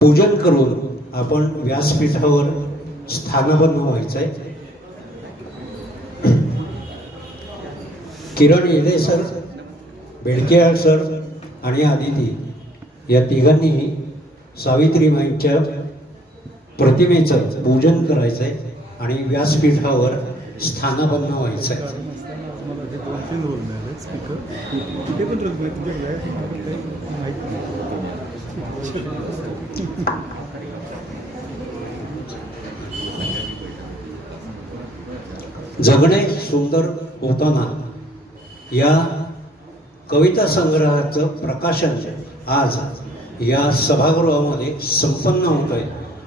पूजन करून आपण व्यासपीठावर स्थानबद्ध व्हायचंय. किरण येले सर, बेडकेआळ सर आणि आदिती या तिघांनी सावित्रीमाईंच्या प्रतिमेचं पूजन करायचंय आणि व्यासपीठावर स्थानबद्ध व्हायचंय. जगणे सुंदर होताना या कविता संग्रहाचं प्रकाशन आज या सभागृहामध्ये संपन्न होत आहे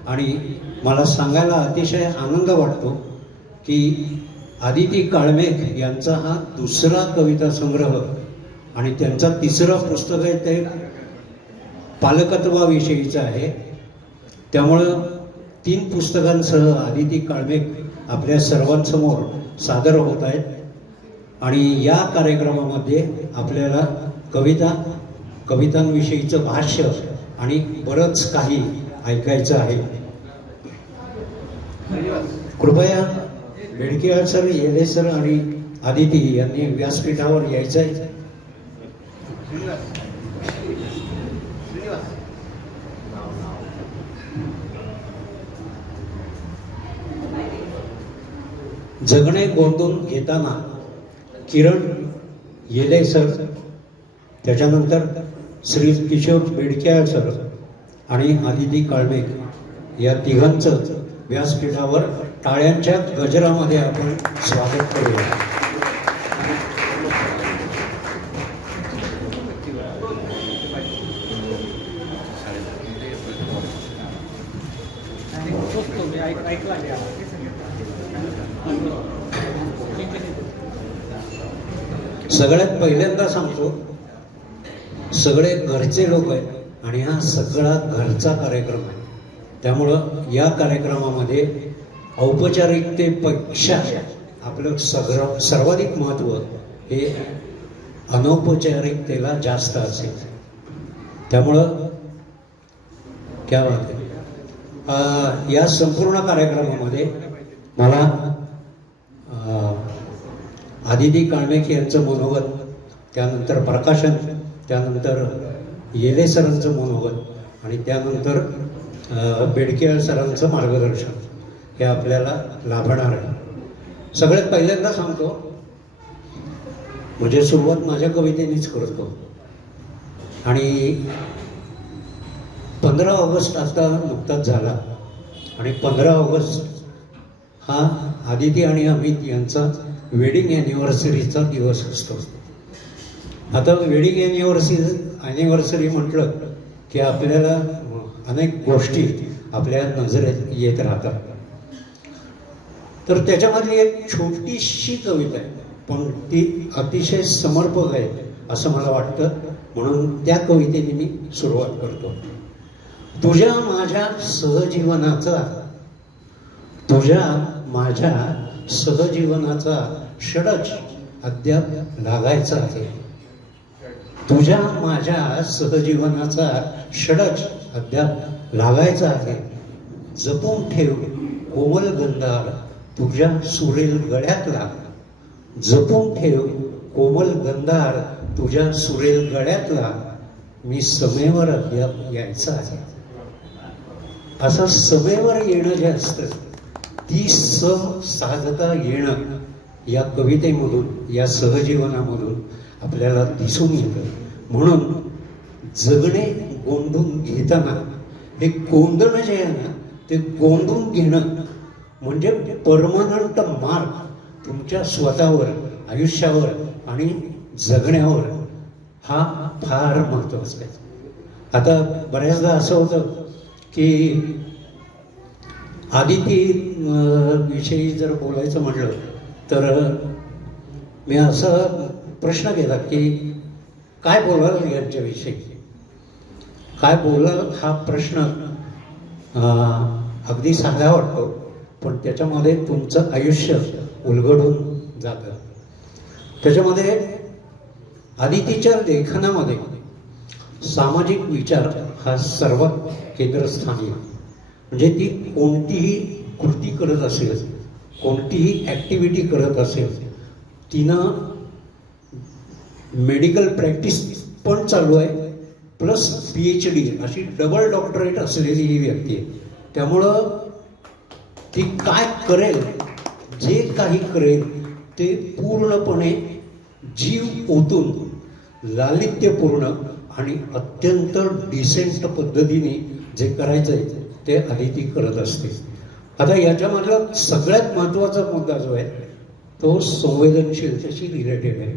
आणि मला सांगायला अतिशय आनंद वाटतो की आदिती काळमेघ यांचा हा दुसरा कविता संग्रह आणि त्यांचा तिसरं पुस्तक आहे ते पालकत्वाविषयीचं आहे. त्यामुळं 3 पुस्तकांसह आदिती काळमेघ आपल्या सर्वांसमोर सादर होत आहेत आणि या कार्यक्रमामध्ये आपल्याला कवितांविषयीचं भाष्य आणि बरंच काही ऐकायचं आहे. कृपया बेडकेआळ सर, येले सर आणि आदिती यांनी व्यासपीठावर यायचं आहे. जगणे गोंधून घेताना किरण येले सर, त्याच्यानंतर श्री किशोर बेडकेआळ सर आणि आदिती काळमेघ या तिघांचं व्यासपीठावर टाळ्यांच्या गजरामध्ये आपण स्वागत करूया. सगळ्यात पहिल्यांदा सांगतो, सगळे घरचे लोक आहेत आणि हा सगळा घरचा कार्यक्रम आहे. त्यामुळं या कार्यक्रमामध्ये औपचारिकतेपेक्षा आपलं सर्वाधिक महत्त्व हे अनौपचारिकतेला जास्त असेल. त्यामुळं क्या बात आहे. या संपूर्ण कार्यक्रमामध्ये मला आदिती काळमेघ यांचं मनोगत, त्यानंतर प्रकाशन, त्यानंतर येले सरांचं मनोगत आणि त्यानंतर बेडकेआळ सरांचं मार्गदर्शन हे आपल्याला लाभणार आहे. सगळ्यात पहिल्यांदा सांगतो, म्हणजे सुरुवात माझ्या कवितेनेच करतो आणि 15 ऑगस्ट आता नुकताच झाला आणि 15 ऑगस्ट हा आदिती आणि अमित यांचा वेडिंग ॲनिव्हर्सरीचा दिवस असतो. आता वेडिंग ॲनिव्हर्सरी म्हटलं की आपल्याला अनेक गोष्टी आपल्या नजरेत येत राहतात. तर त्याच्यामधली एक छोटीशी कविता आहे, पण ती अतिशय समर्पक आहे असं मला वाटतं, म्हणून त्या कवितेने मी सुरुवात करतो. तुझ्या माझ्या सहजीवनाचा षडच अद्याप लागायचा आहे. तुझ्या माझ्या सहजीवनाचा षडच अद्याप लागायचा आहे. जपून ठेव कोमल गंधार तुझ्या सुरेल गळ्यातला. जपून ठेव कोमल गंधार तुझ्या सुरेल गळ्यातला. मी समेवर अद्याप यायचा आहे. असं समेवर येणं जे असतं, ती साधता येणं या कवितेमधून, या सहजीवनामधून आपल्याला दिसून येतं. म्हणून जगणे गोंधून घेताना हे गोंधण जे आहे ना, ते गोंधून घेणं म्हणजे परमनंट मार्क तुमच्या स्वतःवर, आयुष्यावर आणि जगण्यावर हा फार महत्त्वाचा आहे. आता बऱ्याचदा असं होतं की आदिती विषयी जर बोलायचं म्हटलं तर मी असा प्रश्न केला की काय बोलाल यांच्याविषयी, काय बोलाल. हा प्रश्न अगदी साधा वाटतो, पण त्याच्यामध्ये तुमचं आयुष्य उलगडून जातं. त्याच्यामध्ये आदितीच्या लेखनामध्ये सामाजिक विचार हा सर्वात केंद्रस्थानी आहे. म्हणजे ती कोणतीही कृती करत असेल, कोणतीही ॲक्टिव्हिटी करत असेल, तिनं मेडिकल प्रॅक्टिस पण चालू आहे, प्लस PhD अशी डबल डॉक्टरेट असलेली ही व्यक्ती आहे. त्यामुळं ती काय करेल, जे काही करेल ते पूर्णपणे जीव ओतून, लालित्यपूर्ण आणि अत्यंत डिसेंट पद्धतीने जे करायचं आहे ते आदिती करत असते. आता याच्यामधला सगळ्यात महत्त्वाचा मुद्दा जो आहे तो संवेदनशीलतेशी रिलेटेड आहे.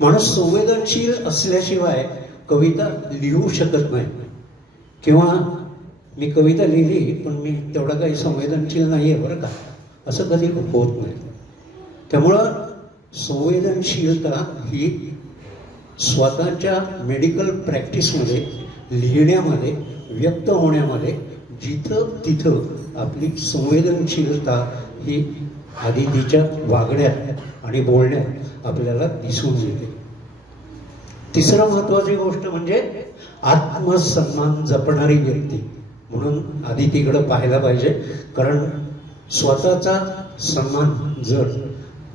माणूस संवेदनशील असल्याशिवाय कविता लिहू शकत नाही. किंवा मी कविता लिहिली पण मी तेवढा काही संवेदनशील नाही आहे बरं का, असं कधी होत नाही. त्यामुळं संवेदनशीलता ही स्वतःच्या मेडिकल प्रॅक्टिसमध्ये, लिहिण्यामध्ये, व्यक्त होण्यामध्ये जिथं तिथं आपली संवेदनशीलता ही आदितीच्या वागण्यात आणि बोलण्यात आपल्याला दिसून येते. तिसरं महत्त्वाची गोष्ट म्हणजे आत्मसन्मान जपणारी व्यक्ती म्हणून आदितीकडे पाहायला पाहिजे. कारण स्वतःचा सन्मान जर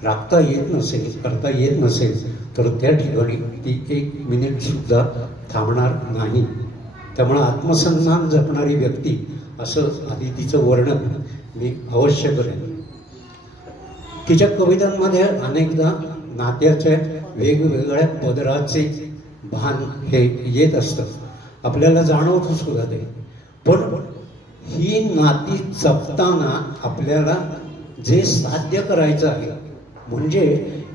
राखता येत नसेल, करता येत नसेल तर त्या ठिकाणी ती 1 मिनिट सुद्धा थांबणार नाही. त्यामुळे आत्मसन्मान जपणारी व्यक्ती असं आदितीचं वर्णन मी अवश्य करेन. तिच्या कवितांमध्ये अनेकदा नात्याच्या वेगवेगळ्या पदराचे भान हे येत असतं, आपल्याला जाणवतं सुद्धा ते. पण ही नाती जपताना आपल्याला जे साध्य करायचं आहे म्हणजे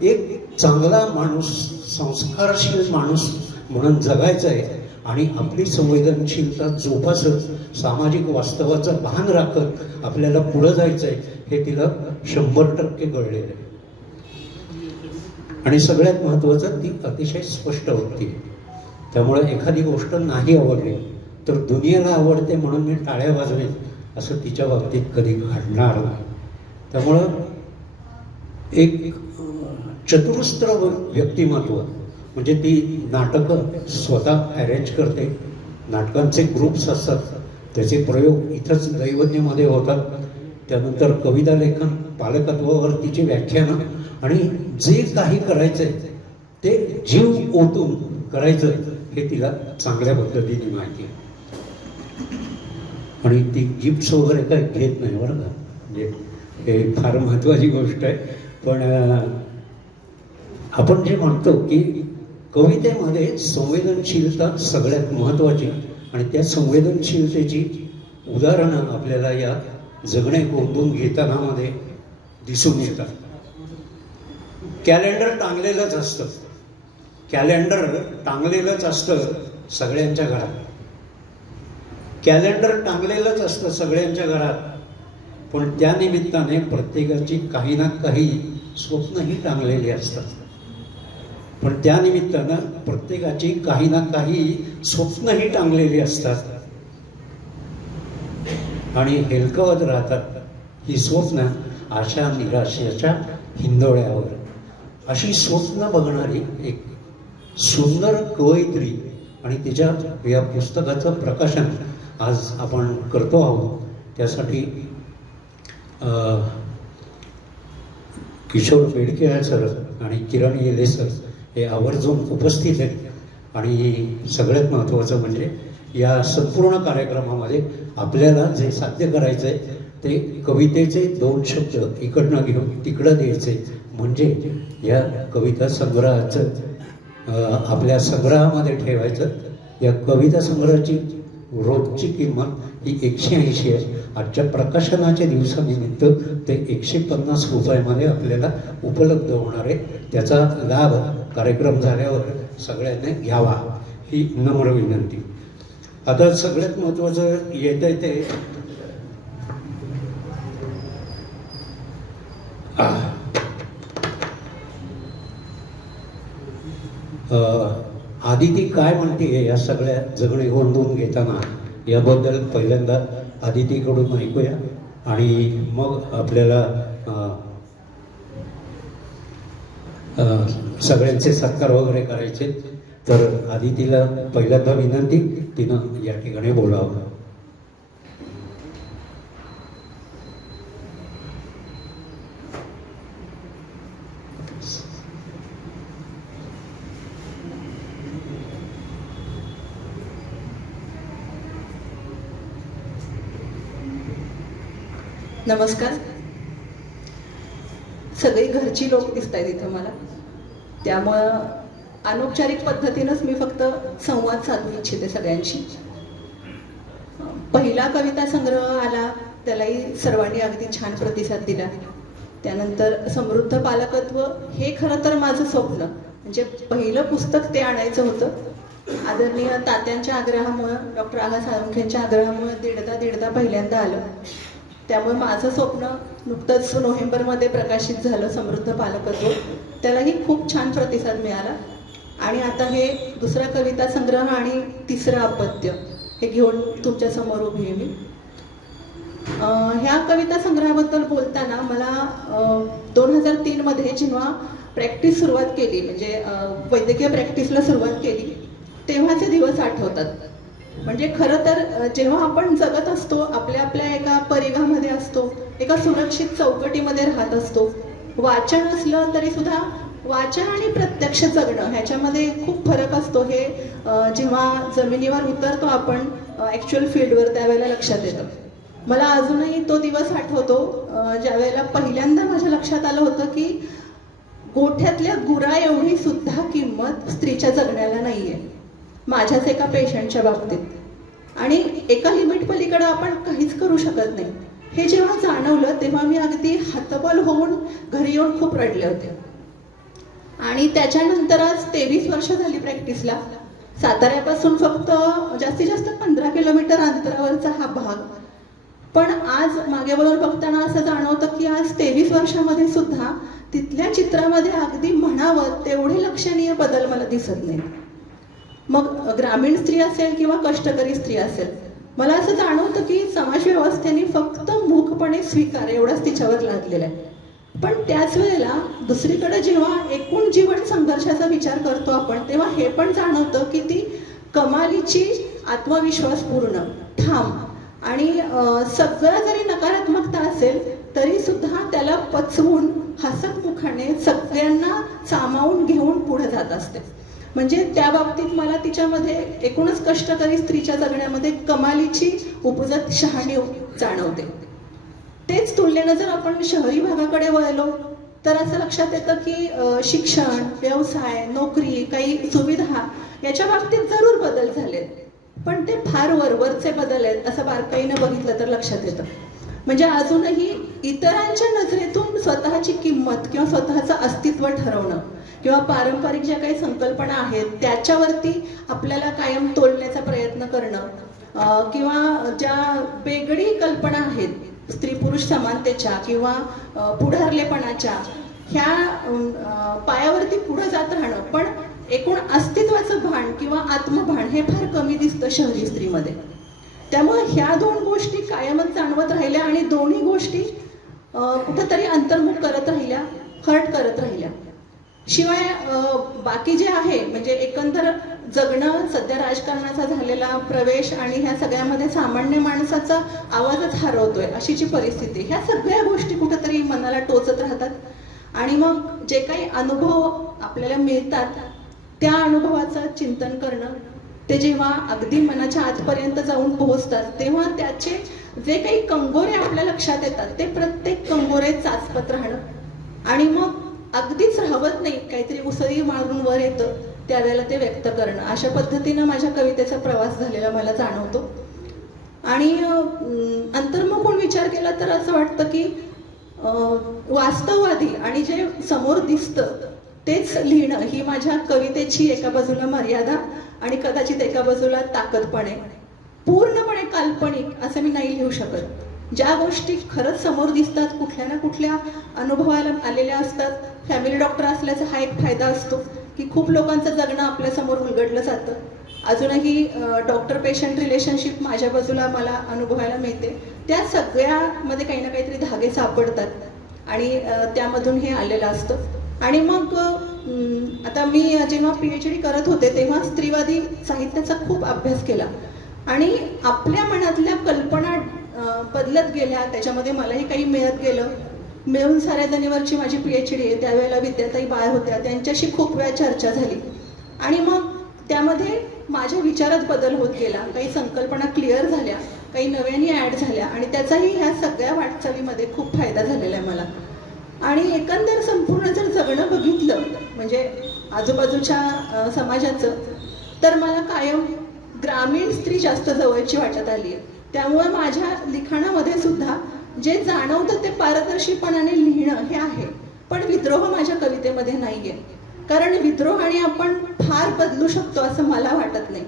एक चांगला माणूस, संस्कारशील माणूस म्हणून जगायचं आहे आणि आपली संवेदनशीलता जोपासत, सामाजिक वास्तवाचं भान राखत आपल्याला पुढं जायचं आहे हे तिला 100% कळलेलं आहे. आणि सगळ्यात महत्त्वाचं ती अतिशय स्पष्ट होती. त्यामुळे एखादी गोष्ट नाही आवडली तर दुनियेला आवडते म्हणून मी टाळ्या वाजवेन असं तिच्या बाबतीत कधी घडणार नाही. त्यामुळं एक चतुरस्त्र व्यक्तिमत्व म्हणजे ती नाटकं स्वतः अरेंज करते, नाटकांचे ग्रुप्स असतात, त्याचे प्रयोग इथंच दैवज्ञमध्ये होतात. त्यानंतर कविता लेखन, पालकत्वावर तिची व्याख्यानं आणि जे काही करायचंय ते जीव ओतून करायचं हे तिला चांगल्या पद्धतीने माहिती आहे. आणि ती गिफ्ट्स वगैरे काही घेत नाही बरं का, म्हणजे हे फार महत्त्वाची गोष्ट आहे. पण आपण जे म्हणतो की कवितेमध्ये संवेदनशीलता सगळ्यात महत्त्वाची आणि त्या संवेदनशीलतेची उदाहरणं आपल्याला या जगणे गोंधून घेतानामध्ये दिसून येतात. कॅलेंडर टांगलेलंच असतं, कॅलेंडर टांगलेलंच असतं सगळ्यांच्या घरात, कॅलेंडर टांगलेलंच असतं सगळ्यांच्या घरात. पण त्या निमित्ताने प्रत्येकाची काही ना काही स्वप्नही टांगलेली असतात. पण त्या निमित्तानं प्रत्येकाची काही ना काही स्वप्नही टांगलेली असतात आणि हेलकवत राहतात ही स्वप्न आशा निराशेच्या हिंदोळ्यावर. अशी स्वप्न बघणारी एक सुंदर कवयित्री आणि तिच्या या पुस्तकाचं प्रकाशन आज आपण करतो आहोत. त्यासाठी किशोर बेडके सर आणि किरण येले सर हे आवर्जून उपस्थित आहेत. आणि सगळ्यात महत्त्वाचं म्हणजे या संपूर्ण कार्यक्रमामध्ये आपल्याला जे साध्य करायचं आहे ते कवितेचे 2 शब्द इकडनं घेऊन तिकडं द्यायचे, म्हणजे या कविता संग्रहाचं आपल्या संग्रहामध्ये ठेवायचं. या कविता संग्रहाची रोजची किंमत ही 180 आहे. आजच्या प्रकाशनाच्या दिवसानिमित्त ते 150 रुपयामध्ये आपल्याला उपलब्ध होणार आहे. त्याचा लाभ कार्यक्रम झाल्यावर सगळ्यांनी घ्यावा ही नम्र विनंती. आता सगळ्यात महत्त्वाचं येत आहे ते आदिती काय म्हणते या सगळ्या जगणे गोंधून घेताना याबद्दल पहिल्यांदा आदितीकडून ऐकूया आणि मग आपल्याला सगळ्यांचे सत्कार वगैरे करायचे. तर आधी तिला पहिल्यांदा विनंती, तिनं या ठिकाणी बोलावं. नमस्कार. सगळी घरची लोक दिसत आहेत इथं मला, त्यामुळं अनौपचारिक पद्धतीनंच मी फक्त संवाद साधू इच्छिते सगळ्यांशी. पहिला कविता संग्रह आला, त्यालाही सर्वांनी अगदी छान प्रतिसाद दिला. त्यानंतर समृद्ध पालकत्व हे खरं तर माझं स्वप्न, म्हणजे पहिलं पुस्तक ते आणायचं होतं. आदरणीय तात्यांच्या आग्रहामुळं, डॉक्टर आगा साळुंखेंच्या आग्रहामुळं दीडदा पहिल्यांदा आलं. त्यामुळे माझं स्वप्न नुकतंच नोव्हेंबरमध्ये प्रकाशित झालं, समृद्ध पालकत्व. त्यालाही खूप छान प्रतिसाद मिळाला. आणि आता हे दुसरा कविता संग्रह आणि तिसरं अपत्य हे घेऊन तुमच्या समोर उभी आहे मी. ह्या कविता संग्रहाबद्दल बोलताना मला 2003 मध्ये जेव्हा प्रॅक्टिस सुरुवात केली, म्हणजे वैद्यकीय प्रॅक्टिसला सुरुवात केली, तेव्हाचे दिवस आठवतात. म्हणजे खरं तर जेव्हा आपण जगत असतो, आपल्या एका परिघामध्ये असतो, एका सुरक्षित चौकटीमध्ये राहत असतो, वाचन असलं तरी सुद्धा वाचन आणि प्रत्यक्ष जगणं ह्याच्यामध्ये खूप फरक असतो. हे जेव्हा जमिनीवर उतरतो आपण ॲक्च्युअल फील्डवर, त्यावेळेला लक्षात येतं. मला अजूनही तो दिवस आठवतो ज्यावेळेला पहिल्यांदा माझ्या लक्षात आलं होतं की गोठ्यातल्या गुरा एवढी सुद्धा किंमत स्त्रीच्या जगण्याला नाहीये, माझ्याच एका पेशंटच्या बाबतीत. आणि एका लिमिट पलीकडे आपण काहीच करू शकत नाही हे जेव्हा जाणवलं, तेव्हा मी अगदी हतबल होऊन घरी येऊन खूप रडले होते. आणि त्याच्यानंतर आज 23 वर्ष झाली प्रॅक्टिसला. साताऱ्यापासून फक्त जास्तीत जास्त 15 किलोमीटर अंतरावरचा हा भाग. पण आज मागे वळून बघताना असं जाणवतं की आज 23 वर्षामध्ये सुद्धा तिथल्या चित्रामध्ये अगदी म्हणावं तेवढे लक्षणीय बदल मला दिसत नाही. मग ग्रामीण स्त्री असेल किंवा कष्टकरी स्त्री असेल, मला असं जाणवतं की समाज व्यवस्थेने फक्त मूकपणे स्वीकार एवढाच तिच्यावर लादलेला आहे. पण त्याच वेळेला दुसरीकडे जेव्हा एकूण जीवन संघर्षाचा विचार करतो आपण, तेव्हा हे पण जाणवतं की ती कमालीची आत्मविश्वासपूर्ण, ठाम आणि सगळं जरी नकारात्मकता असेल तरी सुद्धा त्याला पचवून हसत मुखाने सगळ्यांना सामावून घेऊन पुढे जात असते. म्हणजे त्या बाबतीत मला तिच्यामध्ये एकूणच कष्टकरी स्त्रीच्या जगण्यामध्ये कमालीची उपजत शहाणीव जाणवते. तेच तुलनेनं जर आपण शहरी भागाकडे वळलो तर असं लक्षात येतं की शिक्षण, व्यवसाय, नोकरी, काही सुविधा याच्या बाबतीत जरूर बदल झालेत, पण ते फार वरवरचे बदल आहेत असं बारकाईनं बघितलं तर लक्षात येतं. म्हणजे अजूनही इतरांच्या नजरेतून स्वतःची किंमत किंवा स्वतःचं अस्तित्व ठरवणं किंवा पारंपरिक ज्या काही संकल्पना आहेत त्याच्यावरती आपल्याला कायम तोलण्याचा प्रयत्न करणं किंवा ज्या वेगळी कल्पना आहेत स्त्री पुरुष समानतेच्या किंवा पुढारलेपणाच्या, ह्या पायावरती पुढे जात राहणं. पण एकूण अस्तित्वाचं भान किंवा आत्मभान हे फार कमी दिसतं शहरी स्त्रीमध्ये. त्यामुळे ह्या दोन गोष्टी कायमच जाणवत राहिल्या आणि दोन्ही गोष्टी कुठंतरी अंतर्मुख करत राहिल्या, हर्ट करत राहिल्या. शिवाय बाकी जे आहे म्हणजे एकंदर जगणं, सध्या राजकारणाचा झालेला प्रवेश आणि ह्या सगळ्यामध्ये सामान्य माणसाचा आवाजच हरवतोय अशी जी परिस्थिती, ह्या सगळ्या गोष्टी कुठंतरी मनाला टोचत राहतात. आणि मग जे काही अनुभव आपल्याला मिळतात त्या अनुभवाचं चिंतन करणं, ते जेव्हा अगदी मनाच्या आतपर्यंत जाऊन पोहोचतात तेव्हा त्याचे जे काही कंगोरे आपल्या लक्षात येतात ते प्रत्येक कंगोरे चाचपत राहणं आणि मग अगदीच राहवत नाही, काहीतरी उसळी मारून वर येतं त्यावेळेला ते व्यक्त करणं, अशा पद्धतीनं माझ्या कवितेचा प्रवास झालेला मला जाणवतो. आणि अंतर्मुख होऊन विचार केला तर असं वाटतं की वास्तववादी आणि जे समोर दिसतं तेच लिहिणं ही माझ्या कवितेची एका बाजूला मर्यादा आणि कदाचित एका बाजूला ताकद पण आहे. पूर्णपणे काल्पनिक असं मी नाही लिहू शकत. ज्या गोष्टी खरंच समोर दिसतात, कुठल्या ना कुठल्या अनुभवाला आलेल्या असतात. फॅमिली डॉक्टर असल्याचा हा एक फायदा असतो की खूप लोकांचं जगणं आपल्यासमोर उलगडलं जातं. अजूनही डॉक्टर पेशंट रिलेशनशिप माझ्या बाजूला मला अनुभवायला मिळते. त्या सगळ्यामध्ये काही ना काहीतरी धागे सापडतात आणि त्यामधून हे आलेलं असतं. आणि मग आता मी जेव्हा PhD करत होते तेव्हा स्त्रीवादी साहित्याचा खूप अभ्यास केला आणि आपल्या मनातल्या कल्पना बदलत गेल्या, त्याच्यामध्ये मलाही काही मिळत गेलं. मिळून साऱ्या जणीवरची माझी PhD आहे, त्यावेळेला विद्याताई बाळ होत्या, त्यांच्याशी खूप वेळा चर्चा झाली आणि मग त्यामध्ये माझ्या विचारात बदल होत गेला. काही संकल्पना क्लिअर झाल्या, काही नव्याने ॲड झाल्या आणि त्याचाही ह्या सगळ्या वाटचालीमध्ये खूप फायदा झालेला आहे मला. आणि एकंदर संपूर्ण जर जगणं बघितलं म्हणजे आजूबाजूच्या समाजाचं, तर मला कायम ग्रामीण स्त्री जास्त जवळची वाटत आली आहे. त्यामुळे माझ्या लिखाणामध्ये सुद्धा जे जाणवतं ते पारदर्शीपणाने लिहिणं हे आहे, पण विद्रोह माझ्या कवितेमध्ये नाही आहे. कारण विद्रोहाने आपण फार बदलू शकतो असं मला वाटत नाही.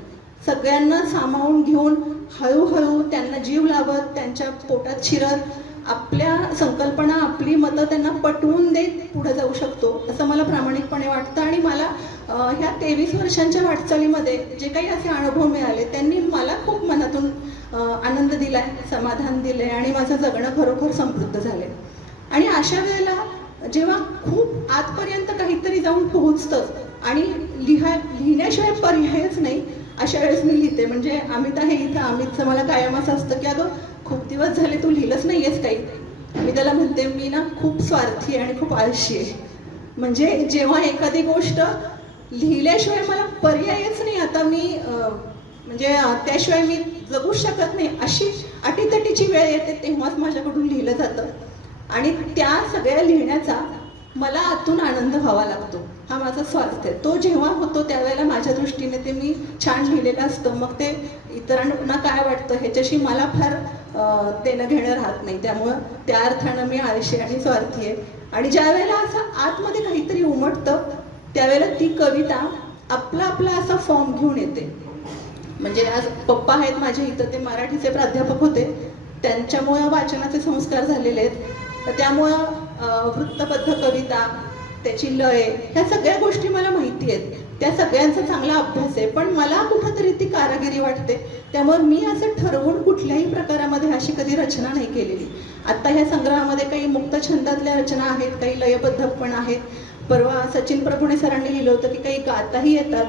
सगळ्यांना सामावून घेऊन हळूहळू त्यांना जीव लावत, त्यांच्या पोटात शिरत, आपल्या संकल्पना, आपली मतं त्यांना पटवून देत पुढे जाऊ शकतो असं मला प्रामाणिकपणे वाटतं. आणि मला ह्या 23 वर्षांच्या वाटचालीमध्ये जे काही असे अनुभव मिळाले त्यांनी मला खूप मनातून आनंद दिलाय, समाधान दिलंय आणि माझं जगणं खरोखर समृद्ध झालंय. आणि अशा वेळेला जेव्हा खूप आतपर्यंत काहीतरी जाऊन पोहोचतं आणि लिहिण्याशिवाय पर्यायच नाही, अशा वेळेस मी लिहिते. म्हणजे अमित आहे इथं, अमितचं मला कायम असं असतं की अगं खूप दिवस झाले तू लिहिलंच नाही आहेस काही. मी त्याला म्हणते मी ना खूप स्वार्थी आणि खूप आळशी आहे. म्हणजे जेव्हा एखादी गोष्ट लिहिल्याशिवाय मला पर्यायच नाही, आता मी म्हणजे त्याशिवाय मी जगूच शकत नाही अशी अटीतटीची वेळ येते, तेव्हाच माझ्याकडून लिहिलं जातं. आणि त्या सगळ्या लिहिण्याचा मला आतून आनंद व्हावा लागतो, हा माझा स्वार्थ आहे. तो जेव्हा होतो त्यावेळेला माझ्या दृष्टीने ते मी छान लिहिलेलं असतं. मग ते इतरांना काय वाटतं ह्याच्याशी मला फार देणं घेणं राहत नाही. त्यामुळं त्या अर्थानं मी आळशी आणि स्वार्थी आहे. आणि ज्या वेळेला असं आतमध्ये काहीतरी उमटतं त्यावेळेला ती कविता आपला आपला असा फॉर्म घेऊन येते. म्हणजे आज पप्पा आहेत माझे इथं, ते मराठीचे प्राध्यापक होते, त्यांच्यामुळं वाचनाचे संस्कार झालेले आहेत. त्यामुळं वृत्तबद्ध कविता, त्याची लय, ह्या सगळ्या गोष्टी मला माहिती आहेत. त्या सगळ्यांचा चांगला अभ्यास आहे, पण मला कुठंतरी ती कारागिरी वाटते. त्यामुळे मी असं ठरवून कुठल्याही प्रकारामध्ये अशी कधी रचना नाही केलेली. आत्ता ह्या संग्रहामध्ये काही मुक्त छंदातल्या रचना आहेत, काही लयबद्ध पण आहेत. परवा सचिन प्रभुणे सरांनी लिहिलं होतं की काही गाताही येतात,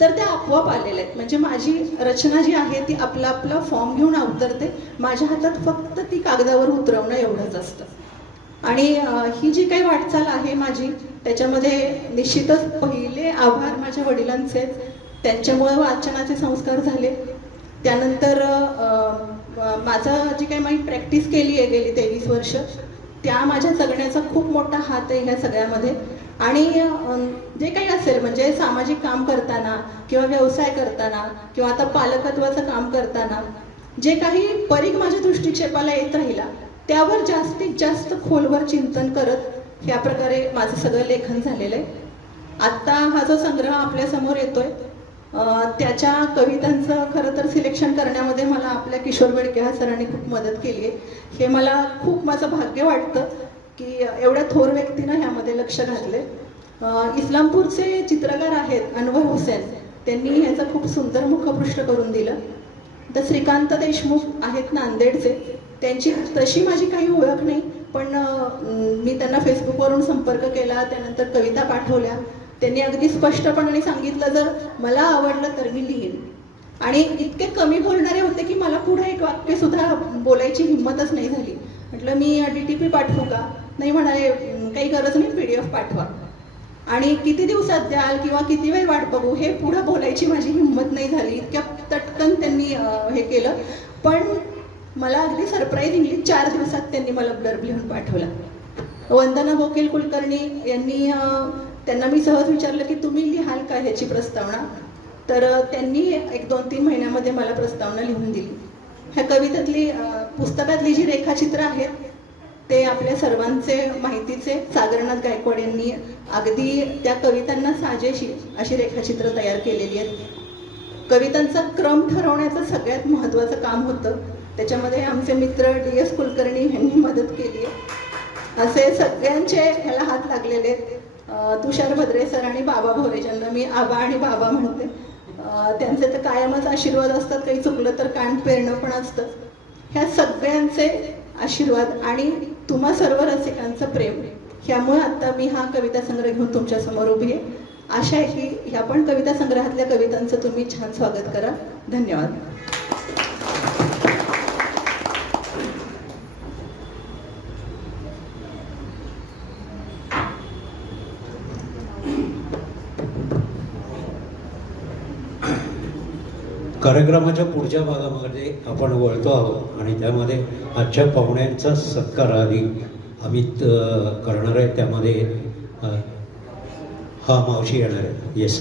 तर त्या आपोआप आलेल्या आहेत. म्हणजे माझी रचना जी आहे ती आपला आपला फॉर्म घेऊन अवतरते. माझ्या हातात फक्त ती कागदावर उतरवणं एवढंच असतं. आणि ही जी काही वाटचाल आहे माझी, त्याच्यामध्ये निश्चितच पहिले आभार माझ्या वडिलांचे, त्यांच्यामुळे वाचनाचे संस्कार झाले. त्यानंतर माझं जी काही मी प्रॅक्टिस केली आहे गेली 23 वर्ष, त्या माझ्या जगण्याचा खूप मोठा हात आहे ह्या सगळ्यामध्ये. आणि जे काही असेल म्हणजे सामाजिक काम करताना किंवा व्यवसाय करताना किंवा आता पालकत्वाचं काम करताना जे काही परीघ माझ्या दृष्टिक्षेपाला येत राहिला त्यावर जास्तीत जास्त खोलवर चिंतन करत ह्या प्रकारे माझं सगळं लेखन झालेलं आहे. आत्ता हा जो संग्रह आपल्यासमोर येतोय त्याच्या कवितांचं खरं तर सिलेक्शन करण्यामध्ये मला आपल्या किशोर बेडके हा सरांनी खूप मदत केली आहे. हे मला खूप माझं भाग्य वाटतं की एवढ्या थोर व्यक्तीनं ह्यामध्ये लक्ष घातले. इस्लामपूरचे चित्रकार आहेत अनवर हुसेन, त्यांनी ह्याचं खूप सुंदर मुखपृष्ठ करून दिलं. तर श्रीकांत देशमुख आहेत नांदेडचे, त्यांची तशी माझी काही ओळख नाही, पण मी त्यांना फेसबुकवरून संपर्क केला, त्यानंतर कविता पाठवल्या. त्यांनी अगदी स्पष्टपणे सांगितलं जर मला आवडलं तर मी लिहीन. आणि इतके कमी बोलणारे होते की मला पुढे एक वाक्य सुद्धा बोलायची हिंमतच नाही झाली. म्हटलं मी DTP पाठवू का? नाही म्हणाले काही गरज नाही, PDF पाठवा. आणि किती दिवसात द्याल किंवा किती वेळ वाट बघू हे पुढं बोलायची माझी हिंमत नाही झाली. इतक्या तटकन त्यांनी हे केलं. पण मला अगदी सरप्राईजिंगली 4 दिवसात त्यांनी मला ब्लर्ब लिहून पाठवला. वंदना बोकेल कुलकर्णी यांनी त्यांना मी सहज विचारलं की तुम्ही लिहाल का ह्याची प्रस्तावना, तर त्यांनी 1-2-3 महिन्यामध्ये मला प्रस्तावना लिहून दिली. ह्या कवितेतली पुस्तकातली जी रेखाचित्र आहेत ते आपल्या सर्वांचे माहितीचे सागरनाथ गायकवाड यांनी अगदी त्या कवितांना साजेशी अशी रेखाचित्र तयार केलेली आहेत. कवितांचा क्रम ठरवण्याचं सगळ्यात महत्त्वाचं काम होतं, त्याच्यामध्ये आमचे मित्र DS कुलकर्णी यांनी मदत केली आहे. असे सगळ्यांचे ह्याला हात लागलेले आहेत. तुषार भद्रे सर आणि बाबा भोरे, ज्यांना मी आबा आणि बाबा म्हणते, त्यांचे तर कायमच आशीर्वाद असतात, काही चुकलं तर कान पेरणं पण असतं. ह्या सगळ्यांचे आशीर्वाद आणि तुम्हा सर्व रसिकांचं प्रेम ह्यामुळे आता मी हा कविता संग्रह घेऊन तुमच्या समोर उभी आहे. आशा आहे की ह्या पण कविता संग्रहातल्या कवितांचं तुम्ही छान स्वागत करा. धन्यवाद. कार्यक्रमाच्या पुढच्या भागामध्ये आपण वळतो आहोत आणि त्यामध्ये आजच्या पाहुण्यांचा सत्कार आधी आम्ही करणार आहे. त्यामध्ये हा मावशी येणार आहे. येस.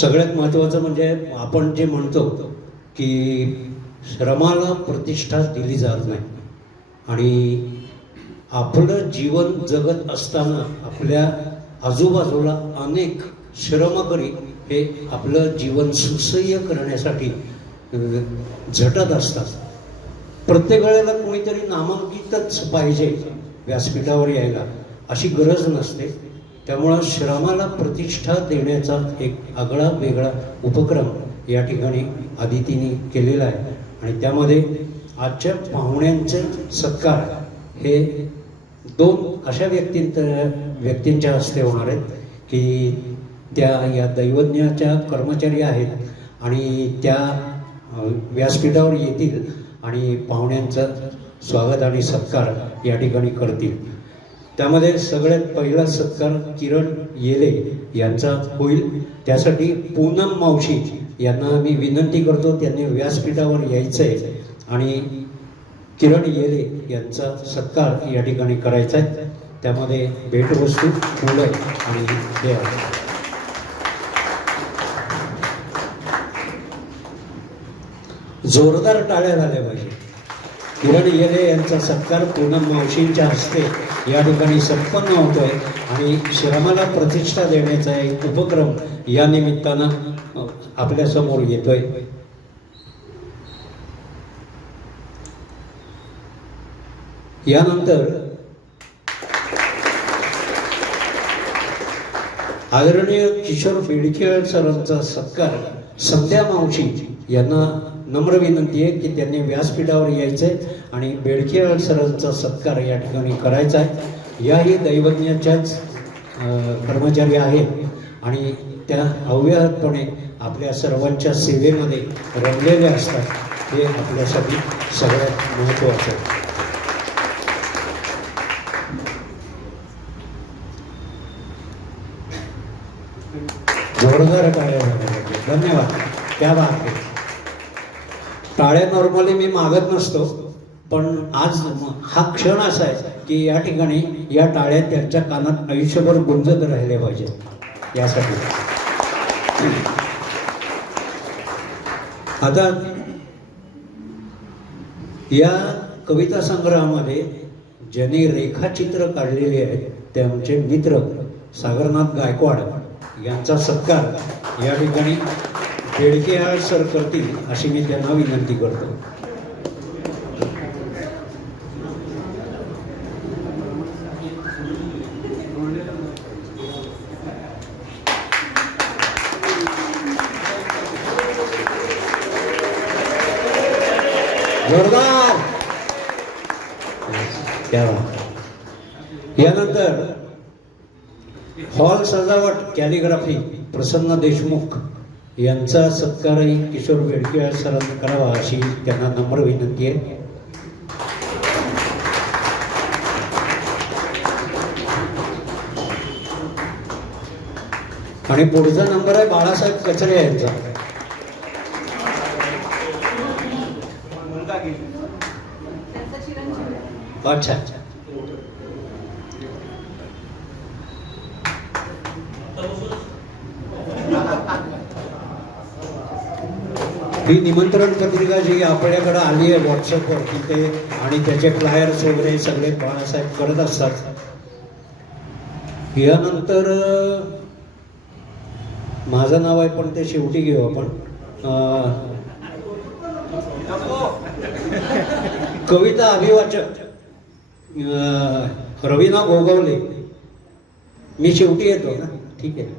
सगळ्यात महत्त्वाचं म्हणजे आपण जे म्हणतो की श्रमाला प्रतिष्ठा दिली जात नाही आणि आपलं जीवन जगत असताना आपल्या आजूबाजूला अनेक श्रमकरी हे आपलं जीवन सुसह्य करण्यासाठी झटत असतात. प्रत्येक वेळेला कोणीतरी नामांकितच पाहिजे व्यासपीठावर यायला अशी गरज नसते. त्यामुळं श्रमाला प्रतिष्ठा देण्याचा एक आगळा वेगळा उपक्रम या ठिकाणी आदितीने केलेला आहे आणि त्यामध्ये आजच्या पाहुण्यांचे सत्कार हे 2 अशा व्यक्तींच्या हस्ते होणार आहेत की त्या या दैवज्ञाच्या कर्मचारी आहेत आणि त्या व्यासपीठावर येतील आणि पाहुण्यांचं स्वागत आणि सत्कार या ठिकाणी करतील. त्यामध्ये सगळ्यात पहिला सत्कार किरण येले यांचा होईल. त्यासाठी पूनम मावशी यांना मी विनंती करतो त्यांनी व्यासपीठावर यायचं आहे आणि किरण येले यांचा सत्कार या ठिकाणी करायचा आहे. त्यामध्ये भेटवस्तू फुलं आणि हे आहे. जोरदार टाळ्या झाल्या पाहिजे. किरण येले यांचा सत्कार पूनम मावशींच्या हस्ते या ठिकाणी संपन्न होतोय आणि श्रमाला प्रतिष्ठा देण्याचा एक उपक्रम या निमित्तानं आपल्या समोर येतोय. यानंतर आदरणीय किशोर बेडकेळ सरांचा सत्कार संध्या मावशी यांना नम्र विनंती आहे की त्यांनी व्यासपीठावर यायचंय आणि बेडकेळ सरांचा सत्कार या ठिकाणी करायचा आहे. याही दैवज्ञाच्याच कर्मचारी आहेत आणि त्या अव्याहतपणे आपल्या सर्वांच्या सेवेमध्ये रमलेले असतात. हे आपल्यासाठी सगळ्यात महत्त्वाचं आहे. जोरदार टाळ्या झाल्या पाहिजे. धन्यवाद. त्या बात टाळ्या नॉर्मली मी मागत नसतो पण आज हा क्षण असा आहे की या ठिकाणी या टाळ्या त्यांच्या कानात आयुष्यभर गुंजत राहिल्या पाहिजेत यासाठी. आता या कविता संग्रहामध्ये ज्यांनी रेखाचित्र काढलेले आहेत ते आमचे मित्र सागरनाथ गायकवाड यांचा सत्कार या ठिकाणी बेडकेआळ सर करतील अशी मी त्यांना विनंती करतो. जोरदार. यानंतर हॉल सजावट कॅलिग्राफी प्रसन्न देशमुख यांचा सत्कारही किशोर बेडकेआळ सरांनी करावा अशी त्यांना नम्र विनंती आहे. आणि पुढचा नंबर आहे बाळासाहेब कचरे यांचा. अच्छा अच्छा. ही निमंत्रण पत्रिका जी आपल्याकडे आली आहे व्हॉट्सअपवर तिथे आणि त्याचे फ्लायर्स वगैरे सगळे बाळासाहेब करत असतात. यानंतर माझं नाव आहे पण ते शेवटी घेऊ आपण. कविता अभिवाचक रवीना गोगवले. मी शेवटी येतो ना, ठीक आहे.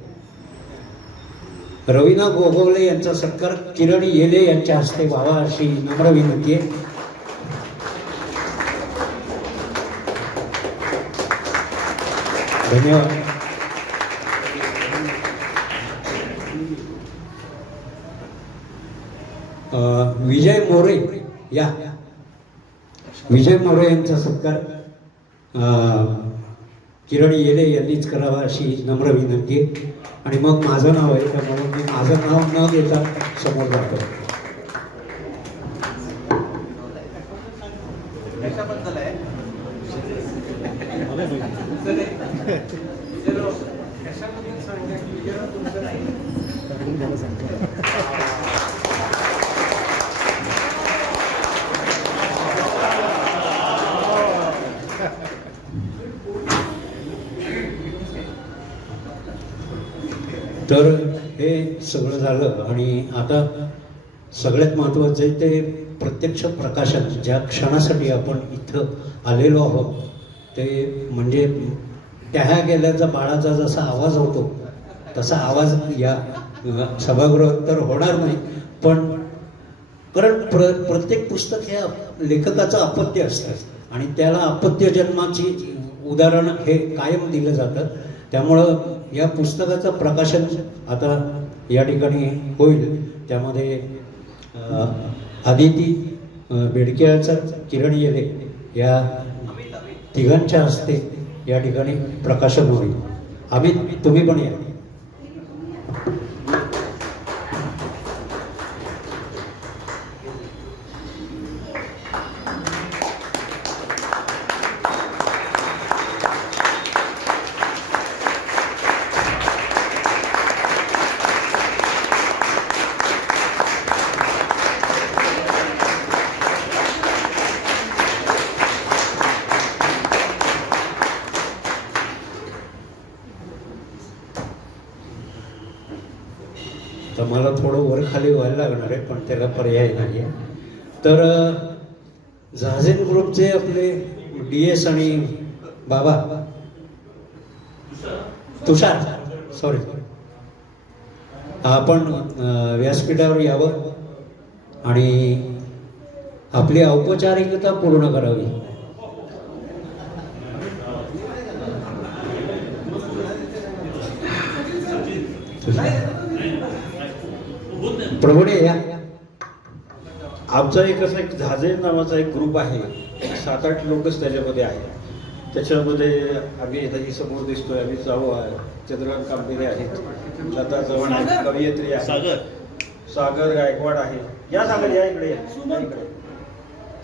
रवीना गोगवले यांचा सत्कार किरण येले यांच्या हस्ते व्हावा अशी नम्र विनंती आहे. धन्यवाद. विजय मोरे या विजय मोरे यांचा सत्कार किरण येले यांनीच करावा अशी नम्र विनंती आहे. आणि मग माझं नाव आहे त्यामुळे मी माझं नाव न घेता समोर जातो. तर हे सगळं झालं आणि आता सगळ्यात महत्त्वाचं आहे ते प्रत्यक्ष प्रकाशन. ज्या क्षणासाठी आपण इथं आलेलो आहोत ते म्हणजे त्या गेल्याचा बाळाचा जसा आवाज होतो तसा आवाज या सभागृहात तर होणार नाही. पण कारण प्रत्येक पुस्तक हे लेखकाचं अपत्य असतं आणि त्याला अपत्य जन्माची उदाहरण हे कायम दिलं जातं. त्यामुळं या पुस्तकाचं प्रकाशन आता या ठिकाणी होईल. त्यामध्ये आदिती बेडकेळकर, किरण येले या तिघांच्या हस्ते या ठिकाणी प्रकाशन होईल. अमित तुम्ही पण या. तर मला थोडं वर खाली व्हायला लागणार आहे पण त्याला पर्याय नाही आहे. तर झाझेन ग्रुपचे आपले DS आणि बाबा तुषार सॉरी आपण व्यासपीठावर यावं आणि आपली औपचारिकता पूर्ण करावी. प्रभुडे या. आमचा एक असा एक झाझेन नावाचा एक ग्रुप आहे. 7-8 लोकच त्याच्यामध्ये आहे. त्याच्यामध्ये आम्ही इथं समोर दिसतोय आम्ही जाऊ आहे. चंद्रकांत कांबळे आहेत, लता चव्हाण आहे, कवयित्री आहे, सागर गायकवाड आहे. या सागर या इकडे या इकडे.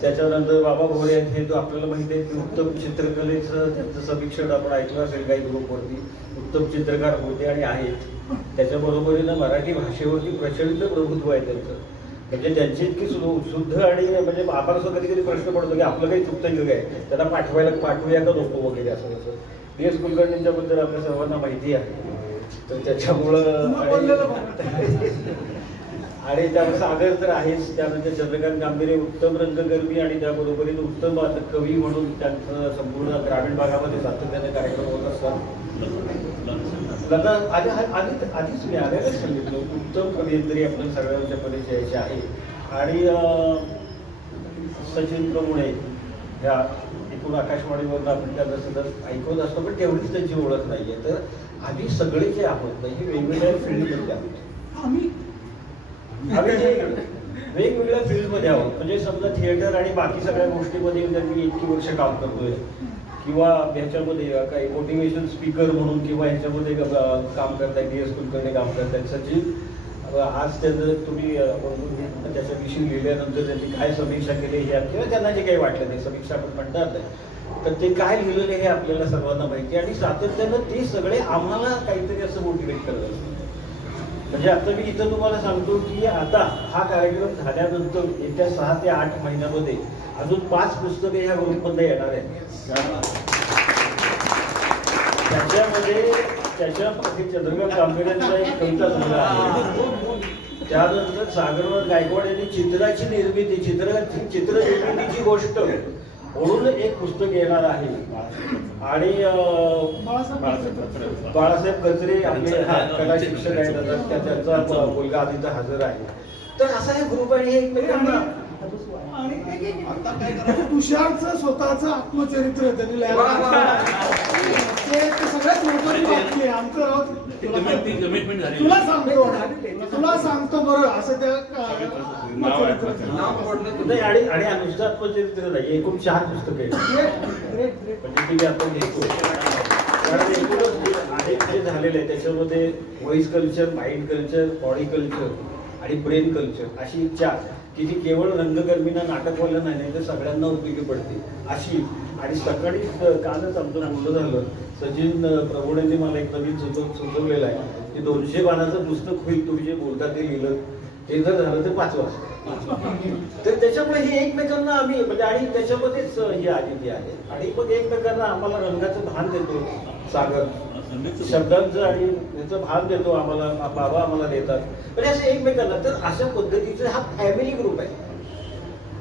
त्याच्यानंतर बाबा भोरे आहेत. हे जो आपल्याला माहिती आहे की उत्तम चित्रकलेचं त्यांचं समीक्षण आपण ऐकलं असेल काही ग्रुपवरती. उत्तम चित्रकार होते आणि आहेत. त्याच्याबरोबरीनं मराठी भाषेवरती प्रचंड प्रभुत्व आहे त्यांचं. म्हणजे त्यांची इतकी शुद्ध आणि म्हणजे आम्हाला सुद्धा कधी कधी प्रश्न पडतो की आपलं काही चुकतं की काय, त्यांना पाठवूया का नको वगैरे असं तसं. DS कुलकर्णींच्याबद्दल आपल्या सर्वांना माहिती आहे. तर त्याच्यामुळं आणि त्यामुळे सागर तर आहेच. त्यानंतर चंद्रकांत कांबळे उत्तम रंगकर्मी आणि त्याबरोबरीने उत्तम कवी म्हणून त्यांचं संपूर्ण ग्रामीण भागामध्ये सातत्याने कार्यक्रम होत असतात. लता आधीच मी आल्यालाच सांगितलं उत्तम कवयित्री आपल्या सगळ्यांच्या परिचयाची आहे. आणि सचिन प्रभुणे ह्या एकूण आकाशवाणीवरून आपण त्यांना सुद्धा ऐकवत असतो पण तेवढीच त्यांची ओळख नाहीये. तर आम्ही सगळे जे आहोत ना हे वेगवेगळ्या फील्डमध्ये आहोत. आम्ही वेगवेगळ्या फील्डमध्ये आहोत. म्हणजे समजा थिएटर आणि बाकी सगळ्या गोष्टीमध्ये मी इतकी वर्ष काम करतोय किंवा ह्याच्यामध्ये काही मोटिवेशन स्पीकर म्हणून किंवा ह्याच्यामध्ये काम करताय. DS कुलकर्णी काम करतायत. सचिन आज त्यांचं तुम्ही त्याच्याविषयी लिहिल्यानंतर त्यांनी काय समीक्षा केली हे किंवा त्यांना जे काही वाटलं ते समीक्षा आपण म्हणतात नाही तर ते काय लिहिलेलं हे आपल्याला सर्वांना माहिती आहे. आणि सातत्यानं ते सगळे आम्हाला काहीतरी असं मोटिवेट करत असतात. म्हणजे आता मी इथं तुम्हाला सांगतो की आता हा कार्यक्रम झाल्यानंतर येत्या 6 ते 8 महिन्यामध्ये अजून 5 पुस्तके ह्या ग्रुपमध्ये येणार आहेत. त्याच्यामध्ये चंद्रकांत कांबळेंचा एक कविता संग्रह आहे. त्यानंतर सागरनाथ गायकवाड यांनी चित्राची निर्मिती चित्रनिर्मितीची गोष्ट म्हणून एक पुस्तक येणार आहे. आणि बाळासाहेब गजरे आपले कला शिक्षक आहेत त्यांचा मुलगा आधी हजर आहे. तर असा हे ग्रुप आहे. हे एकमेकांना तुषारचं स्वतःचं आत्मचरित्र त्यांनी लिहायला ते सगळ्यात महत्वाची बातमी आहे. आमचं राव कमिटमेंट झाली. तुला सांगतो बरं असं त्या नाही, आणि अनुष्ठान आत्मचरित्र नाही, एकूण 4 पुस्तकं आहेत. म्हणजे ती आपण घेतो, कारण एकूणच अनेक जे झालेलं आहे त्याच्यामध्ये voice culture, mind culture, body culture आणि ब्रेन कल्चर अशी 4 की जी केवळ रंगकर्मींना, नाटकवाला नाही तर सगळ्यांना उपयोगी पडते अशी. आणि सकाळी कालच आमचं बोलणं झालं, सचिन प्रभूणेंनी मला एक नवीन सुचवलेलं आहे की 200 पानाचं पुस्तक होईल, तुम्ही जे बोलता ते लिहिलं, हे जर झालं तर 5 वाजता. तर त्याच्यामुळे हे एकमेकांना आम्ही म्हणजे, आणि त्याच्यामध्येच ही आदिती आहे. आणि मग एकमेकांना आम्हाला रंगाचं भान देतो सागर, शब्दांचं आणि याचं भान देतो आम्हाला, बाबा आम्हाला देतात. म्हणजे असं एकमेकांना, तर अशा पद्धतीचा हा फॅमिली ग्रुप आहे.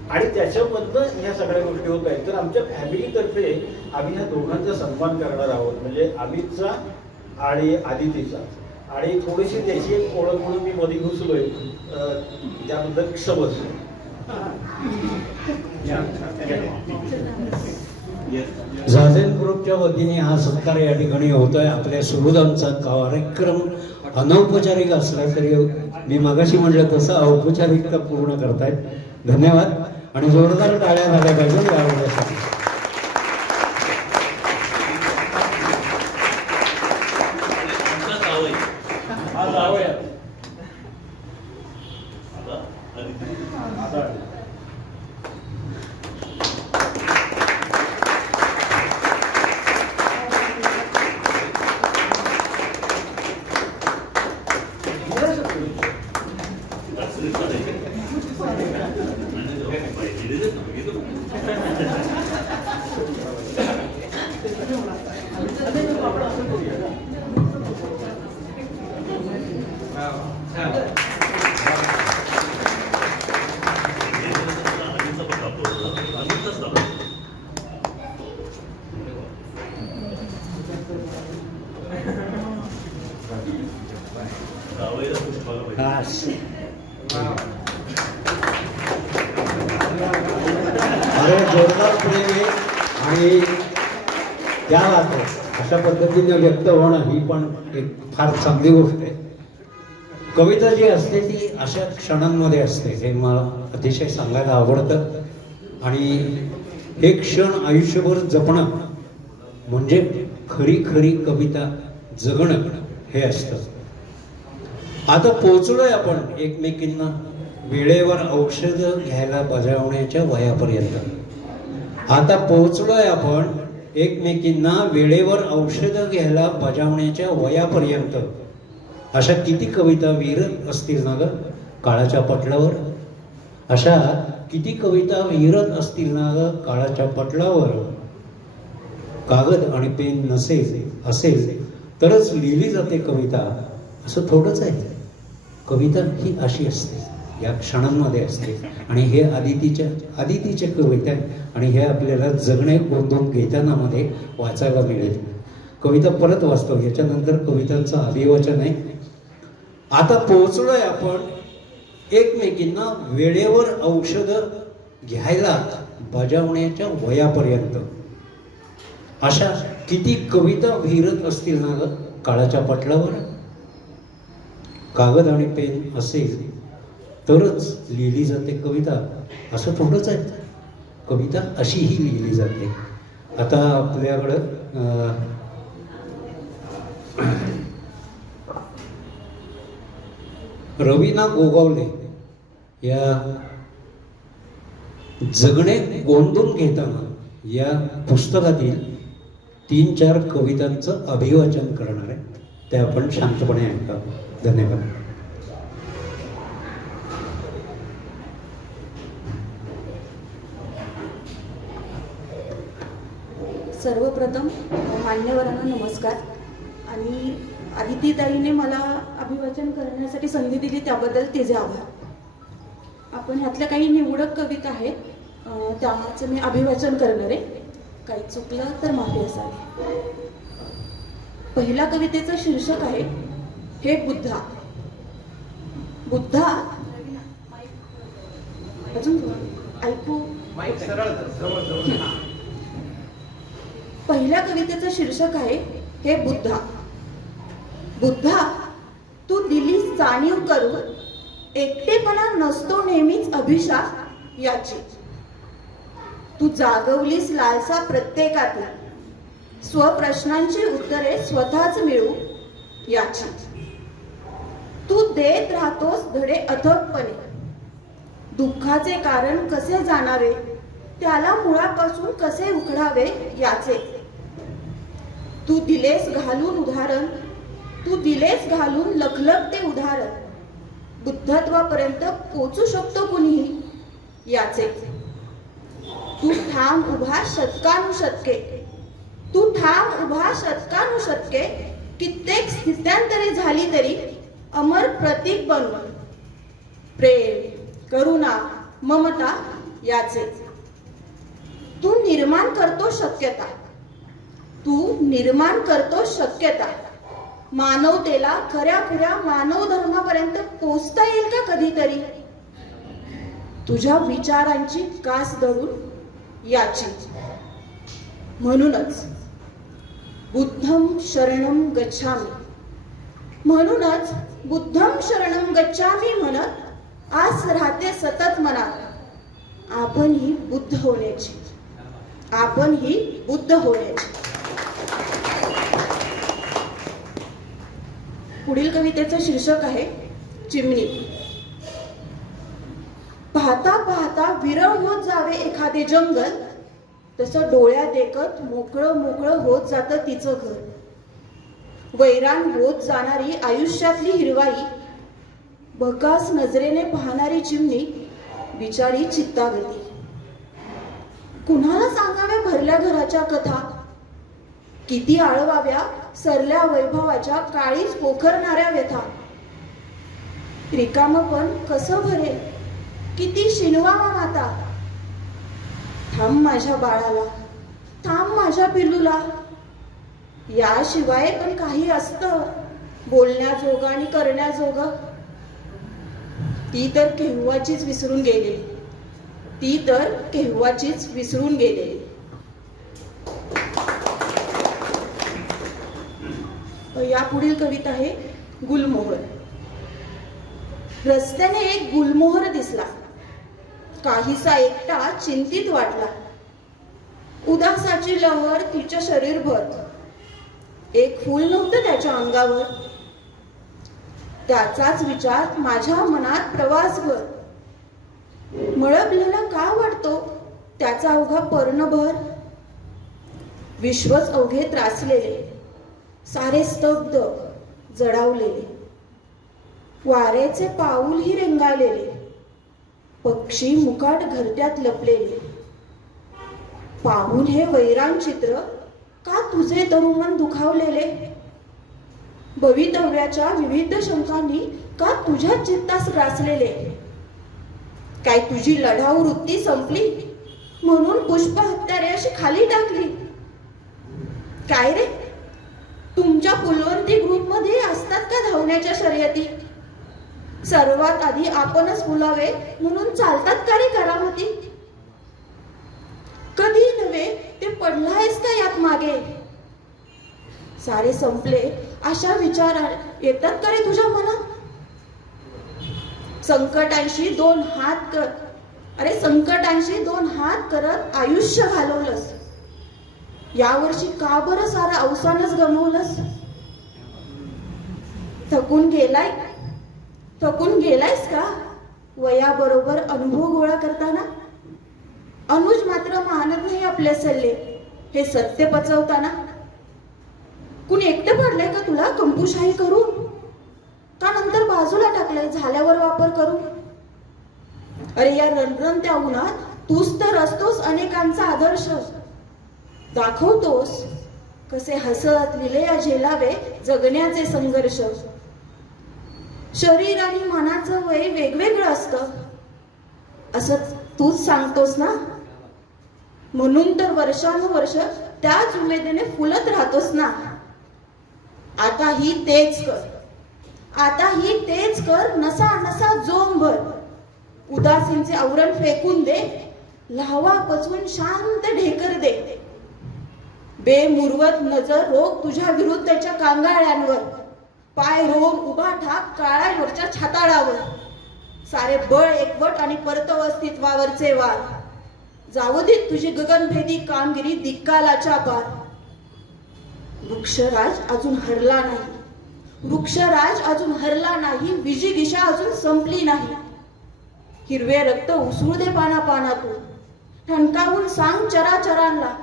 आणि त्याच्यामधनं ह्या सगळ्या गोष्टी होत आहेत. तर आमच्या फॅमिलीतर्फे आम्ही ह्या दोघांचा सन्मान करणार आहोत, म्हणजे अमितचा आणि आदितीचा. आणि थोडीशी त्याची एक ओळख म्हणून मी मध्ये घुसलोय, त्याबद्दल क्षमस्व. झाझेल ग्रुपच्या वतीने हा सत्कार या ठिकाणी होतोय. आपल्या सुहृदांचा कार्यक्रम अनौपचारिक असला तरी मी मागाशी म्हटलं तसं औपचारिकता पूर्ण करतायत. धन्यवाद आणि जोरदार टाळ्या झाल्या पाहिजे यावेळेसाठी. अरे जोरदार प्रेम आहे आणि त्या अशा पद्धतीने व्यक्त होणं ही पण एक फार चांगली गोष्ट आहे. कविता जी असते ती अशा क्षणांमध्ये असते, हे मला अतिशय सांगायला आवडतं. आणि हे क्षण आयुष्यभर जपणं म्हणजे खरी खरी कविता जगणं हे असतं. आता पोहोचलोय आपण एकमेकींना वेळेवर औषध घ्यायला बजावण्याच्या वयापर्यंत. आता पोहोचलोय आपण एकमेकींना वेळेवर औषध घ्यायला बजावण्याच्या वयापर्यंत. अशा किती कविता विरत असतील ना ग काळाच्या पटलावर. अशा किती कविता विरत असतील ना ग काळाच्या पटलावर. कागद आणि पेन असेल तरच लिहिली जाते कविता, असं थोडंच आहे. कविता ही अशी असते, या क्षणांमध्ये असते. आणि हे आदितीच्या कविता आहे आणि हे आपल्याला जगणे गोंधून घेतानामध्ये वाचायला मिळेल. कविता परत वाचतो, याच्यानंतर कवितांचं अभिवाचन आहे. आता पोहोचलोय आपण एकमेकींना वेळेवर औषध घ्यायला बजावण्याच्या वयापर्यंत. अशा किती कविता विरत असतील ना ग काळाच्या पटलावर. कागद आणि पेन असेल तरच लिहिली जाते कविता, असं थोडंच आहे. कविता अशीही लिहिली जाते. आता आपल्याकडं रवीना गोगावले या जगणे गोंधून घेताना या पुस्तकातील 3-4 कवितांचं अभिवाचन करणार आहे. ते आपण शांतपणे ऐका. धन्यवाद. सर्वप्रथम मान्यवरांना नमस्कार. आणि आदितीताईने मला अभिवाचन करण्यासाठी संधी दिली त्याबद्दल तिचे आभार. आपण ह्यातल्या काही निवडक कविता आहेत, त्याचं मी अभिवाचन करणार आहे. काही चुकलं तर माफी असावी. पहिल्या कवितेचं शीर्षक आहे हे बुद्धा. बुद्धा अजून ऐकू. पहिल्या कवितेचं शीर्षक आहे हे बुद्धा. बुद्धा, तू दिलीस जाणीव करून एकटेपणा नसतो नेहमीच अभिशाप याची. तू जागवलीस लालसा प्रत्येकातून स्वप्रश्नांची उत्तरे स्वतःच मिळू याची. तू देत राहतोस धडे अथकपणे, दुःखाचे कारण कसे जाणावे, त्याला मुळापासून कसे उखडावे याचे. तू दिलेस घालून उदाहरण, तू दिलेस घालून लखलखते उदाहरण, बुद्धत्वापर्यंत पोचू शकतो कुणीही याचे. तू ठाम उभा शतकानुशतके, तू ठाम उभा शतकानुशतके, कित्येक स्थित्यांतरे झाली तरी अमर प्रतीक बनून प्रेम, करुणा, ममता याचे. तू निर्माण करतो शक्यता, तू निर्माण करतो शक्यता, मानवतेला खऱ्या मानव धर्मापर्यंत पोचता येईल का कधीतरी, तुझ्या विचारांची कास धरून याची. म्हणूनच बुद्धं शरणं गच्छामि, म्हणूनच बुद्धं शरणं गच्छामि म्हणत आस राहते सतत मनात, आपण ही बुद्ध होण्याची, आपण ही बुद्ध होण्याची. पुढील कवितेचं शीर्षक आहे चिमणी. पाहता पाहता विरळ होत जावे एखादे जंगल, तसं डोळ्यात देखत मोकळं मोकळं होत जातं तिचं घर. वैराण होत जाणारी आयुष्यातली हिरवाई, भकास नजरेने पाहणारी चिमणी बिचारी चित्तागती. कुणाला सांगाव्या भरल्या घराच्या कथा, किती आळवाव्या सरल्या वैभवाच्या काळीच पोखरणाऱ्या व्यथा. रिकामपण कसं भरेल, किती शिनवावा माता. थांब माझ्या बाळाला, थांब माझ्या पिल्लूला, याशिवाय पण काही असतं बोलण्याजोगं आणि करण्याजोगं. ती तर केव्हाचीच विसरून गेली, ती तर केव्हाचीच विसरून गेली. यापुढील कविता आहे गुलमोहर. रस्त्याने एक गुलमोहर दिसला, काहीसा एकटा चिंतित वाटला. उदासाची लहर तिच्या शरीरभर, एक फूल नव्हतं त्याच्या अंगावर. त्याचाच विचार माझ्या मनात प्रवासभर. मळबलेला का वाटतो त्याचा अवघा पर्णभर. विश्वच अवघे त्रासलेले, सारे स्तब्ध जडावलेले. वाऱ्याचे पाऊलही रेंगाळलेले, पक्षी मुकाट घरट्यात लपलेले. पाहून हे वैराण चित्र का तुझे तरुमन दुखावलेले. भवितव्याच्या विविध शंकांनी का तुझ्या चित्तास ग्रासलेले. काय तुझी लढाऊ वृत्ती संपली म्हणून पुष्प हत्यारे अशी खाली टाकली. काय रे, तुमच्या फुलवंती ग्रुपमध्ये असतात का धावण्याच्या शर्यती. सर्वात आधी आपणच फुलावे म्हणून चालतात का रे करामती. कधी नव्हे ते पडलायस का यात मागे. सारे संपले अशा विचार येतात का रे तुझ्या मनात. संकटांशी दोन हात कर, अरे संकटांशी दोन हात करत आयुष्य घालवलंस. यावर्षी का बरं सारा अवसानच गमवलंस. थकून गेलायस का वयाबरोबर अनुभव गोळा करताना. अनुज मात्र मानत नाही आपले सल्ले हे सत्य पचवताना. कुणी एकटं पडलंय का तुला कंपुशाही करून, का नंतर बाजूला टाकलंय झाल्यावर वापर करून. अरे या रणरणत्या उन्हात तूच तर असतोस अनेकांचा आदर्श. दाखवतोस कसे हसत लिलया झेलावे जगण्याचे संघर्ष. शरीर आणि मनाचं वय वेगवेगळं असतं असं तूच सांगतोस ना. म्हणून तर वर्षानुवर्ष त्याच उमेदीने फुलत राहतोस ना. आताही तेच कर, नसा नसा जोम भर. उदासींचे आवरण फेकून दे, लावा पचवून शांत ढेकर दे. बेमुरवत नजर रोग तुझ्या विरुद्धच्या कांगाळ्यांवर, पाय रोवून उभा ठाक काळ्यावरच्या छाताळावर, सारे बळ एकवट आणि परतव अस्तित्वावरचे वार, जाऊ दे तुझी गगनभेदी कामगिरी दिक्कालाच्या पार. वृक्षराज अजून हरला नाही, वृक्षराज अजून हरला नाही, विजिगिषा अजून संपली नाही. हिरवे रक्त उसळू दे पाना पानातून, ठणकावून सांग चराचरांना,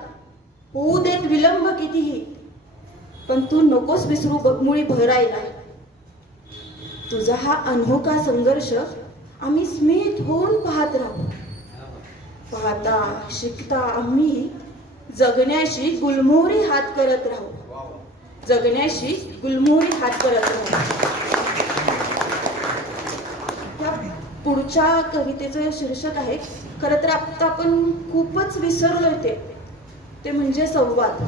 होऊ देत विलंब कितीही, पण तू नकोस विसरू बगमुळी भरायला. तुझा हा अनोखा संघर्ष आम्ही स्मित होऊन पाहत राहू. पाहता शिकता आम्ही जगण्याशी गुलमोहरी हात करत राहू, जगण्याशी गुलमोहरी हात करत राहू. त्या पुढच्या कवितेचं शीर्षक आहे, खरं तर आता आपण खूपच विसरलोय ते म्हणजे संवाद.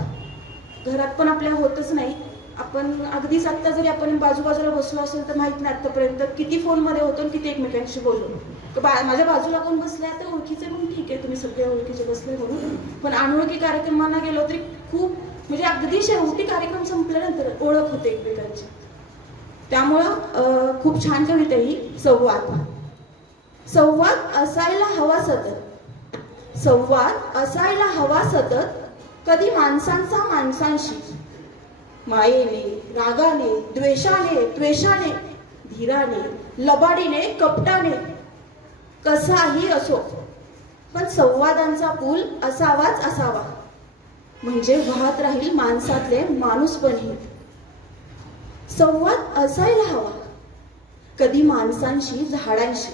घरात पण आपल्या होतच नाही. आपण अगदीच आत्ता जरी आपण बाजूबाजूला बसलो असेल तर माहित नाही आतापर्यंत किती फोनमध्ये होतो, किती एकमेकांशी बोललो. माझ्या बाजूला कोण बसले तर ओळखीचे पण ठीक आहे, तुम्ही सगळे ओळखीचे बसले म्हणून, पण अनोळखी कार्यक्रमांना गेलो तरी खूप म्हणजे अगदी शेवटी कार्यक्रम संपल्यानंतर ओळख होते एकमेकांची. त्यामुळं खूप छान कविता ही संवाद. संवाद असायला हवा सतत, संवाद असायला हवा सतत, कधी माणसांचा माणसांशी, मायेने रागाने द्वेषाने धीराने लबाडीने कपटाने, कसाही असो पण संवादांचा पूल असावाच असावा, म्हणजे वाहत राहील माणसातले माणूसपणी. संवाद असायला हवा कधी माणसांशी झाडांशी,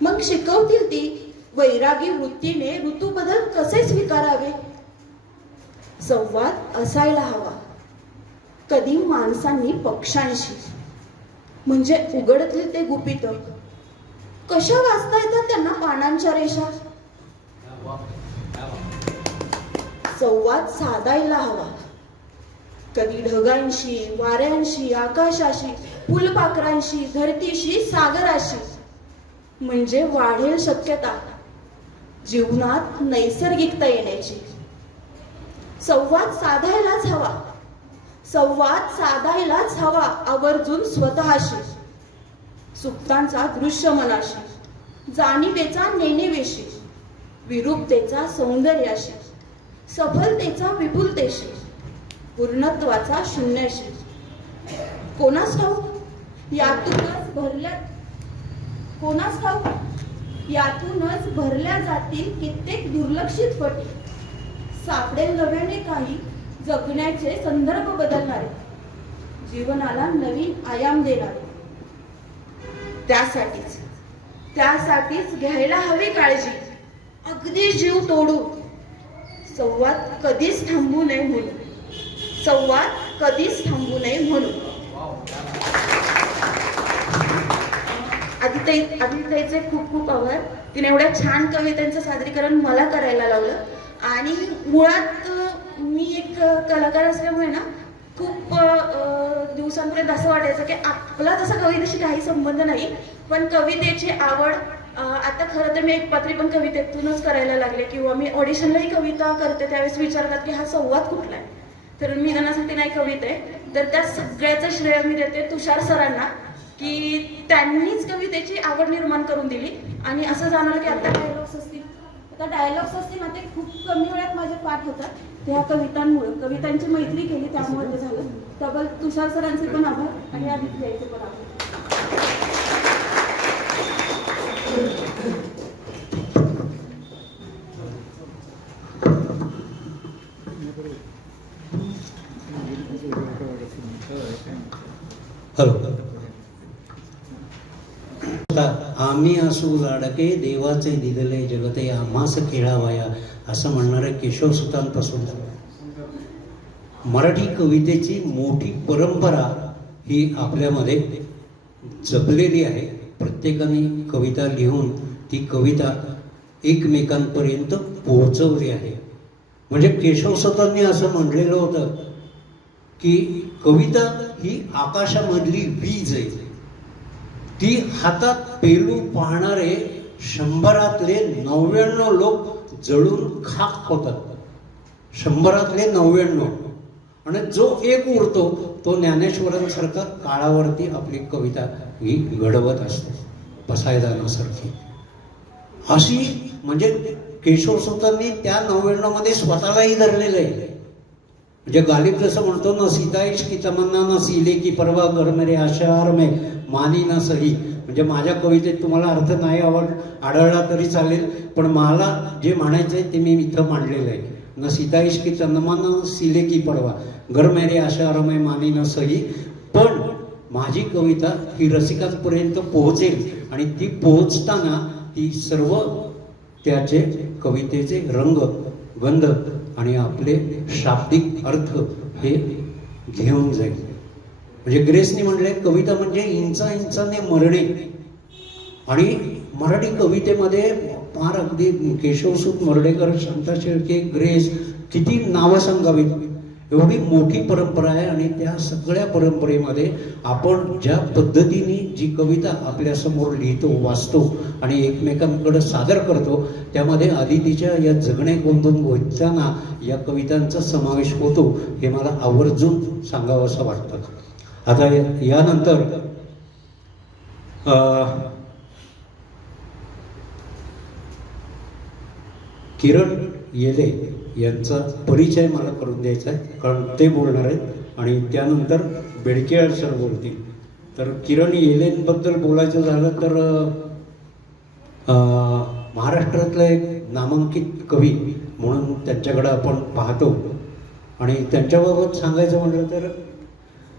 मग शिकवतील ती वैरागी वृत्तीने ऋतू बदल कसे स्वीकारावे. संवाद असायला हवा कधी माणसांनी पक्ष्यांशी, म्हणजे उघडतील ते गुपित कशा वाचता येतात त्यांना पानांच्या रेषा. संवाद साधायला हवा कधी ढगांशी वाऱ्यांशी आकाशाशी फुलपाखरांशी धरतीशी सागराशी, म्हणजे वाढेल शक्यता जीवनात नैसर्गिकता येण्याची. संवाद साधायलाच हवा, संवाद साधायलाच हवा आवर्जून स्वतःशी, सुप्तांचा दृश्य मनाशी, जाणीवेचा नेणेवेशी, विरूपतेचा सौंदर्याशी, सफलतेचा विपुलतेशी, पूर्णत्वाचा शून्याशी. कोणास ठाऊक यातूनच भरल्या जातील कित्येक दुर्लक्षित फटी, सापडेल नव्याने काही जगण्याचे संदर्भ बदलणारे, जीवनाला नवीन आयाम देणारे. त्यासाठीच घ्यायला हवी काळजी अगदी जीव तोडून. संवाद कधीच थांबू नये म्हणून, संवाद कधीच थांबू नये म्हणून. आदिताईचे खूप खूप आभार. तिने एवढ्या छान कवितांचं सादरीकरण मला करायला लावलं. आणि मुळात मी एक कलाकार असल्यामुळे ना खूप दिवसांपर्यंत असं वाटायचं की आपला तसा कवितेशी काही संबंध नाही, पण कवितेची आवड आता खरं तर मी एक पात्री पण कवितेतूनच करायला लागले, किंवा मी ऑडिशनलाही कविता करते त्यावेळेस विचारतात की हा संवाद कुठला आहे, तर मी त्यांना सांगते नाही कविता आहे. तर त्या सगळ्याचं श्रेय मी देते तुषार सरांना, की त्यांनीच कवितेची आवड निर्माण करून दिली. आणि असं जाणवलं की आता डायलॉग्स असतील ना ते खूप कमी वेळात माझे पाठ होतात, त्या कवितांमुळे कवितांची मैत्री केली त्यामुळे ते झालं. त्याबद्दल तुषार सरांचे पण आभार आणि आदित्याचे पण आभार. हॅलो. आम्ही असू लाडके देवाचे दिलेले जगते आम्हास खेळावया, असं म्हणणाऱ्या केशवसुतांपासून मराठी कवितेची मोठी परंपरा ही आपल्यामध्ये जपलेली आहे. प्रत्येकाने कविता लिहून ती कविता एकमेकांपर्यंत पोहोचवली आहे. म्हणजे केशवसुतांनी असं म्हणलेलं होतं की कविता ही आकाशामधली वीज आहे, ती हातात पेलू पाहणारे 100 99 लोक जळून खाक होतात. 100तले 99 आणि जो एक उरतो तो ज्ञानेश्वरांसारखा काळावरती आपली कविता ही घडवत असते, पसायदानासारखी. अशी म्हणजे केशवसुतांनी त्या 99 मध्ये स्वतःलाही धरलेलं आहे. म्हणजे गालिब जसं म्हणतो ना, सीता इश्क की तमन्ना न सीले की परवा घर मेरे आशार में मानी न सही. म्हणजे माझ्या कवितेत तुम्हाला अर्थ नाही आढळला तरी चालेल, पण मला जे म्हणायचंय ते मी इथं मांडलेलं आहे. न सीता इश्क की तमन्ना न सीले की परवा घर मेरे आशार में मानी न सही. पण माझी कविता ही रसिकांपर्यंत पोहोचेल आणि ती पोहोचताना ती सर्व त्याचे कवितेचे रंग, गंध आणि आपले शाब्दिक अर्थ हे घेऊन जाईल. म्हणजे ग्रेसने म्हटलंय कविता म्हणजे इंचा इंचाने मरणे. आणि मराठी कवितेमध्ये फार अगदी केशवसूत, मर्ढेकर, शांता शेळके, ग्रेस, किती नावं सांगावीत, एवढी मोठी परंपरा आहे. आणि त्या सगळ्या परंपरेमध्ये आपण ज्या पद्धतीने जी कविता आपल्यासमोर लिहितो, वाचतो आणि एकमेकांकडे सादर करतो, त्यामध्ये आदितीच्या या जगणे गोंधून घोषताना या कवितांचा समावेश होतो, हे मला आवर्जून सांगावं असं वाटतं. आता यानंतर किरण येले यांचा परिचय मला करून द्यायचा आहे, कारण ते बोलणार आहेत आणि त्यानंतर बेडकेळ सर बोलतील. तर किरण येलेंबद्दल बोलायचं झालं तर महाराष्ट्रातलं एक नामांकित कवी म्हणून त्यांच्याकडे आपण पाहतो. आणि त्यांच्याबाबत सांगायचं म्हटलं तर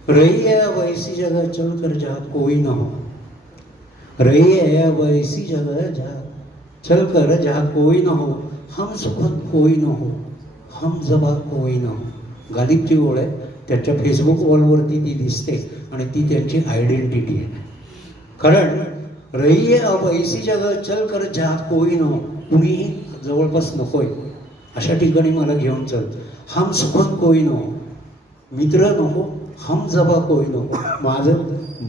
रही है वैसी जगह चल कर जहाँ कोई ना हो, रही है वैसी जगह जहाँ चल कर जहाँ कोई ना हो, हम सुखद कोई ना हो, हम जबा कोई ना हो. गालिबची ओळ आहे, त्यांच्या फेसबुक वॉलवरती ती दिसते आणि ती त्यांची आयडेंटिटी आहे. कारण रही है अब ऐसी जगह चल कर जहाँ कोई ना हो, कुणीही जवळपास नकोय अशा ठिकाणी मला घेऊन चल. हम सुखद कोई ना हो, मित्र नको, हम जबा कोई नको,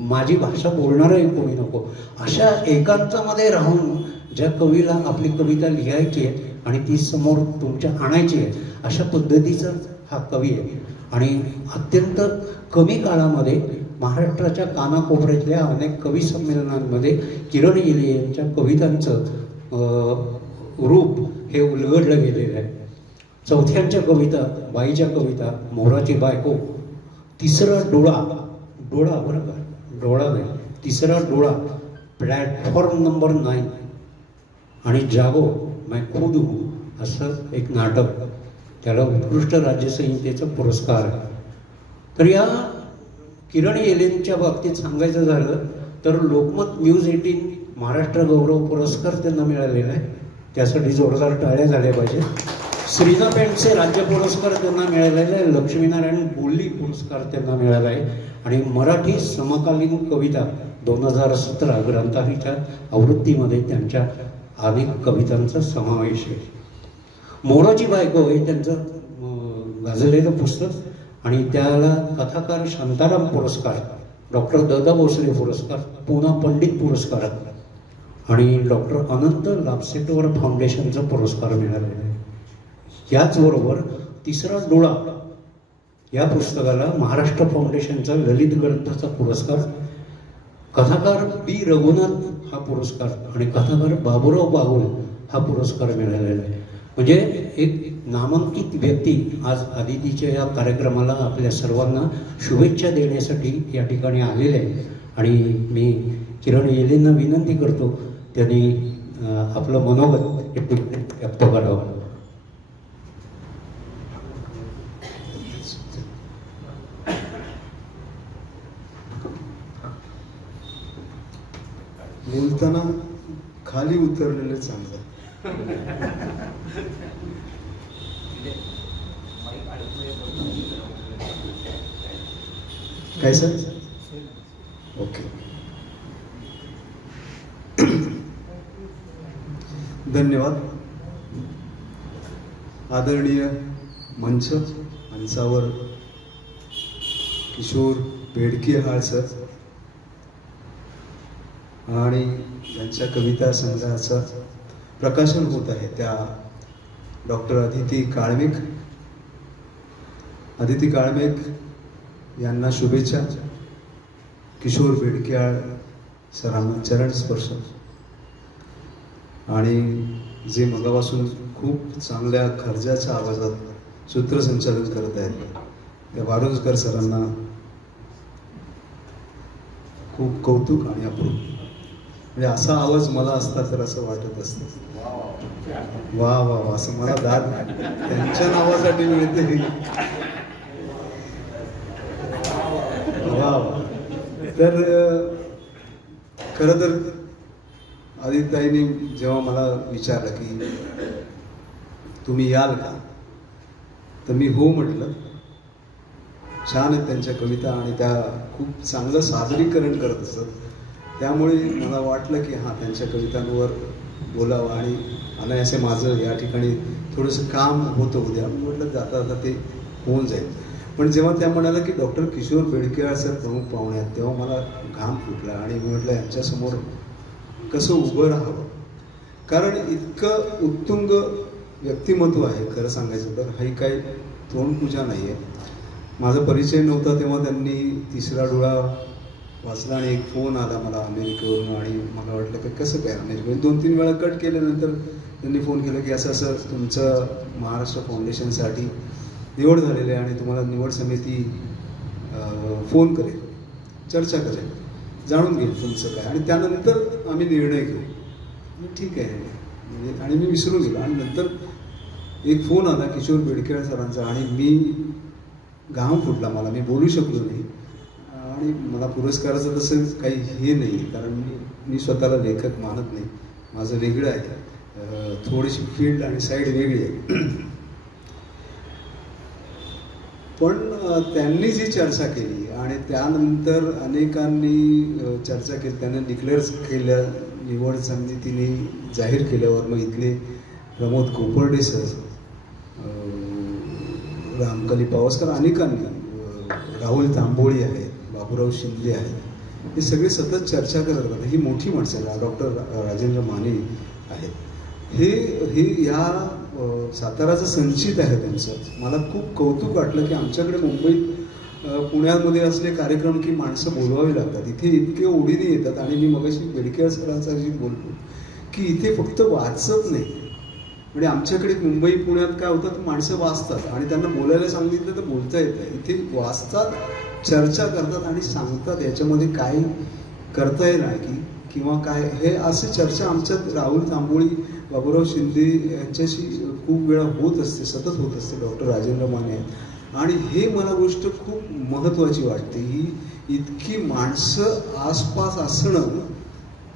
माझी भाषा बोलणारही कोणी नको. अशा एकांतामध्ये राहून ज्या कवीला आपली कविता लिहायची आहे आणि ती समोर तुमच्या आणायची आहे, अशा पद्धतीचा हा कवी आहे. आणि अत्यंत कमी काळामध्ये महाराष्ट्राच्या कानाकोपऱ्यातल्या अनेक कवी संमेलनांमध्ये किरण येले यांच्या कवितांचं रूप हे उलगडलं गेलेलं आहे. चौथ्यांच्या कविता, बाईच्या कविता, मोराची बायको, तिसरा डोळा, डोळा बरं का, डोळा नाही, तिसरा डोळा, प्लॅटफॉर्म नंबर 9 आणि जागो मैं खुद हूँ असं एक नाटक, त्याला उत्कृष्ट राज्यसंहितेचा पुरस्कार आहे. तर या किरण येलेंच्या बाबतीत सांगायचं झालं तर लोकमत न्यूज 18 महाराष्ट्र गौरव पुरस्कार त्यांना मिळालेला आहे, त्यासाठी जोरदार टाळ्या झाल्या पाहिजे. श्रीना पेंडसे राज्य पुरस्कार त्यांना मिळालेला आहे, लक्ष्मीनारायण बोल्ली पुरस्कार त्यांना मिळाला आहे. आणि मराठी समकालीन कविता 2017 ग्रंथालयाच्या आवृत्तीमध्ये त्यांच्या अनेक कवितांचा समावेश आहे. मोराची बायको हे त्यांचं गाजलेलं पुस्तक आणि त्याला कथाकार शांताराम पुरस्कार, डॉक्टर दादा भोसले पुरस्कार, पुना पंडित पुरस्कार आणि डॉक्टर अनंत लाभसेटवर फाउंडेशनचा पुरस्कार मिळालेला आहे. याचबरोबर तिसरा डोळा या पुस्तकाला महाराष्ट्र फाउंडेशनचा ललित ग्रंथाचा पुरस्कार, कथाकार बी रघुनाथ हा पुरस्कार आणि कथाकार बाबूराव बागुल हा पुरस्कार मिळालेला आहे. म्हणजे एक नामांकित व्यक्ती आज आदितीच्या या कार्यक्रमाला आपल्या सर्वांना शुभेच्छा देण्यासाठी या ठिकाणी आलेले आहे. आणि मी किरण येलेंना विनंती करतो त्यांनी आपलं मनोगत व्यक्त करावं. बोलताना खाली उतरलेलं चांगलं. काय सर? ओके. धन्यवाद. आदरणीय मंचावर किशोर बेडके सर आणि यांच्या कविता संग्रहाचं प्रकाशन होत आहे त्या डॉक्टर अदिती काळमिक अदिती काळमेघ यांना शुभेच्छा. किशोर बेडकेआळ सरांना चरण स्पर्श. आणि जे मगापासून खूप चांगल्या खर्जाच्या आवाजात सूत्रसंचालन करत आहेत त्या वारुंजकर सरांना खूप कौतुक आणि अप्रूप. म्हणजे असा आवाज मला असता तर असं वाटत असतं. वा वा वा असं मला दाद त्यांच्या नावासाठी मिळते. वा वा. तर खरं तर आदित्यताईंनी जेव्हा मला विचारलं की तुम्ही याल का, तर मी हो म्हटलं. छान आहेत त्यांच्या कविता आणि त्या खूप चांगलं सादरीकरण करत असतात. त्यामुळे मला वाटलं की हां त्यांच्या कवितांवर बोलावं. आणि अनायासे माझं या ठिकाणी थोडंसं काम होतं उद्या, म्हटलं जाता जाता ते होऊन जाईल. पण जेव्हा त्या म्हणाल्या की डॉक्टर किशोर बेडकेआळ सर प्रमुख पाहुणे आहेत, तेव्हा मला घाम फुटला आणि मी म्हटलं यांच्यासमोर कसं उभं राहावं. कारण इतकं उत्तुंग व्यक्तिमत्व आहे. खरं सांगायचं तर ही काही तोंडपूजा नाही आहे. माझा परिचय नव्हता तेव्हा त्यांनी तिसरा डोळा वाचला आणि एक फोन आला मला अमेरिकेवरून. आणि मला वाटलं की कसं काय अमेरिकेवरून 2-3 वेळा कट केल्यानंतर त्यांनी फोन केला की असं असं तुमचं महाराष्ट्र फाउंडेशनसाठी निवड झालेली आहे आणि तुम्हाला निवड समिती फोन करेल, चर्चा करेल, जाणून घेईल तुमचं काय आणि त्यानंतर आम्ही निर्णय घेऊ. ठीक आहे म्हणजे. आणि मी विसरून गेलो. आणि नंतर एक फोन आला किशोर बेडकेआळ सरांचा आणि मी घाम फुटला मला. मी बोलू शकलो नाही. आणि मला पुरस्काराचं तसं काही हे नाही, कारण मी स्वतःला लेखक मानत नाही. माझं वेगळं आहे, थोडीशी फील्ड आणि साईड वेगळी आहे. पण त्यांनी जी चर्चा केली आणि त्यानंतर अनेकांनी चर्चा केली, त्यांना डिक्लेअर केल्या, निवड समितीने जाहीर केल्यावर मग इथले प्रमोद कोपर्डे सर, रामकली पावसकर, अनेकांनी, राहुल तांबोळी आहेत, बाबूराव शिंदे आहेत, हे सगळे सतत चर्चा करत राहतात. ही मोठी माणसं आहेत. डॉक्टर राजेंद्र माने आहेत. हे या साताराचं संचित आहे त्यांचं. मला खूप कौतुक वाटलं की आमच्याकडे मुंबईत पुण्यामध्ये असले कार्यक्रम की माणसं बोलवावी लागतात. इथे इतके ओढीने येतात. आणि मी मगाशी बेडकेआळ सरांचा जी बोलतो की इथे फक्त वाचत नाही. म्हणजे आमच्याकडे मुंबई पुण्यात काय होतं, माणसं वाचतात आणि त्यांना बोलायला सांगितलं तर बोलता येत नाही. इथे वाचतात, चर्चा करतात आणि सांगतात याच्यामध्ये काय करता येईल आणखी किंवा काय, हे असे चर्चा आमच्यात राहुल तांबोळी, बाबूराव शिंदे यांच्याशी खूप वेळा होत असते, सतत होत असते. डॉक्टर राजेंद्र माने आहेत. आणि हे मला गोष्ट खूप महत्त्वाची वाटते. ही इतकी माणसं आसपास असणं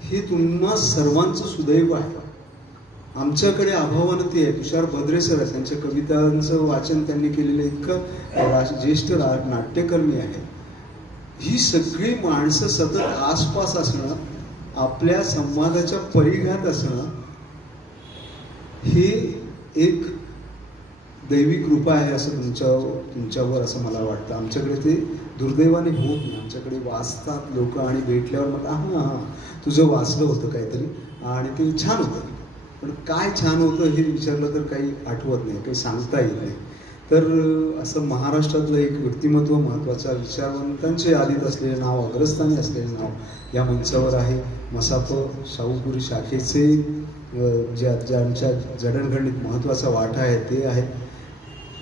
हे तुम्हा सर्वांचं सुदैव आहे. आमच्याकडे अभावानं आहे. तुषार भद्रे सर आहेत, त्यांच्या कवितांचं वाचन त्यांनी केलेलं इतकं ज्येष्ठ नाट्यकर्मी आहे. ही सगळी माणसं सतत आसपास असणं, आपल्या संवादाच्या परिघात असणं, हे एक दैवी कृपा आहे असं तुमच्यावर असं मला वाटतं. आमच्याकडे ते दुर्दैवाने होत नाही. आमच्याकडे वाचतात लोक आणि भेटल्यावर मग हां तुझं वाचलं होतं काहीतरी आणि ते छान होतं. पण काय छान होतं हे विचारलं तर काही आठवत नाही, काही सांगता येत नाही. तर असं महाराष्ट्रातलं एक व्यक्तिमत्व, महत्त्वाचा विचारवंतांच्या यादीत असलेलं नाव, अग्रस्थानी असलेलं नाव या मंचावर आहे. मसाप शाहूपुरी शाखेचे ज्यांच्या जडणघडणीत महत्त्वाचा वाटा आहे ते आहेत.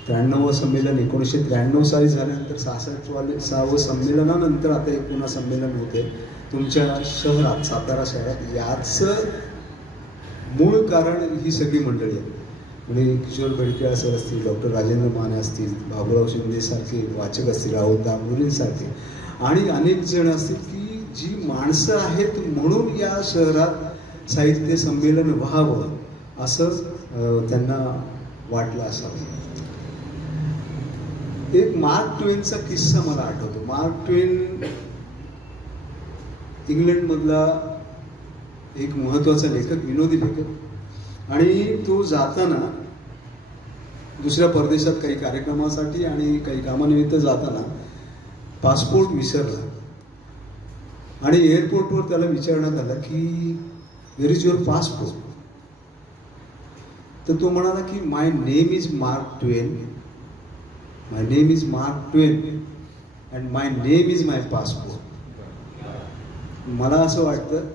93वं संमेलन 1993 साली झाल्यानंतर 66वं संमेलनानंतर आता एक पुन्हा संमेलन होते तुमच्या शहरात, सातारा शहरात. याचं मूळ कारण ही सगळी मंडळी आहे. म्हणजे किशोर बेडकेआळ सर असतील, डॉक्टर राजेंद्र माने असतील, बाबूराव शिंदेसारखे वाचक असतील, राहुल तांबोळींसारखे आणि अनेक जण असतील की जी माणसं आहेत म्हणून या शहरात साहित्य संमेलन व्हावं असं त्यांना वाटलं असावं. एक मार्क ट्वेनचा किस्सा मला आठवतो. मार्क ट्वेन इंग्लंडमधला एक महत्त्वाचा लेखक, विनोदी लेखक. आणि तो जाताना दुसऱ्या परदेशात काही कार्यक्रमासाठी आणि काही कामानिमित्त जाताना पासपोर्ट विसरला आणि एअरपोर्टवर त्याला विचारण्यात आलं की वेर इज युअर पासपोर्ट. तर तो म्हणाला की माय नेम इज मार्क ट्वेन माय नेम इज मार्क ट्वेन and my name is my passport. मला असं वाटतं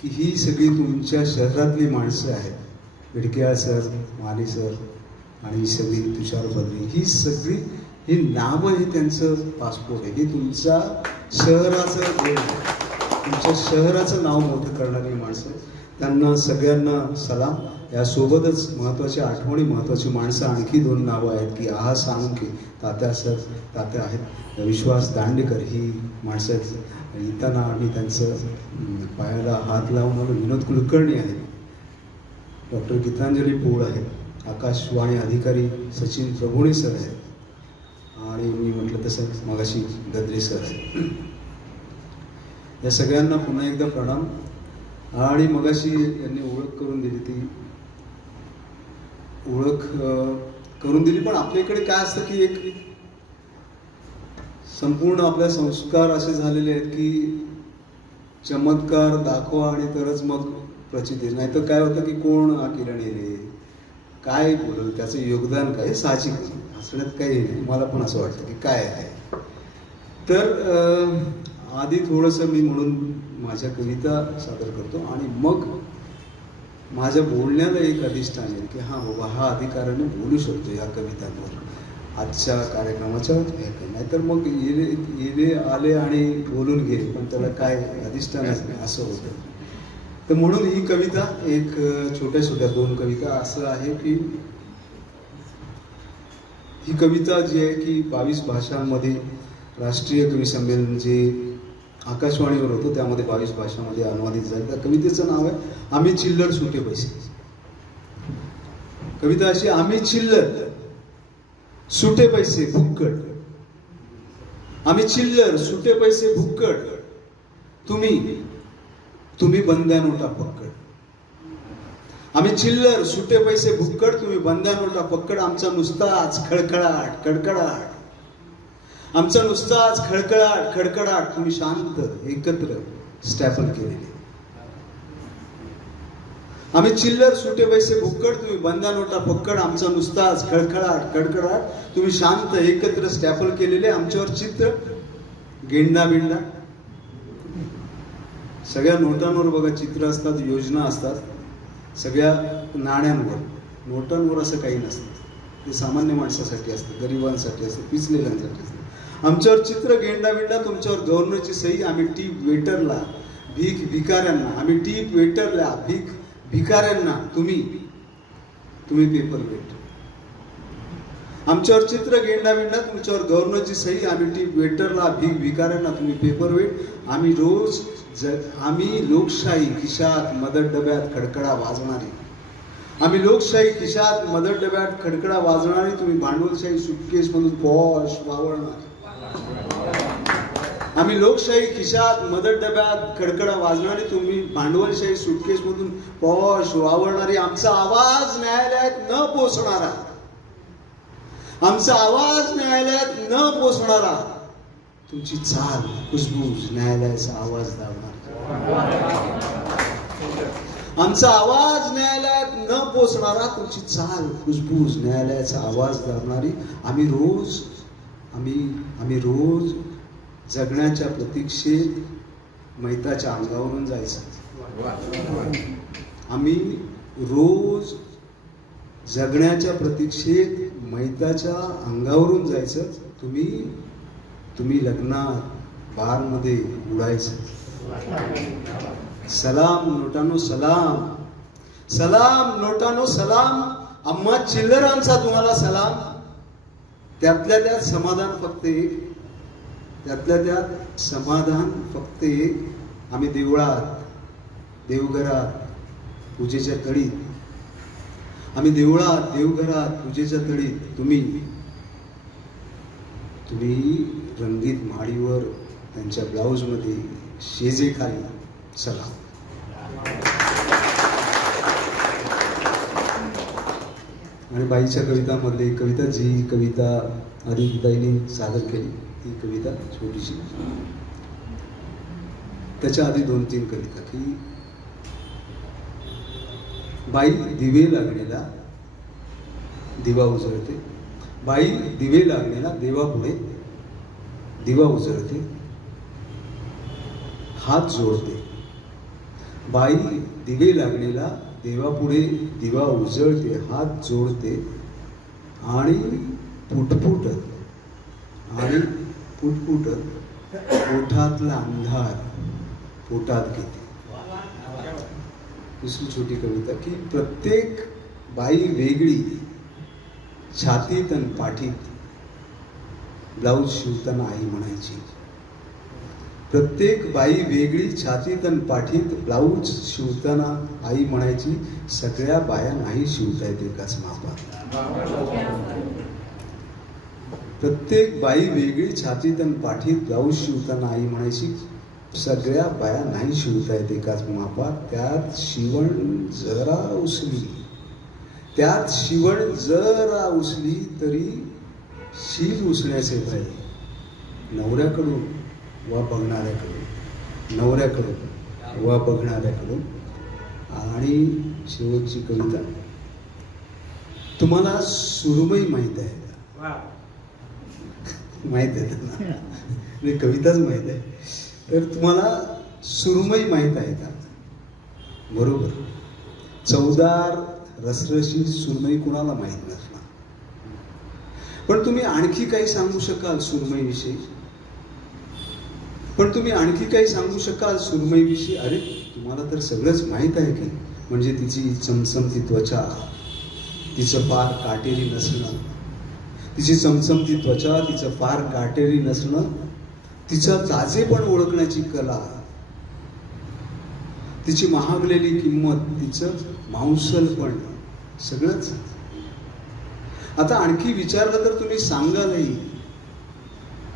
की ही सगळी तुमच्या शहरातली माणसं आहेत. बिडकेळ सर, माली सर आणि ही सगळी तुषार बद्री, ही सगळी ही नावं हे त्यांचं पासपोर्ट आहे. ही तुमच्या शहराचं गोल आहे. तुमच्या शहराचं नाव मोठं करणारी माणसं आहेत. त्यांना सगळ्यांना सलाम. यासोबतच महत्त्वाच्या आठवणी, महत्त्वाची माणसं आणखी 2 नावं आहेत की आहा साळुंखे, तात्या सर, तात्या आहेत. विश्वास दांडेकर ही माणसं आहेत. येताना आम्ही त्यांचं पायाला हात लावून आलो. विनोद कुलकर्णी आहेत. डॉक्टर गीतांजली पोळ आहेत. आकाशवाणी अधिकारी सचिन प्रभुणे सर आहेत. आणि मी म्हटलं तसं मगाशी गद्रे सर आहेत. या सगळ्यांना पुन्हा एकदा प्रणाम. आणि मगाशी यांनी ओळख करून दिली, ती ओळख करून दिली. पण आपल्याकडे काय असतं की एक संपूर्ण आपल्या संस्कार असे झालेले आहेत की चमत्कार दाखवा आणि तरच मग प्रचिती. नाही तर काय होतं की कोण हा किरण येले, काय बोलल, त्याचं योगदान काय, साहजिक हसण्यात काही नाही. मला पण असं वाटतं की काय आहे. तर आधी थोडंसं मी म्हणून माझ्या कविता सादर करतो आणि मग माझ्या बोलण्याला एक अधिष्ठान आहे की हां बाबा हा अधिकाराने बोलू शकतो या कवितांवर आजच्या कार्यक्रमाच्या. नाहीतर मग येले आले आणि बोलून गेले, पण त्याला काय अधिष्ठानच नाही, असं होतं. तर म्हणून ही कविता एक छोट्या छोट्या 2 कविता असं आहे की ही कविता जी आहे की 22 भाषांमध्ये राष्ट्रीय कवी संमेलन जे आकाशवाणीवर होतं त्यामध्ये 22 भाषांमध्ये अनुवादित झाली. त्या कवितेचं नाव आहे आम्ही चिल्लर सुटे पैसे. कविता अशी: आम्ही चिल्लर सुटे पैसे भुक्कड, आम्ही चिल्लर सुटे पैसे भुक्कड, तुम्ही बंद्या नोटा पक्कड. आम्ही चिल्लर सुटे पैसे भुक्कड, तुम्ही बंद्या नोटा पक्कड. आमचा नुसताच खडखडाट खडखडाट, आमचा नुसताच खडखडाट खडखडाट, तुम्ही शांत एकत्र स्टॅपल केलेले. आम्ही चिल्लर सुटे पैसे भुक्कड, तुम्ही बंद्या नोटा पक्कड. आमचा नुसताच खडखडाट खडखडाट, तुम्ही शांत एकत्र स्टॅपल केलेले. आमच्यावर चित्र गेंडा बिंडा. सगळ्या नोटांवर बघा चित्र असतात, योजना असतात. सगळ्या नाण्यांवर, नोटांवर असं काही नसतं. ते सामान्य माणसासाठी असतं, गरिबांसाठी असतं, पिचलेल्यांसाठी असतं. आमच्यावर चित्र गेंडा बिंडा, तुमच्यावर गव्हर्नरची सही. आम्ही टीप वेटरला, भिकाऱ्यांना, आम्ही टीप वेटरला भिकाऱ्यांना, तुम्ही पेपर वेट. आमच्यावर चित्र गेंडा बिंडा, तुमच्यावर गव्हर्नरची सही. आम्ही टीप वेटरला, भिकाऱ्यांना, तुम्ही पेपर वेट. आम्ही लोकशाही खिशात मदत डब्यात खडखडा वाजणारी. आम्ही लोकशाही खिशात मदत डब्यात खडखडा वाजणारी, तुम्ही भांडवलशाही सुटकेस मधून पॉश वावरणारी. आम्ही लोकशाही खिशात मदत डब्यात खडखडा वाजणारी, तुम्ही भांडवलशाही सुटकेस मधून पॉश वावरणारी. आमचा आवाज न्यायालयात न पोचणारा, आमचा आवाज न्यायालयात न पोचणारा, तुमची चाल कुजबूज न्यायालयाचा आवाज दाबणार. आमचा आवाज न्यायालयात न पोचणारा, तुमची चाल कुजबूज न्यायालयाचा आवाज दाबणारी. आम्ही रोज जगण्याच्या प्रतीक्षेत मैताच्या अंगावरून जायचं. आम्ही रोज जगण्याच्या प्रतीक्षेत मैताच्या अंगावरून जायचं. तुम्ही लग्नात बारमध्ये उडायचं. सलाम नोटानो सलाम, सलाम नोटानो सलाम. आम्हा चिल्लरांचा तुम्हाला सलाम. त्यातल्या त्यात समाधान फक्त एक, त्यातल्या त्यात समाधान फक्त एक. आम्ही देवळात, देवघरात, पूजेच्या तळीत. आम्ही देवळात, देवघरात, पूजेच्या तळीत. तुम्ही रंगीत माडीवर, त्यांच्या ब्लाऊजमध्ये, शेजेखाली. सलाम. आणि बाईच्या कवितांमधली एक कविता, जी कविता आदितीताईंनी सादर केली, ती कविता छोटीशी. त्याच्या आधी 2-3 कविता की बाई दिवे लागणीला दिवा उजळते, बाई दिवे लागलेला देवापुढे दिवा उजळते, हात जोडते. बाई दिवे लागलेला देवापुढे दिवा उजळते, हात जोडते आणि पुटपुटत पोटातला अंधार पोटात घेते. दुसरी छोटी कविता की प्रत्येक बाई वेगळी, छातीत आणि पाठीत ब्लाऊज शिवताना आई म्हणायची. प्रत्येक बाई वेगळी, छातीत आणि पाठीत ब्लाऊज शिवताना आई म्हणायची. सगळ्या बाया नाही शिवता येत एकाच मापात. प्रत्येक बाई वेगळी, छातीत आणि पाठीत ब्लाऊज शिवताना आई म्हणायची. सगळ्या बाया नाही शिवता येत एकाच मापात. त्यात शिवण जरा उसली तरी शील उसण्याचे भय. नवऱ्याकडून वा बघणाऱ्याकडून. आणि शेवटची कविता. तुम्हाला सुरमई माहित आहे का? माहित आहे ना, म्हणजे कविताच माहित आहे. तर तुम्हाला सुरमई माहित आहे का? बरोबर. चवदार रसरशी सुरमई कुणाला माहित नसणार. पण तुम्ही आणखी काही सांगू शकाल सुरमईविषयी? अरे तुम्हाला तर सगळंच माहित आहे की. म्हणजे तिची चमचमती त्वचा, तिचं फार काटेरी नसणं, तिचं ताजेपण ओळखण्याची कला, तिची महागलेली किंमत, तिचं मांसलपण, सगळंच. आता आणखी विचारलं तर तुम्ही सांगालही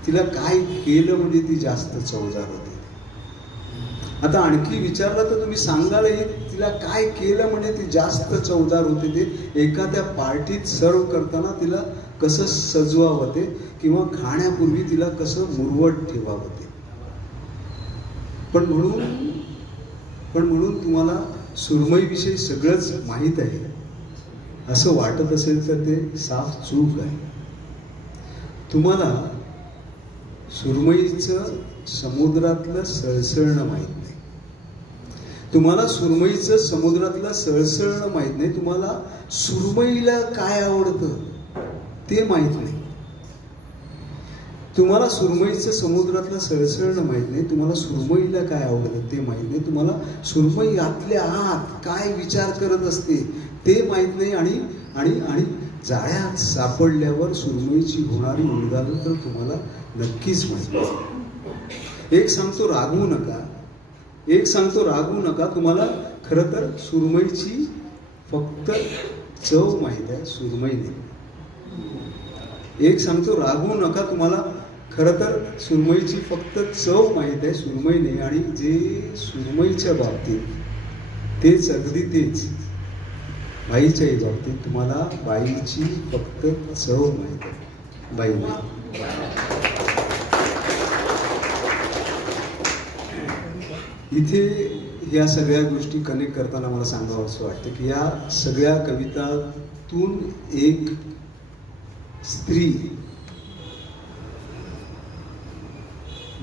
तिला काय केलं म्हणजे ती जास्त चवदार होते. आता आणखी विचारलं तर तुम्ही सांगालही तिला काय केलं म्हणजे ती जास्त चवदार होते. ते एखाद्या पार्टीत सर्व करताना तिला कसं सजवावं ते, किंवा खाण्यापूर्वी तिला कसं मुरवट ठेवावं ते. पण म्हणून तुम्हाला सुरमईविषयी सगळंच माहीत आहे असं वाटत असेल तर ते साफ चूक आहे. तुम्हाला सुरमईचं समुद्रातलं सळसळणं माहीत नाही. तुम्हाला सुरमईला काय आवडतं ते माहीत नाही. तुम्हाला सुरमईचं समुद्रातलं सळसळणं माहीत नाही. तुम्हाला सुरमईला काय आवडतं ते माहीत नाही. तुम्हाला सुरमई आतल्या आत काय विचार करत असते ते माहीत नाही. आणि जाळ्यात सापडल्यावर सुरमईची होणारी उलगडल तर तुम्हाला नक्कीच माहीत नाही. एक सांगतो रागवू नका. तुम्हाला खरं तर सुरमईची फक्त चव माहीत आहे, सुरमई नाही. एक सांगतो रागवू नका. तुम्हाला खरं तर सुरमईची फक्त चव माहीत आहे, सुरमई नाही. आणि जे सुरमईच्या बाबतीत तेच, अगदी तेच बाईच्याही बाबतीत तुम्हाला बाईची फक्त चव माहीत आहे, बाई नाही. इथे या सगळ्या गोष्टी कनेक्ट करताना मला सांगावं असं वाटतं की या सगळ्या कवितातून एक स्त्री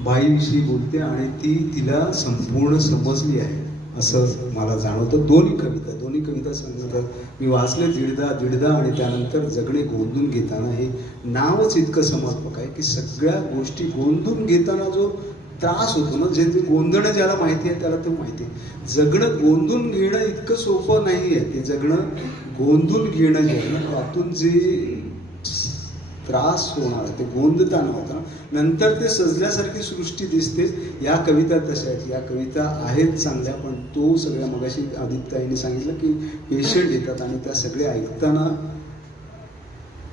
बाईविषयी बोलते आणि ती तिला संपूर्ण समजली आहे असं मला जाणवतं. दोन्ही कविता संग्रह मी वाचले, दीडदा आणि त्यानंतर जगणे गोंधून घेताना. हे नावच इतकं समर्पक आहे की सगळ्या गोष्टी गोंधून घेताना जो त्रास होतो ना, जे गोंधळं ज्याला माहिती आहे त्याला ते माहिती आहे. जगणं गोंधून घेणं इतकं सोपं नाही आहे. ते जगणं गोंधून घेणं जे आहे ना, त्यातून जे त्रास होणार ते गोंधताना होता नंतर ते सजल्यासारखी सृष्टी दिसते. या कविता तशा आहेत. या कविता आहेत चांगल्या, पण तो सगळ्या मगाशी आदित्यताईंनी सांगितलं की पेशंट येतात आणि त्या सगळ्या ऐकताना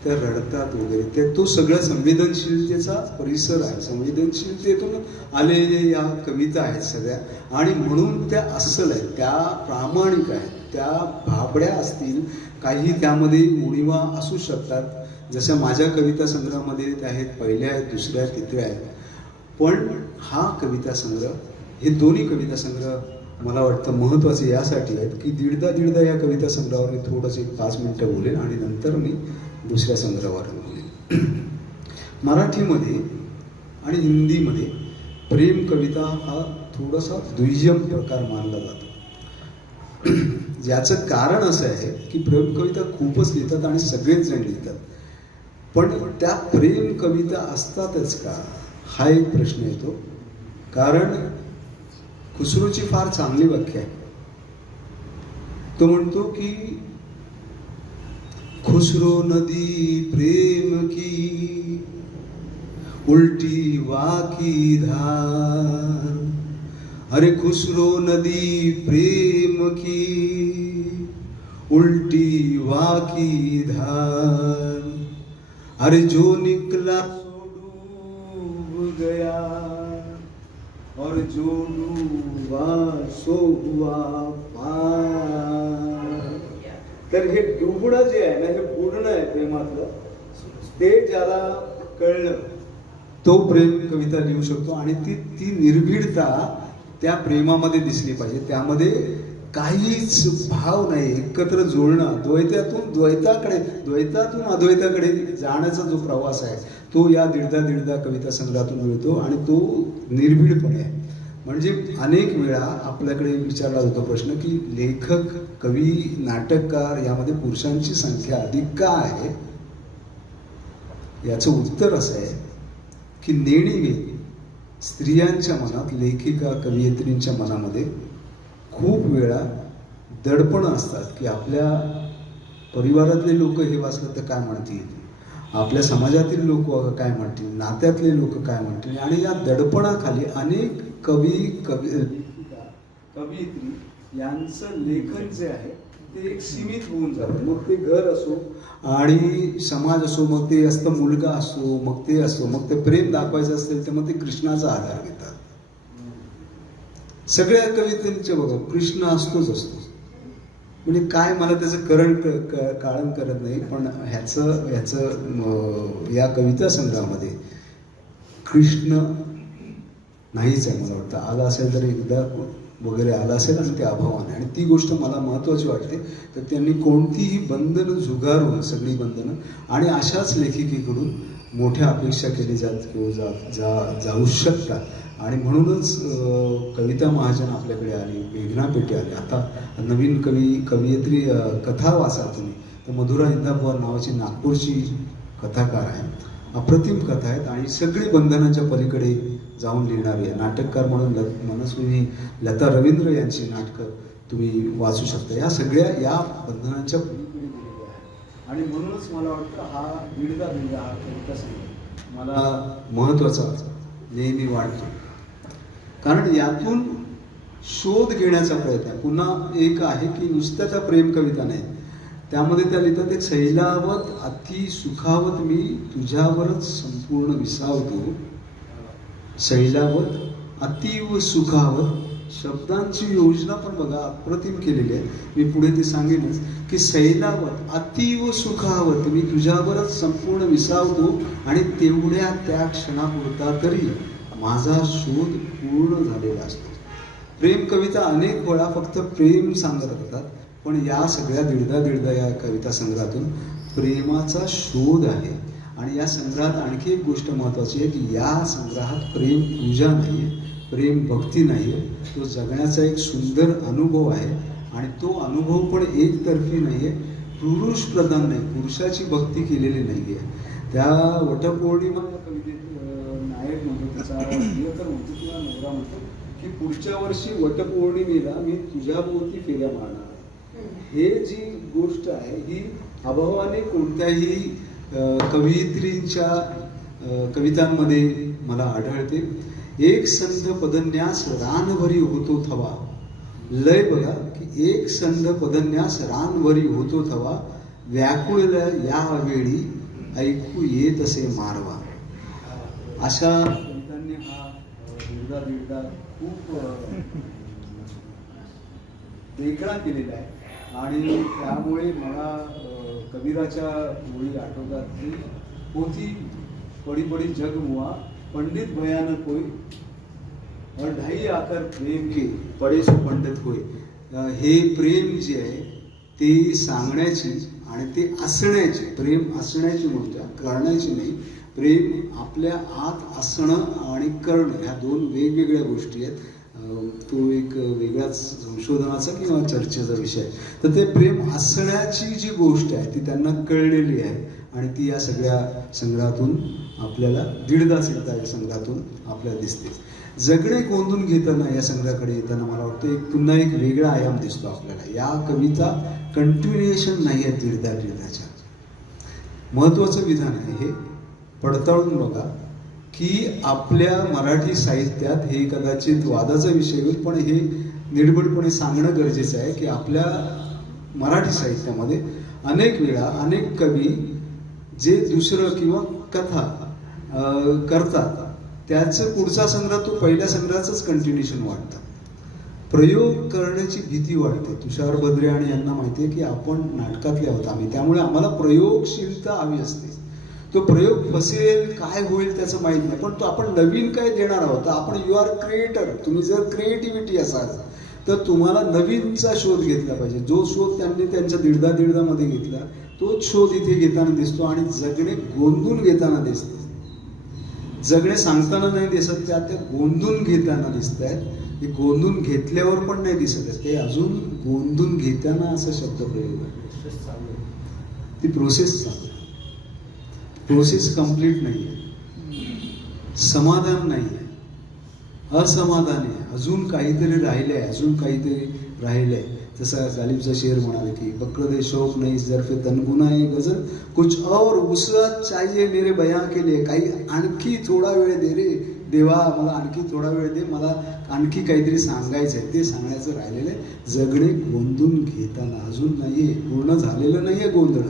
त्या रडतात वगैरे. ते तो सगळ्या संवेदनशीलतेचा परिसर आहे. संवेदनशीलतेतून आलेल्या या कविता आहेत सगळ्या. आणि म्हणून त्या अस्सल आहेत, त्या प्रामाणिक आहेत, त्या भाबड्या असतील. काही त्यामध्ये उणिवा असू शकतात, जशा माझ्या कविता संग्रहामध्ये त्या आहेत, पहिल्या आहेत, दुसऱ्या आहेत, तिसऱ्या आहेत. पण हा कविता संग्रह, हे दोन्ही कविता संग्रह मला वाटतं महत्त्वाचे यासाठी आहेत की दीडदा या कविता संग्रहावर मी थोडंसं 5 मिनिटं बोलेन आणि नंतर मी दुसऱ्या संग्रहावर बोलेन. मराठीमध्ये आणि हिंदीमध्ये प्रेम कविता हा थोडासा दुय्यम प्रकार मानला जातो. ज्याचं कारण असं आहे की प्रेम कविता खूपच लिहितात आणि सगळेच जण लिहितात, पण त्या प्रेम कविता असतातच का हा एक प्रश्न येतो. कारण खुसरोची फार चांगली व्याख्या आहे. तो म्हणतो की खुसरो नदी प्रेम की उल्टी वाकी धार, अरे खुसरो नदी प्रेम की उल्टी वाकी धार, अरे जो निकला सो डूब गया और जो डूबा सो हुआ पार. तर हे डुबणं जे आहे ना, हे बुडणं आहे प्रेमातलं. ते ज्याला कळलं तो प्रेम कविता लिहू शकतो. आणि ती निर्भीडता त्या प्रेमामध्ये दिसली पाहिजे. त्यामध्ये काहीच भाव नाही, एकत्र जुळणं, द्वैतातून अद्वैताकडे जाण्याचा जो प्रवास आहे तो या दीडदा कविता संग्रहातून मिळतो. आणि तो निर्भीडपणे आहे. म्हणजे अनेक वेळा आपल्याकडे विचारला जातो प्रश्न की लेखक, कवी, नाटककार यामध्ये पुरुषांची संख्या अधिक का आहे. याचं उत्तर असं आहे की नेणीवे स्त्रियांच्या मनात, लेखिका कवयित्रींच्या मनामध्ये खूप वेळा दडपणं असतात की आपल्या परिवारातले लोक हे वाचलं तर काय म्हणतील, आपल्या समाजातील लोक काय म्हणतील, नात्यातले लोक काय म्हणतील. आणि या दडपणाखाली अनेक कवयित्री यांचं लेखन जे आहे ते एक सीमित होऊन जातं. मग ते घर असो आणि समाज असो, मग ते असतं मुलगा असो, मग ते असो, मग ते प्रेम दाखवायचं असेल तर मग ते कृष्णाचा आधार घेतात. सगळ्या कवितेचे बघा कृष्ण असतोच असतो. म्हणजे काय, मला त्याचं काळण करत नाही, पण ह्याचं या कविता संग्रहामध्ये कृष्ण नाहीच आहे. मला वाटतं आला असेल तर एकदा वगैरे आला असेल आणि ते अभावाने. आणि ती गोष्ट मला महत्त्वाची वाटते. तर त्यांनी कोणतीही बंधनं झुगारून, सगळी बंधनं, आणि अशाच लेखिकेकडून मोठ्या अपेक्षा केली जाऊ शकतात. आणि म्हणूनच कविता महाजन आपल्याकडे आली, मेघना पेटे आली. आता नवीन कवयित्री कथा वाचा तुम्ही तर मधुरा इंदापूर नावाची नागपूरची कथाकार आहे. अप्रतिम कथा आहेत आणि सगळी बंधनाच्या पलीकडे जाऊन लिहिणारी आहे. नाटककार म्हणून मनस्विनी लता रवींद्र यांची नाटकं तुम्ही वाचू शकता. या सगळ्या या बंधनांच्या पलीकडे गेलेल्या आहेत. आणि म्हणूनच मला वाटतं हा दीडदा हा कविता संग्रह मला महत्त्वाचा नेहमी वाटतो. कारण यातून शोध घेण्याचा प्रयत्न आहे. पुन्हा एक आहे की नुसत्या त्या प्रेम कविता नाही, त्यामध्ये त्या लिहितात एक शैलावत अति सुखावत मी तुझ्यावरच संपूर्ण विसावतो. शैलावत अतीव सुखावत, शब्दांची योजना पण बघा अप्रतिम केलेली आहे. मी पुढे ते सांगेनच की शैलावत अतीव सुखावत मी तुझ्यावरच संपूर्ण विसावतो. आणि तेवढ्या त्या क्षणापुरता तरी माझा शोध पूर्ण झालेला असतो. प्रेम कविता अनेक वेळा फक्त प्रेम सांगत असतात, पण या सगळ्या दीडदा या कविता संग्रहातून प्रेमाचा शोध आहे. आणि या संग्रहात आणखी एक गोष्ट महत्त्वाची आहे की या संग्रहात प्रेम पूजा नाही आहे, प्रेम भक्ती नाही आहे, तो जगण्याचा एक सुंदर अनुभव आहे. आणि तो अनुभव पण एकतर्फी नाही आहे, पुरुष प्रधान नाही, पुरुषाची भक्ती केलेली नाही आहे. त्या वटपौर्णिमा या कवितेत नायक म्हणतो, त्याचा प्रियकर म्हणतो किंवा नवरा म्हणतो की पुढच्या वर्षी वटपौर्णिमेला मी तुझ्याभोवती फेऱ्या मारणार. हे जी गोष्ट आहे ही अभावाने कोणत्याही कवयित्रींच्या कवितांमध्ये मला आढळते. एक संध पदन्यास रानभरी होतो थवा. लय बघा की एक संध पदन्यास रानभरी होतो थवा, व्याकुळला या वेळी ऐकू येत असे मारवा. अशा कवितांनी हा दीडदा खूप देखणा केलेला आहे. आणि त्यामुळे मला कबीराच्या ओळी आठवतात की पोथी पडी पडी जग मुआ, पंडित भयानक होय, अढाई आकर प्रेम के पडे सो पंडित होय. हे प्रेम जे आहे ते सांगण्याची आणि ते असण्याची, प्रेम असण्याची म्हणूया, करण्याची नाही. प्रेम आपल्या आत असणं आणि करणं ह्या दोन वेगवेगळ्या गोष्टी आहेत. तो एक वेगळाच संशोधनाचा किंवा चर्चेचा विषय आहे. तर ते प्रेम असण्याची जी गोष्ट आहे ती त्यांना कळलेली आहे आणि ती या सगळ्या संग्रहातून आपल्याला, दीडदा सीता या संग्रहातून आपल्याला दिसते. जगणे गोंधून घेताना या संग्रहाकडे येताना मला वाटतं पुन्हा एक वेगळा आयाम दिसतो आपल्याला. या कविता कंटिन्युएशन नाही आहे दीडदाच्या. महत्त्वाचं विधान आहे हे, पडताळून बघा की आपल्या मराठी साहित्यात, हे कदाचित वादाचा विषय होईल पण हे निर्भीडपणे सांगणं गरजेचं आहे की आपल्या मराठी साहित्यामध्ये अनेक वेळा अनेक कवी जे दुसरं किंवा कथा करतात त्याचं पुढचा संग्रह तो पहिल्या संग्रहाचंच कंटिन्युएशन वाटतं. प्रयोग करण्याची भीती वाटते. तुषार भद्रे आणि यांना माहिती आहे की आपण नाटकातले आहोत आम्ही, त्यामुळे आम्हाला प्रयोगशीलता हवी असते. तो प्रयोग फसेल, काय होईल त्याचं माहीत नाही, पण तो आपण नवीन काय देणार आहोत. आपण यू आर क्रिएटर. तुम्ही जर क्रिएटिव्हिटी असाल तर तुम्हाला नवीनचा शोध घेतला पाहिजे. जो शोध त्यांनी त्यांच्या दीडदामध्ये घेतला तोच शोध इथे घेताना दिसतो आणि जगणे गोंधून घेताना दिसते. जगणे सांगताना नाही दिसत, त्या गोंधून घेताना दिसत आहेत. हे गोंधून घेतल्यावर पण नाही दिसत आहे, ते अजून गोंधून घेताना असा शब्दप्रयोग आहे. ती प्रोसेस चालू, प्रोसेस कंप्लीट नाही आहे. समाधान नाही आहे, असमाधान आहे. अजून काहीतरी राहिलं आहे, अजून काहीतरी राहिलं आहे. जसं गालिबचा शेर म्हणाले की बकर शौक नहीं जरफे तनगुनाए गजल कुछ और वुसअत चाहिए मेरे बयां के लिए. काही आणखी थोडा वेळ दे रे देवा, मला आणखी थोडा वेळ दे, मला आणखी काहीतरी सांगायचं आहे, ते सांगण्याचं राहिलेलं आहे. जगणे गोंधून घेताना अजून नाहीये, पूर्ण झालेलं नाहीये गोंधळ.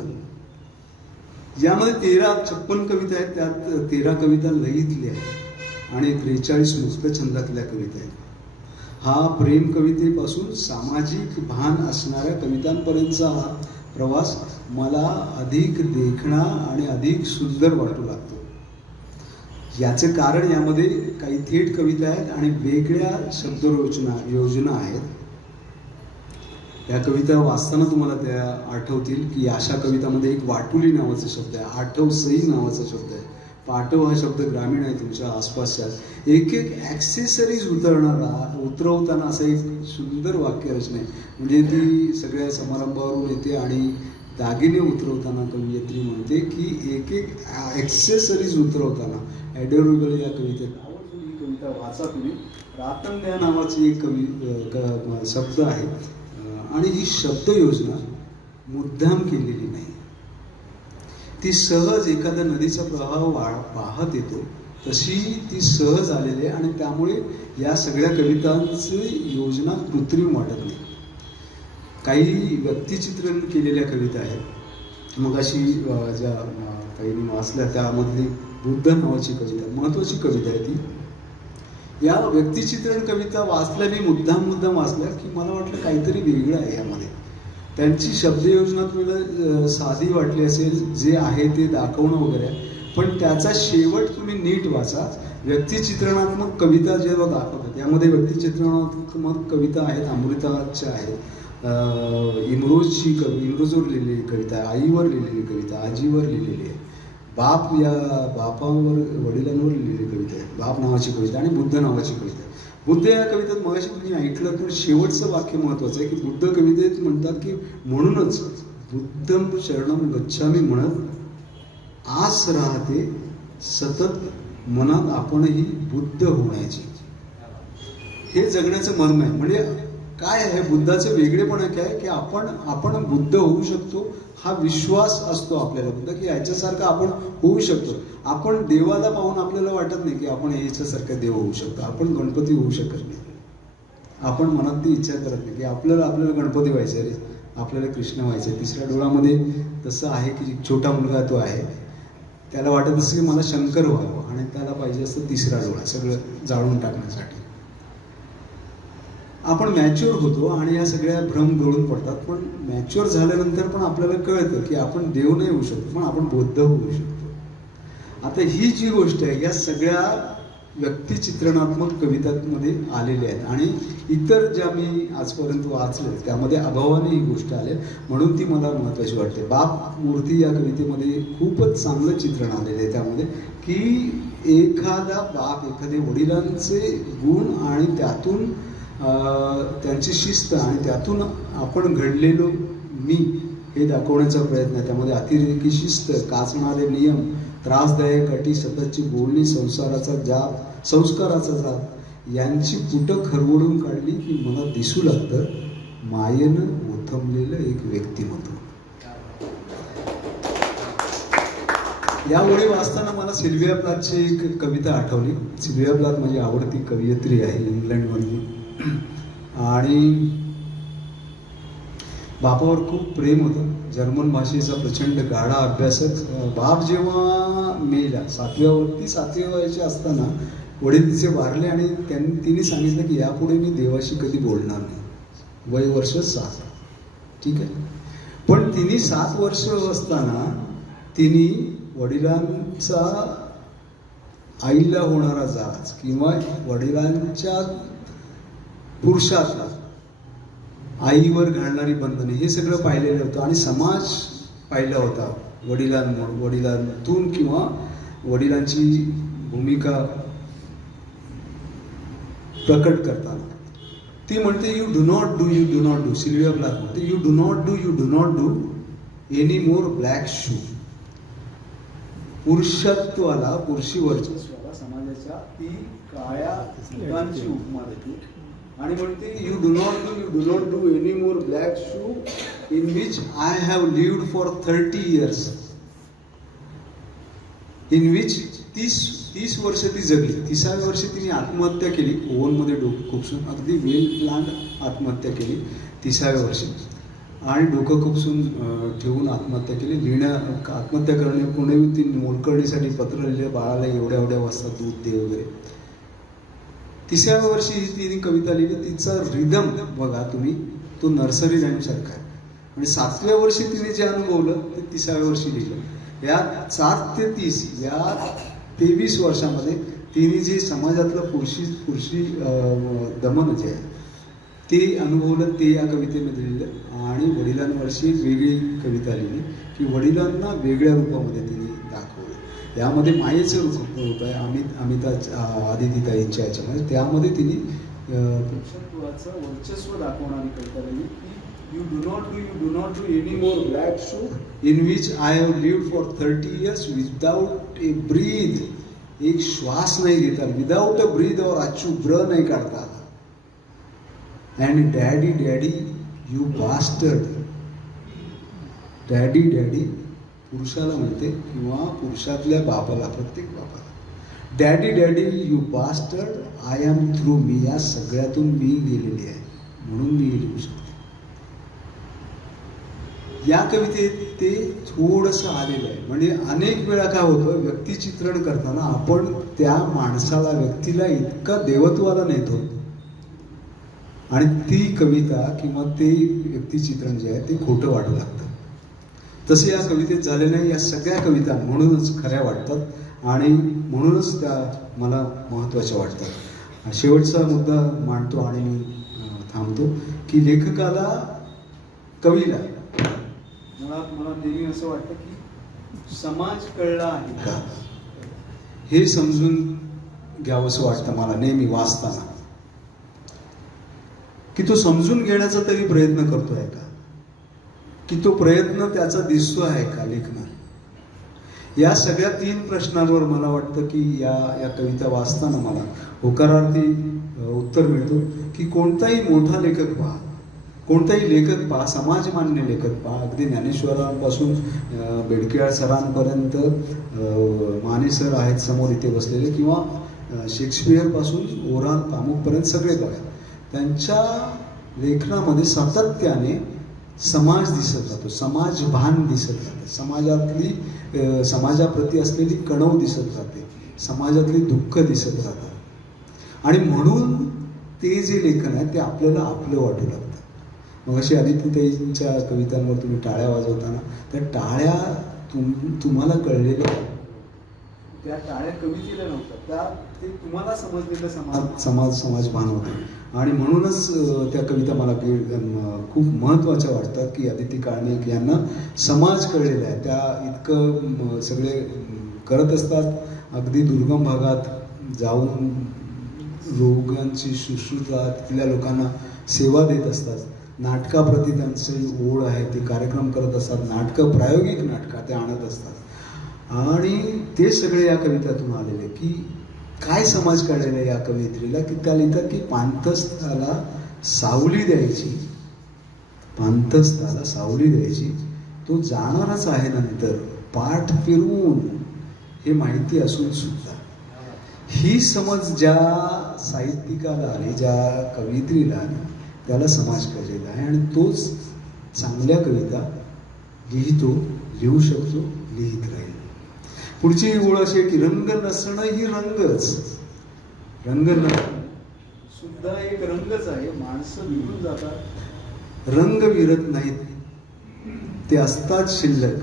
यामध्ये 56 कविता आहेत, त्यात 13 कविता लयीतल्या आहेत आणि 43 मुक्त छंदातल्या कविता आहेत. हा प्रेम कवितेपासून सामाजिक भान असणाऱ्या कवितांपर्यंतचा हा प्रवास मला अधिक देखणा आणि अधिक सुंदर वाटू लागतो. याचे कारण यामध्ये काही थेट कविता आहेत आणि वेगळ्या योजना आहेत. या कविता वाचताना तुम्हाला त्या आठवतील की अशा कवितामध्ये एक वाटुली नावाचा शब्द आहे, आठव सई नावाचा शब्द आहे, पाठव हा शब्द ग्रामीण आहे तुमच्या आसपासच्या. एक ॲक्सेसरीज उतरवताना असं एक सुंदर वाक्यरचना आहे. म्हणजे ती सगळ्या समारंभावरून येते आणि दागिने उतरवताना कवयित्री म्हणते की एक ॲक्सेसरीज उतरवताना ॲडोरेबल या कवितेत. आवडून ही कविता वाचा तुम्ही. रातंड्या नावाची एक शब्द आहे आणि ही शब्दयोजना मुद्दाम केलेली नाही. ती सहज एखाद्या नदीचा प्रवाह वाहत येतो तशी ती सहज आलेली आहे आणि त्यामुळे या सगळ्या कवितांची योजना कृत्रिम वाटत नाही. काही व्यक्तिचित्रण केलेल्या कविता आहेत. मग अशी ज्या काही वाचल्या त्यामधली बुद्ध नावाची कविता, महत्त्वाची कविता आहे ती. या व्यक्तिचित्रण कविता वाचल्या मी मुद्दाम वाचल्या की मला वाटलं काहीतरी वेगळं आहे यामध्ये. त्यांची शब्दयोजना तुम्हाला साधी वाटली असेल, जे आहे ते दाखवणं वगैरे, पण त्याचा शेवट तुम्ही नीट वाचा. व्यक्तिचित्रणात्मक कविता जेव्हा दाखवतात यामध्ये व्यक्तिचित्रणात्मक कविता आहेत, अमृताच्या आहेत, इमरोजवर लिहिलेली कविता, आईवर लिहिलेली कविता, आजीवर लिहिलेली आहे, बापावर वडिलांवर लिहिलेली कविता आहे, बाप नावाची कविता आणि बुद्ध नावाची कविता. बुद्ध या कवितेत मगाशी तुम्ही ऐकलं तर शेवटचं वाक्य महत्वाचं आहे की बुद्ध कवितेत म्हणतात की म्हणूनच बुद्धम शरणम गच्छामी म्हणत आस राहते सतत मनात आपणही बुद्ध होण्याची. हे जगण्याचं मर्म आहे. म्हणजे काय आहे बुद्धाचं वेगळेपण काय की आपण बुद्ध होऊ शकतो हा विश्वास असतो आपल्याला बुद्ध की ह्याच्यासारखं आपण होऊ शकतो. आपण देवाला पाहून आपल्याला वाटत नाही की आपण ह्याच्यासारखं देव होऊ शकतो. आपण गणपती होऊ शकत नाही. आपण मनात ती इच्छा करत नाही की आपल्याला गणपती व्हायचं रे, आपल्याला कृष्ण व्हायचं. तिसऱ्या डोळामध्ये तसं आहे की छोटा मुलगा तो आहे, त्याला वाटत असं की मला शंकर व्हावं आणि त्याला पाहिजे असतं तिसरा डोळा सगळं जाळून टाकण्यासाठी. आपण मॅच्युअर होतो आणि या सगळ्या भ्रम गळून पडतात. पण मॅच्युअर झाल्यानंतर पण आपल्याला कळतं की आपण देव नाही होऊ शकतो पण आपण बुद्ध होऊ शकतो. आता ही जी गोष्ट आहे या सगळ्या व्यक्तिचित्रणात्मक कवितांमध्ये आलेले आहेत आणि इतर ज्या मी आजपर्यंत वाचले त्यामध्ये अभावाने ही गोष्ट आली म्हणून ती मला महत्त्वाची वाटते. बाप मूर्ती या कवितेमध्ये खूपच चांगलं चित्रण आलेलं आहे त्यामध्ये की एखादा बाप एखादे वडिलांचे गुण आणि त्यातून त्यांची शिस्त आणि त्यातून आपण घडलेलो मी हे दाखवण्याचा प्रयत्न आहे. त्यामध्ये अतिरेकी शिस्त, काचणारे नियम, त्रासदायक अटी, सततची बोलणी, संस्काराचा जाप यांची पुटं खरवडून काढली की मला दिसू लागतं मायेनं ओथंबलेलं एक व्यक्तिमत्व. या ओळी वाचताना मला सिल्व्हिया प्लाथची एक कविता आठवली. सिल्व्हिया प्लाथ माझी आवडती कवयित्री आहे इंग्लंडमधली आणि बापावर खूप प्रेम होतं. जर्मन भाषेचा प्रचंड गाढा अभ्यासक. बाप जेव्हा मेला 7व्या वयाचे असताना वडील तिचे वारले आणि तिने सांगितलं की यापुढे मी देवाशी कधी बोलणार नाही. वय वर्ष 7. ठीक आहे. पण तिने 7 वर्ष असताना तिने वडिलांचा आईला होणारा जाच किंवा वडिलांच्या पुरुषातला आईवर घालणारी बंधने हे सगळं पाहिलेलं होतं आणि समाज पाहिला होता वडिलांतून किंवा वडिलांची भूमिका प्रकट करताना. ती म्हणते you do not do Sylvia Plath म्हणते you do not do any more black shoe. पुरुषत्वाला पुरुषी वर्चस्वाला समाजाच्या ती काळ्या मुलांची उपमा देते आणि म्हणते you do not do any more black shoe in which I have lived for 30 years. In which 30 वर्ष ती जगली. 30व्या वर्षी तिने आत्महत्या केली. ओव्हनमध्ये डोकं खुपसून अगदी वेल प्लॅन आत्महत्या केली 30व्या वर्षी आणि डोकं खुपसून ठेवून आत्महत्या केली. आत्महत्या करणे पुणे ती मोलकरणीसाठी पत्र लिहिलं बाळाला एवढ्या वाजता दूध दे वगैरे. 30व्या वर्षी तिने कविता लिहिली. तिचा रिदम बघा तुम्ही तो नर्सरी राईम सारखा आहे आणि 7व्या वर्षी तिने जे अनुभवलं ते 30व्या वर्षी लिहिलं. या 7 ते 30 या 23 वर्षामध्ये तिने जे समाजातलं पुरुषी दमन जे आहे ते अनुभवलं ते या कवितेमध्ये लिहिलं आणि वडिलांवर्षी वेगळी कविता लिहिली की वडिलांना वेगळ्या रूपामध्ये तिने दाखवलं. यामध्ये मायेचं रूप आहे अमिता आदितीताईंच्या याच्यामध्ये. त्यामध्ये तिने पुरुषत्वाचं वर्चस्व दाखवणारी कविता लिहिली की you do not do any more black shoe in which I have lived for 30 years without a breath. एक श्वास नाही घेता विदाउट अ ब्रीथ और अचू ब्र नाही काढता. And daddy you bastard. Daddy पुरुषाला म्हणते किंवा पुरुषातल्या बापाला प्रत्येक बापाला daddy you bastard I am through. मी या सगळ्यातून मी गेलेली आहे म्हणून मी लिहू शकते. या कवितेत ते थोडंसं आलेलं आहे. म्हणजे अनेक वेळा काय होतं व्यक्तिचित्रण करताना आपण त्या माणसाला व्यक्तीला इतका देवत्वाला नेतो आणि ती कविता किंवा ते व्यक्तिचित्रण जे आहे ते खोटं वाटू लागतं. तसे या कवितेत झाले नाही. या सगळ्या कविता म्हणूनच खऱ्या वाटतात आणि म्हणूनच त्या मला महत्त्वाच्या वाटतात. शेवटचा मुद्दा मांडतो आणि मी थांबतो की लेखकाला कवीला मुळात मला नेहमी असं वाटतं की समाज कळला आहे का हे समजून घ्यावंसं वाटतं मला नेहमी वाचताना की तो समजून घेण्याचा तरी प्रयत्न करतोय का की तो प्रयत्न त्याचा दिसतो आहे का लेखनात. या सगळ्या 3 प्रश्नांवर मला वाटतं की या कविता वाचताना मला होकारार्थी उत्तर मिळतो की कोणताही मोठा लेखक पहा, कोणताही लेखक पहा, समाजमान्य लेखक पहा, अगदी ज्ञानेश्वरांपासून बेडकेळ सरांपर्यंत माने सर आहेत समोर इथे बसलेले किंवा शेक्सपियरपासून ओरान पामुकपर्यंत सगळे बघा. त्यांच्या लेखनामध्ये सातत्याने समाज दिसत राहतो, समाजभान दिसत राहते, समाजाप्रती असलेली कणव दिसत राहते, समाजातली दुःख दिसत राहतात आणि म्हणून ते जे लेखन आहे ते आपल्याला आपलं वाटू लागतं. मग अशी आदित्यताईंच्या कवितांवर तुम्ही टाळ्या वाजवताना त्या टाळ्या तुम्हाला कळलेल्या त्या टाळ्या कवितेला नव्हत्या, त्या ते तुम्हाला समजलेलं समाजभान होतं. आणि म्हणूनच त्या कविता मला खूप महत्त्वाच्या वाटतात की अदिती काळनिक यांना समाज कळलेला आहे. त्या इतकं सगळे करत असतात, अगदी दुर्गम भागात जाऊन रोगांची शुश्रूषा, तिथल्या लोकांना सेवा देत असतात. नाटकाप्रती त्यांची ओढ आहे, ते कार्यक्रम करत असतात, नाटकं, प्रायोगिक नाटकं ते आणत असतात. आणि ते सगळे या कवितातून आलेले की काय समाज काढलेला आहे या कवयित्रीला, की त्या लिहितात की पांथस्थाला सावली द्यायची, पांथस्थाला सावली द्यायची, तो जाणारच आहे नंतर पाठ फिरवून, हे माहिती असून सुद्धा. ही समज ज्या साहित्यिकाला आली, ज्या कवयित्रीला आली, त्याला समाज कळलेला आहे. आणि तोच चांगल्या कविता लिहितो, लिहू शकतो, लिहित राहील. पुढची ओळ अशी की रंग नसणं ही रंगच, रंग नसणं सुद्धा एक रंगच आहे. माणसं विरून जातात, रंग विरत नाहीत, ते असतात शिल्लक,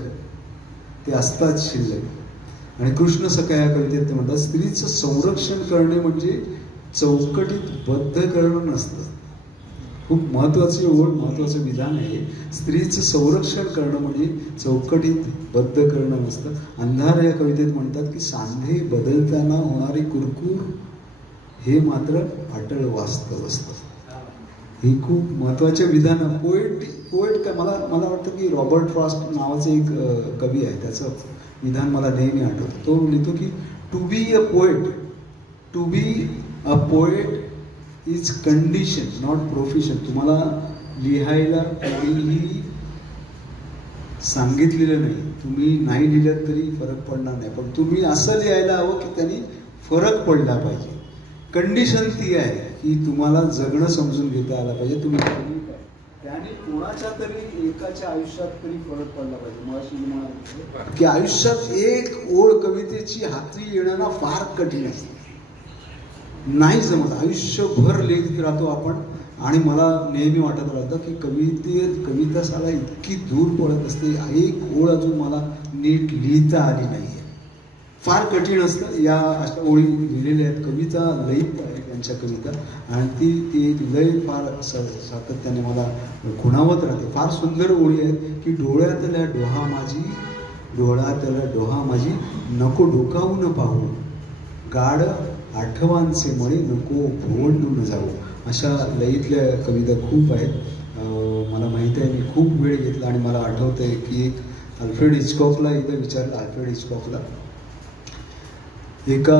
ते असतात शिल्लक. आणि कृष्ण सखा या कवितेत ते म्हणतात, स्त्रीचं संरक्षण करणे म्हणजे चौकटीत बद्ध करणं नसतं. खूप महत्त्वाची ओळ, महत्त्वाचं विधान आहे. स्त्रीचं संरक्षण करणं म्हणजे चौकटीत बद्ध करणं नसतं. अंधार या कवितेत म्हणतात की सांधे बदलताना होणारी कुरकुर हे मात्र अटळ वास्तव असतं. ही खूप महत्त्वाचे विधान. पोएट काय, मला वाटतं की रॉबर्ट फ्रॉस्ट नावाचे एक कवी आहे, त्याचं विधान मला नेहमी आठवतं. तो लिहितो की to be a poet, to be a poet is condition not profession. तुम्हाला लिहायला कोणीही सांगितलेलं नाही, तुम्ही नाही लिहिलं तरी फरक पडणार नाही, पण तुम्ही असं लिहायला हवं की त्यांनी फरक पडला पाहिजे. कंडिशन ती आहे की तुम्हाला जगणं समजून घेता आलं पाहिजे, तुम्ही त्याने कोणाच्या तरी एकाच्या आयुष्यात तरी फरक पडला पाहिजे. मग अशी म्हणाल की आयुष्यात एक ओळ कवितेची हाती येणं फार कठीण असते, नाही जमत. आयुष्यभर लिहित राहतो आपण. आणि मला नेहमी वाटत राहतं की कविता साला इतकी दूर पडत असते, एक ओळ अजून मला नीट लिहिता आली नाही आहे, फार कठीण असतं. या अशा ओळी लिहिलेल्या आहेत, कविता लयीत आहे त्यांच्या कविता. आणि ती एक लय फार सातत्याने मला खुणावत राहते. फार सुंदर ओळी आहेत की डोळ्यातल्या डोहा माझी, डोळ्यातल्या डोहा माझी, नको डोकावून पाहू, गाड आठवांचे मळे नको भोवून जाऊ. अशा लयीतल्या कविता खूप आहेत. मला माहिती आहे, मी खूप वेळ घेतला. आणि मला आठवतं आहे की एक अल्फ्रेड हिचकॉकला इथं विचारलं, अल्फ्रेड हिचकॉकला एका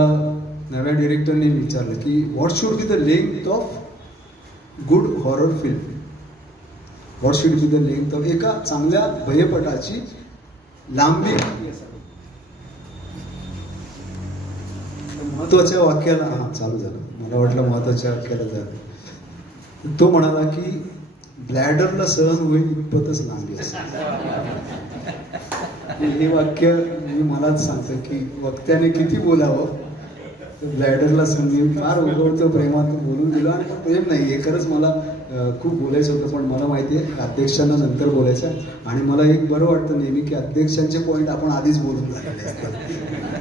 नव्या डिरेक्टरने विचारलं की what should be the length of good horror film, what should be the length of, एका चांगल्या भयपटाची लांबी किती असावी. महत्वाच्या वाक्याला, हा चालू झालं, मला वाटलं महत्वाच्या वाक्याला झालं. तो म्हणाला की ब्लॅडरला सहन होईल इतपतच लांबी असेल. हे वाक्य मी मलाच सांगतं की वक्त्याने किती बोलावं. ब्लॅडरला संधी फार उघडतं, प्रेमात बोलून दिलं. आणि प्रेम नाही, हे खरंच मला खूप बोलायचं होतं, पण मला माहिती आहे अध्यक्षांना नंतर बोलायचं. आणि मला एक बरं वाटतं नेहमी की अध्यक्षांचे पॉईंट आपण आधीच बोलून झालेले असतात,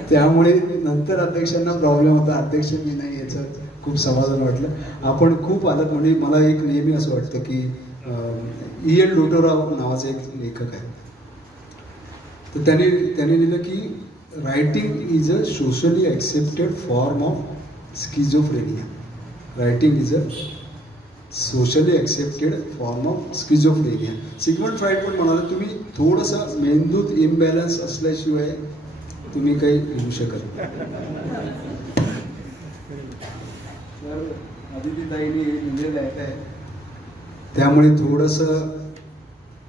त्यामुळे नंतर अध्यक्षांना प्रॉब्लेम होता. अध्यक्ष मी नाही, याचं खूप समाधान वाटलं. आपण खूप आलात. म्हणजे मला एक नेहमी असं वाटतं की E.L. डोटोराव नावाचा एक लेखक आहे, तर त्याने लिहिलं की writing is a socially accepted form of schizophrenia. Writing is a socially accepted form of schizophrenia. Sigmund fried पण म्हणाले, तुम्ही थोडंसं मेंदूत इम्बॅलन्स असल्याशिवाय तुम्ही काही लिहू शकत नाही. तर अदितीताईंनी लिहिलेलं आहे काय, त्यामुळे थोडंसं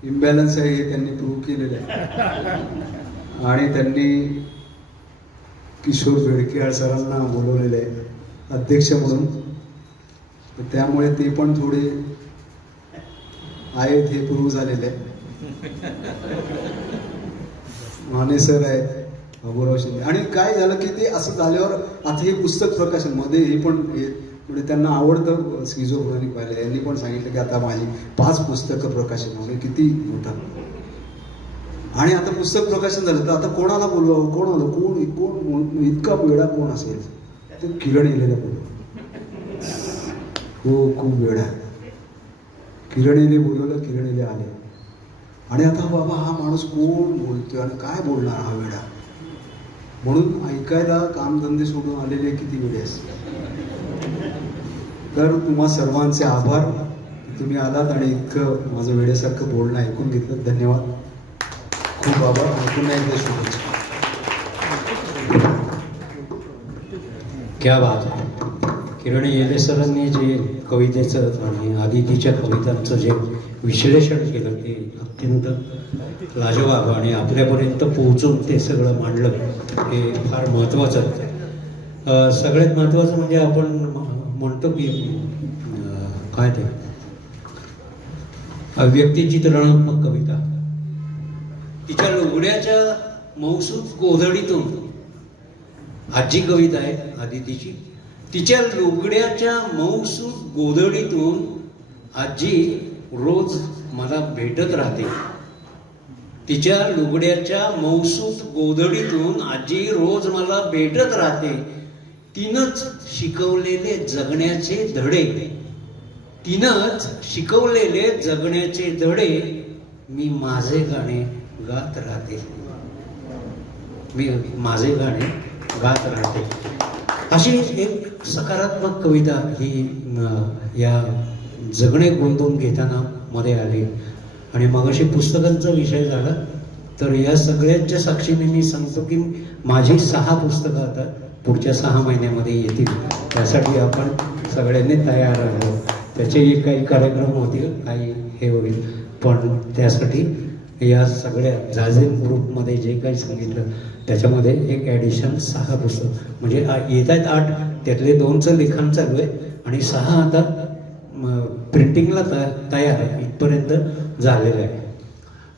इम्बॅलन्स आहे हे त्यांनी प्रूव्ह केलेलं आहे. आणि त्यांनी किशोर बेडकेळ सरांना बोलवलेलं आहे अध्यक्ष म्हणून, तर त्यामुळे ते पण थोडे आहेत हे प्रूव्ह झालेले आहे. माने सर आहेत, बाबूराव शिंदे. आणि काय झालं की ते असं झाल्यावर आता हे पुस्तक प्रकाशन मध्ये हे पण म्हणजे त्यांना आवडतं स्किझोफ्रेनिक पाहिलं. यांनी पण सांगितलं की आता माझी 5 पुस्तकं प्रकाशन म्हणजे किती मोठं. आणि आता पुस्तक प्रकाशन झालं तर आता कोणाला बोलवावं, कोण आलं, कोण इतका वेळा कोण असेल तर किरण येलेला बोलवा. खूप वेळा किरण येले बोलवलं, किरण येले आले. आणि आता बाबा हा माणूस कोण बोलतोय आणि काय बोलणार हा वेळा, म्हणून ऐकायला कामधंदे सोडून आलेले किती वेळे असतात. तर तुम्हा सर्वांचे आभार, तुम्ही आलात आणि इतकं माझं वेळेसारखं बोलणं ऐकून घेतलं. धन्यवाद, खूप आभार आणि पुन्हा एकदा शुभेच्छा. क्या बात आहे. किरण येले सरांनी जे कवितेचं आणि आदितीच्या कवितांचं जे विश्लेषण केलं ते अत्यंत लाजवाब आणि आपल्यापर्यंत पोहोचून ते सगळं मांडलं हे फार महत्त्वाचं आहे. सगळ्यात महत्त्वाचं म्हणजे आपण म्हणतो की काय ते व्यक्तिचित्रणात्मक कविता, तिच्या लुगड्याच्या मौसूद गोधडीतून, आजी कविता आहे आदितीची, तिच्या लुगड्याच्या मौसूद गोधडीतून आजी रोज मला भेटत राहते. तिच्या लुगड्याच्या मौसूद गोधडीतून आजी रोज मला भेटत राहते. तिनंच शिकवलेले जगण्याचे धडे, तिनंच शिकवलेले जगण्याचे धडे मी माझे गाणे गात राहते. मी माझे गाणे गात राहते. अशी एक सकारात्मक कविता ही या जगणे गोंधून घेताना मध्ये आली. आणि मगाशी पुस्तकांचा विषय झाला तर या सगळ्यांच्या साक्षीने मी सांगतो की माझी 6 पुस्तकं आता पुढच्या 6 महिन्यामध्ये येतील. त्यासाठी आपण सगळ्यांनी तयार आहोत. त्याचेही काही कार्यक्रम होतील, काही हे होईल, पण त्यासाठी या सगळ्या जाझेम ग्रुपमध्ये जे काही सांगितलं त्याच्यामध्ये एक ॲडिशन 6 पुस्तक म्हणजे येत आहेत 8, त्यातले 2चं लिखाण चालू आहे आणि 6 आता प्रिंटिंगला तयार आहे, इथपर्यंत झालेलं आहे.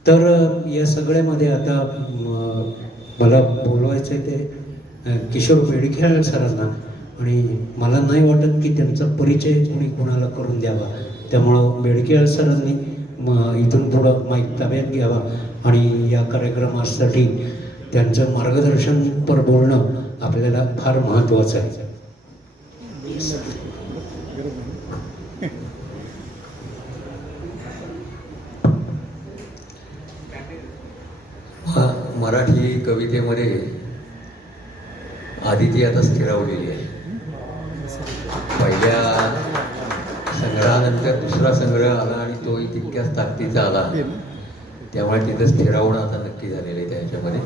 तर या सगळ्यामध्ये आता मला बोलवायचं आहे ते किशोर बेडखेळ सरांना, आणि मला नाही वाटत की त्यांचा परिचय कोणी कोणाला करून द्यावा. त्यामुळं बेडखेळ सरांनी इथून पुढं माईक ताब्यात घ्यावा आणि या कार्यक्रमासाठी त्यांचं मार्गदर्शनपर बोलणं आपल्याला फार महत्त्वाचं आहे. मराठी कवितेमध्ये आदिती आता स्थिरावलेली आहे. पहिल्या संग्रहानंतर दुसरा संग्रह आला आणि तोही तितक्याच ताकदीचा आला, त्यामुळे तिथं स्थिरावणं आता नक्की झालेलं आहे. त्याच्यामध्ये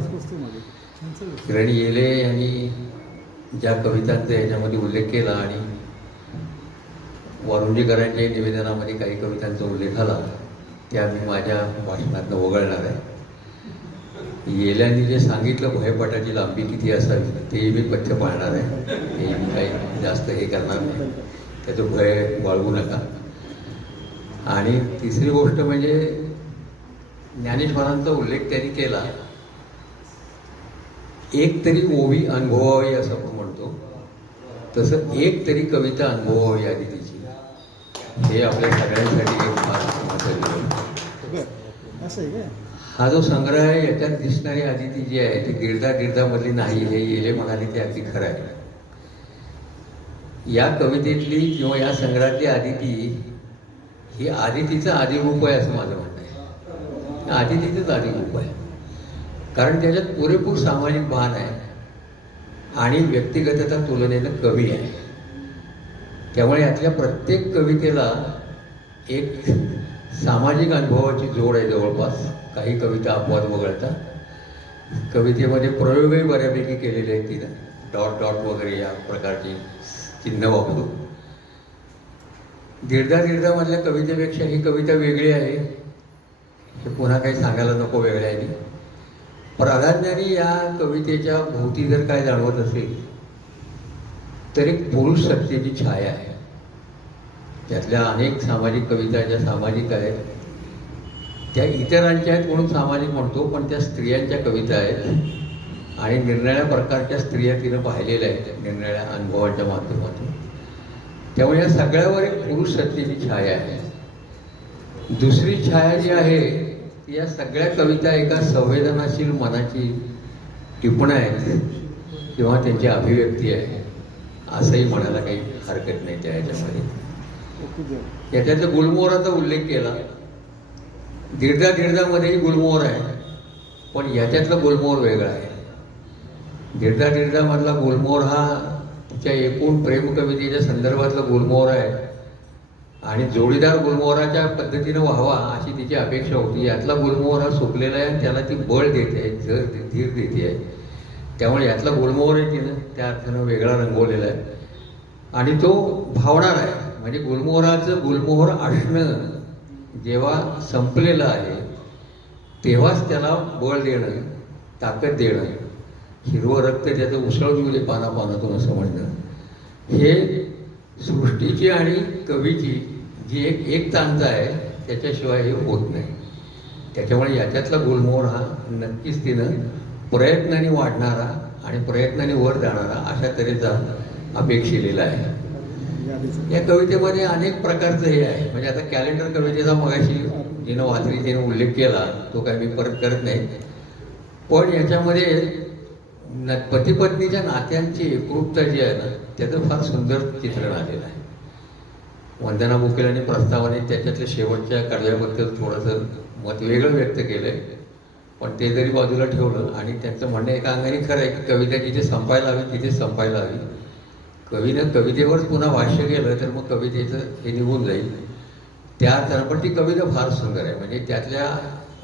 किरण येले यांनी ज्या कवितांचा याच्यामध्ये उल्लेख केला आणि वारुंजीकरांच्या निवेदनामध्ये काही कवितांचा उल्लेख आला त्या मी माझ्या भाषणातनं वगळणार आहे. येल्यांनी जे सांगितलं भयपटाची लांबी किती असावी ते मी पथ्य पाळणार आहे. ते मी काही जास्त हे करणार नाही, त्याचं भय बाळगू नका. आणि तिसरी गोष्ट म्हणजे ज्ञानेश्वरांचा उल्लेख त्यांनी केला, एक तरी ओवी अनुभवावी असं आपण म्हणतो, तसं एक तरी कविता अनुभवावी आदितीची, हे आपल्या सगळ्यांसाठी एक फार महत्त्वाचं. हा जो संग्रह आहे याच्यात दिसणारी आदिती जी आहे ती गिरदामधली नाही, हे येले म्हणाले ते अगदी खरं आहे. या कवितेतली किंवा या संग्रहातली आदिती ही आदितीचं आदिरूप आहे असं माझं म्हणणं आहे. आदितीचंच आदिरूप आहे, कारण त्याच्यात पुरेपूर सामाजिक भान आहे आणि व्यक्तिगतता तुलनेनं कमी आहे. त्यामुळे यातल्या प्रत्येक कवितेला एक सामाजिक अनुभवाची जोड आहे जवळपास. काही कविता अपवाद वगळता कवितेमध्ये प्रयोगही बऱ्यापैकी केलेले आहेत तिनं, डॉट डॉट वगैरे या प्रकारची चिन्ह वापरून. गिरदामधल्या कवितेपेक्षा ही कविता वेगळी आहे, हे पुन्हा काही सांगायला नको वेगळ्याने. प्राधान्याने या कवितेच्या भोवती जर काय जाणवत असेल तर एक पुरुष सत्तेची छाया आहे. त्यातल्या अनेक सामाजिक कविता ज्या सामाजिक आहेत त्या इतरांच्या आहेत म्हणून सामाजिक म्हणतो, पण त्या स्त्रियांच्या कविता आहेत आणि निरनिराळ्या प्रकारच्या स्त्रिया तिनं पाहिलेल्या आहेत निरनिराळ्या अनुभवाच्या माध्यमातून. त्यामुळे या सगळ्यावर एक पुरुष सत्तेची छाया आहे. दुसरी छाया जी आहे या सगळ्या कविता एका संवेदनाशील मनाची टिपणं आहेत किंवा त्यांची अभिव्यक्ती आहे असंही म्हणायला काही हरकत नाही त्या ह्याच्यामध्ये. याच्यातल्या गुलमोहराचा उल्लेख केला. दीर्घामध्येही गुलमोहर आहे, पण याच्यातला गुलमोहर वेगळा आहे. दीर्घामधला गुलमोहर हा तिच्या एकूण प्रेम कवितेच्या संदर्भातला गुलमोहर आहे आणि जोडीदार गुलमोहराच्या पद्धतीनं व्हावा अशी तिची अपेक्षा होती. यातला गुलमोहर हा सुकलेला आहे आणि त्याला ती बळ देते, धीर देते आहे. त्यामुळे यातला गुलमोहर आहे तिनं त्या अर्थानं वेगळा रंगवलेला आहे आणि तो भावणार आहे. म्हणजे गुलमोहर असणं जेव्हा संपलेलं आहे तेव्हाच त्याला बळ देणं, ताकद देणं, हिरवं रक्त त्याचं उसळजू दे पानापानातून असं म्हणणं, हे सृष्टीची आणि कवीची जी एक तांजा आहे त्याच्याशिवाय हे होत नाही. त्याच्यामुळे याच्यातला गुलमोहर हा नक्कीच तिनं प्रयत्नाने वाढणारा आणि प्रयत्नाने वर जाणारा अशा तऱ्हेचा अपेक्षिलेला आहे. या कवितेमध्ये अनेक प्रकारचं हे आहे. म्हणजे आता कॅलेंडर कवितेचा मगाशी जिनं वाचली तिनं उल्लेख केला, तो काय मी परत करत नाही. पण याच्यामध्ये पती पत्नीच्या नात्यांची एकरूपता जी आहे ना त्याचं फार सुंदर चित्रण आलेलं आहे. वंदना मुकेलांनी प्रस्तावाने त्याच्यातल्या शेवटच्या कडव्याबद्दल थोडंसं मत वेगळं व्यक्त केलंय, पण ते जरी बाजूला ठेवलं आणि त्यांचं म्हणणं एका अंगाने खरं आहे की कविता जिथे संपायला हवी तिथे संपायला हवी. कवीनं कवितेवरच पुन्हा भाष्य केलं तर मग कवितेचं हे निघून जाईल. त्या अर्थानं पण ती कविता फार सुंदर आहे. म्हणजे त्यातल्या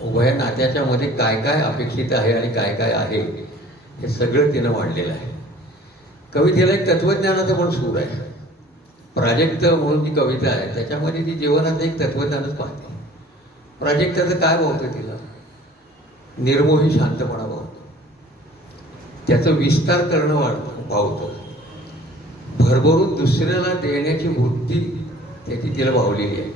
उभय नात्याच्या मध्ये काय काय अपेक्षित आहे आणि काय काय आहे हे सगळं तिनं मांडलेलं आहे. कवितेला एक तत्वज्ञानाचा पण सूर आहे. प्राजक्त म्हणून जी कविता आहे त्याच्यामध्ये ती जीवनाचं एक तत्वज्ञानच पाहते. प्राजक्ताचं काय भावतं तिला? निर्मोही शांतपणा भावतो, त्याचं विस्तार करणं भावतं, भरभरून दुसऱ्याला देण्याची वृत्ती त्याची तिला भावलेली आहे.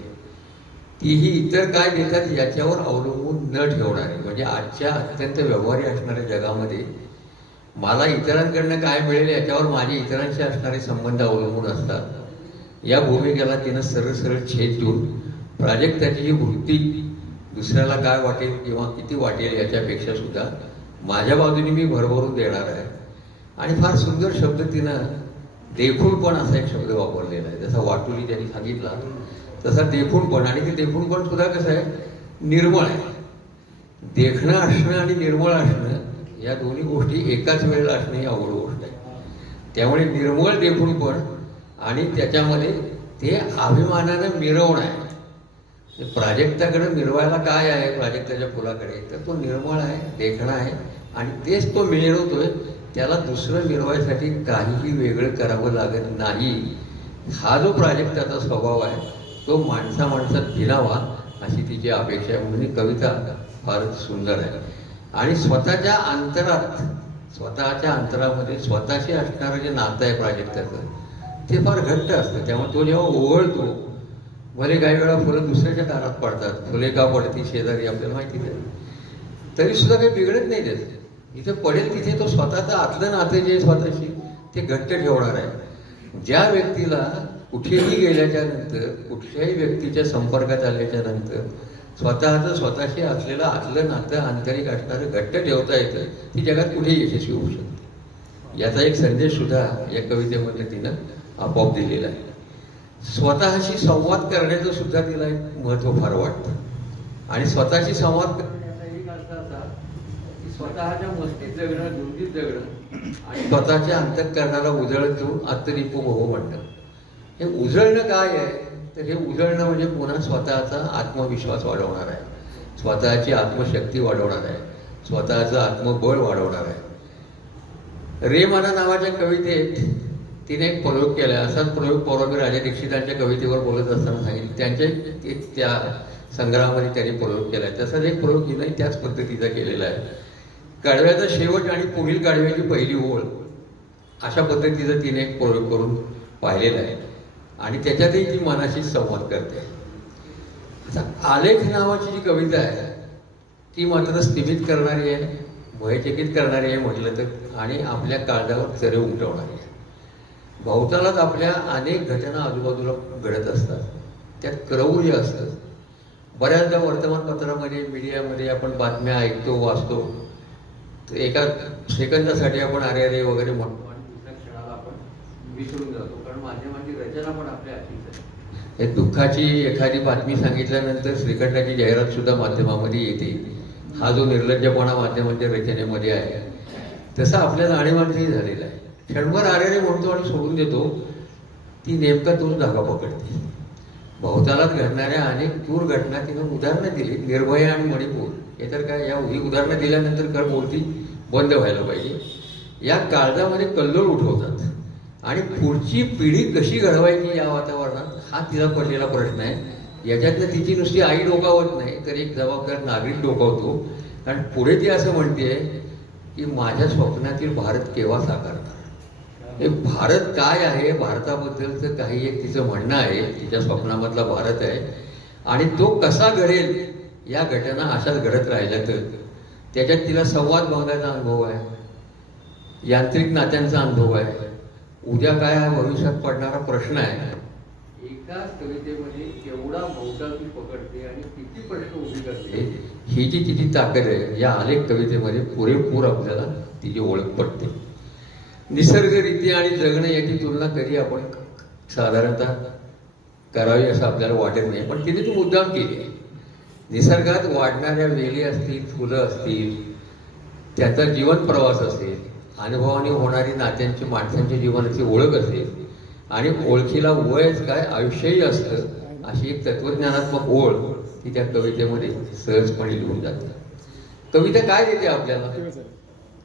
तीही इतर काय देतात याच्यावर अवलंबून न ठेवणारी. म्हणजे आजच्या अत्यंत व्यवहारी असणाऱ्या जगामध्ये मला इतरांकडनं काय मिळेल याच्यावर माझे इतरांशी असणारे संबंध अवलंबून असतात. या भूमिकेला तिनं सरळ छेद देऊन प्राजक्ताची ही वृत्ती दुसऱ्याला काय वाटेल किंवा किती वाटेल याच्यापेक्षा सुद्धा माझ्या बाजूने मी भरभरून देणार आहे. आणि फार सुंदर शब्द तिनं देखूनपण असा एक शब्द वापरलेला आहे. जसा वाटुली त्यांनी सांगितला तसा देखूनपण. आणि ते देखूनपण सुद्धा कसं आहे? निर्मळ आहे. देखणं असणं आणि निर्मळ असणं या दोन्ही गोष्टी एकाच वेळेला असणं ही अवघड गोष्ट आहे. त्यामुळे निर्मळ देखूनपण आणि त्याच्यामध्ये ते अभिमानानं मिरवणं आहे. प्राजक्ताकडे मिरवायला काय आहे? प्राजक्ताच्या फुलाकडे तर तो निर्मळ आहे, देखणा आहे आणि तेच तो मिरवतोय. त्याला दुसरं मिरवायसाठी काहीही वेगळं करावं लागत नाही. हा जो प्राजक्ताचा स्वभाव आहे तो माणसात भिनावा अशी तिची अपेक्षा आहे. म्हणजे कविता फारच सुंदर आहे. आणि स्वतःच्या अंतरामध्ये स्वतःशी असणारं जे नातं आहे प्राजक्ताचं ते फार घट्ट असतं. त्यामुळे तो जेव्हा ओघळतो, भले काही वेळा फुलं दुसऱ्याच्या दारात पडतात, फुले का पडती शेजारी आपल्याला माहिती नाही, तरी सुद्धा काही बिघडत नाही त्याचं. इथे पडेल तिथे तो स्वतःचं आतलं नातं जे स्वतःशी ते घट्ट ठेवणार आहे. ज्या व्यक्तीला कुठेही गेल्याच्या नंतर कुठल्याही व्यक्तीच्या संपर्कात आल्याच्या नंतर स्वतःशी असलेलं आतलं नातं आंतरिक असणारं घट्ट ठेवता येतं, ती जगात कुठेही यशस्वी होऊ शकते. याचा एक संदेश सुद्धा या कवितेमध्ये तिनं आपोआप दिलेला आहे. स्वतःशी संवाद करण्याचं सुद्धा तिला एक महत्त्व फार वाटतं. आणि स्वतःशी संवाद करण्याचा एक अर्थ असा की स्वतःच्या मस्तीत जगणं, धुंदीत जगणं आणि स्वतःच्या अंतःकरणाला उजळत देऊन आत्मनिपो भव म्हणणं. हे उजळणं काय आहे? तर हे उजळणं म्हणजे पुन्हा स्वतःचा आत्मविश्वास वाढवणार आहे, स्वतःची आत्मशक्ती वाढवणार आहे, स्वतःचं आत्मबळ वाढवणार आहे. रे मना नावाच्या कवितेत तिने एक प्रयोग केला. असाच प्रयोग पौर्वी राजा दीक्षितांच्या कवितेवर बोलत असताना सांगितलं. त्यांच्या त्या संग्रहामध्ये त्यांनी प्रयोग केला आहे. तसाच एक प्रयोग हिने त्याच पद्धतीचा केलेला आहे. काढव्याचा शेवट आणि पुढील काढव्याची पहिली ओळ अशा पद्धतीचा तिने एक प्रयोग करून पाहिलेला आहे आणि त्याच्यातही ती मनाशी संवाद करते. आता आलेख नावाची जी कविता आहे ती मात्र स्थिमित करणारी आहे, भयचकित करणारी आहे म्हटलं तर, आणि आपल्या काळजावर चरे उमटवणारी आहे. भोवतालाच आपल्या अनेक घटना आजूबाजूला घडत असतात, त्यात क्रौर्य असतं, बऱ्याचदा वर्तमानपत्रामध्ये मीडियामध्ये आपण बातम्या ऐकतो वाचतो, तर एका सेकंदासाठी आपण अरे वगैरे म्हणतो आणि दुसऱ्या क्षणाला आपण विसरून जातो, कारण माध्यमांची रचना पण आपल्या अशीच आहे. हे दुःखाची एखादी बातमी सांगितल्यानंतर श्रीखंडाची जाहिरात सुद्धा माध्यमामध्ये येते. हा जो निर्लज्जपणा माध्यमांच्या रचनेमध्ये आहे तसा आपल्या जाणीवांचंही झालेला आहे. क्षणभर अरे म्हणतो आणि सोडून देतो, ती नेमका तोच धागा पकडते. भोवतालात घडणाऱ्या अनेक क्रूर घटना तिनं उदाहरणं दिली, निर्भया आणि मणिपूर. हे तर काय, ही उदाहरणं दिल्यानंतर कर बोलती बंद व्हायला पाहिजे. या काळजामध्ये कल्लोळ उठवतात आणि पुढची पिढी कशी घडवायची या वातावरणात हा तिला पडलेला प्रश्न आहे. याच्यातनं तिची नुसती आई डोकावत नाही तर एक जबाबदार नागरिक डोकावतो. कारण पुढे ती असं म्हणते की माझ्या स्वप्नातील भारत केव्हा साकारणार. हे भारत काय आहे, भारताबद्दलचं काही एक तिचं म्हणणं आहे, तिच्या स्वप्नामधला भारत आहे. आणि तो कसा घडेल या घटना अशाच घडत राहिल्या तर त्याच्यात तिला संवाद बांधायचा अनुभव आहे, यांत्रिक नात्यांचा अनुभव आहे. उद्या काय हा भविष्यात पडणारा प्रश्न आहे. एकाच कवितेमध्ये केवढा भोवताल ती पकडते आणि किती प्रश्न उभी करते, ही जी तिची ताकद आहे या अनेक कवितेमध्ये पुरेपूर आपल्याला तिची ओळख पडते. निसर्गरीत्या आणि जगणं याची तुलना कधी आपण साधारणतः करावी असं आपल्याला वाटत नाही, पण तिने ती मुद्दाम केली आहे. निसर्गात वाढणाऱ्या वेली असतील, फुलं असतील, त्याचा जीवन प्रवास असेल, अनुभवाने होणारी नात्यांची माणसांच्या जीवनाची ओळख असेल आणि ओळखीला वयच काय आयुष्यही असतं, अशी एक तत्वज्ञानात्मक ओळ ती त्या कवितेमध्ये सहजपणे लिहून जाते. कविता काय देते आपल्याला?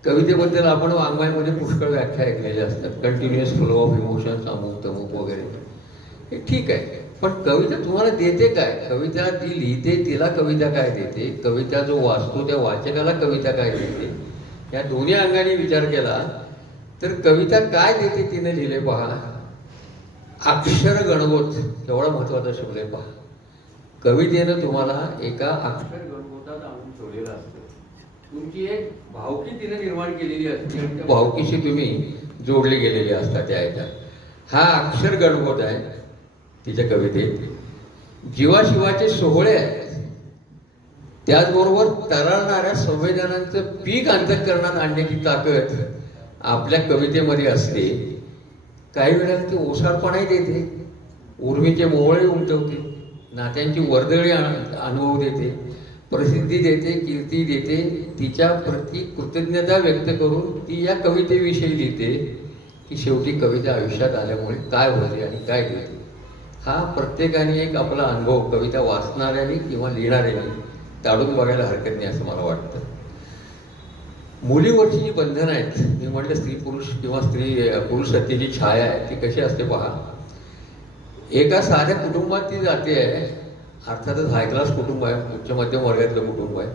कवितेबद्दल आपण वाङ्मयामध्ये पुष्कळ व्याख्या ऐकलेल्या असतात, कंटिन्युअस फ्लो ऑफ इमोशन्स, अमुक तमुक वगैरे. हे ठीक आहे, पण कविता तुम्हाला देते काय? कविता ती लिहिते तिला कविता काय देते? कविता जो वाचतो त्या वाचकाला कविता काय देते? या दोन्ही अंगाने विचार केला तर कविता काय देते तिने लिहिले पहा. अक्षर गणगोत एवढा महत्वाचा शब्द आहे पहा. कवितेनं तुम्हाला एका अक्षर गणगोतात आणून ठेवलेलं असतं. तुमची एक भावकी तिने निर्माण केलेली असते आणि त्या भावकीशी तुम्ही जोडले गेलेले असतात त्या ह्याच्यात. हा अक्षर गणगोत आहे तिच्या कवितेत. जीवाशिवाचे सोहळे आहेत, त्याचबरोबर तरळणाऱ्या संवेदनांचं पीक अंतःकरणात आणण्याची ताकद आपल्या कवितेमध्ये असते. काही वेळेला ती ओसारपणाही देते, उर्मीचे मोहळे उमटवते, नात्यांची वर्दळी अनुभव देते, प्रसिद्धी देते, कीर्ती देते. तिच्या प्रती कृतज्ञता व्यक्त करून ती या कवितेविषयी लिहिते की शेवटी कविता आयुष्यात आल्यामुळे काय होते आणि काय देते. हा प्रत्येकाने एक आपला अनुभव कविता वाचणाऱ्याने किंवा लिहिणाऱ्याने ताडून बघायला हरकत नाही असं मला वाटतं. मुलीवरची जी बंधनं आहेत, मी म्हटलं स्त्री पुरुष किंवा पुरुष सत्तेची छाया आहे, ती कशी असते पहा. एका साध्या कुटुंबात ती जाते आहे, अर्थातच हाय क्लास कुटुंब आहे, उच्च मध्यम वर्गातलं कुटुंब आहे.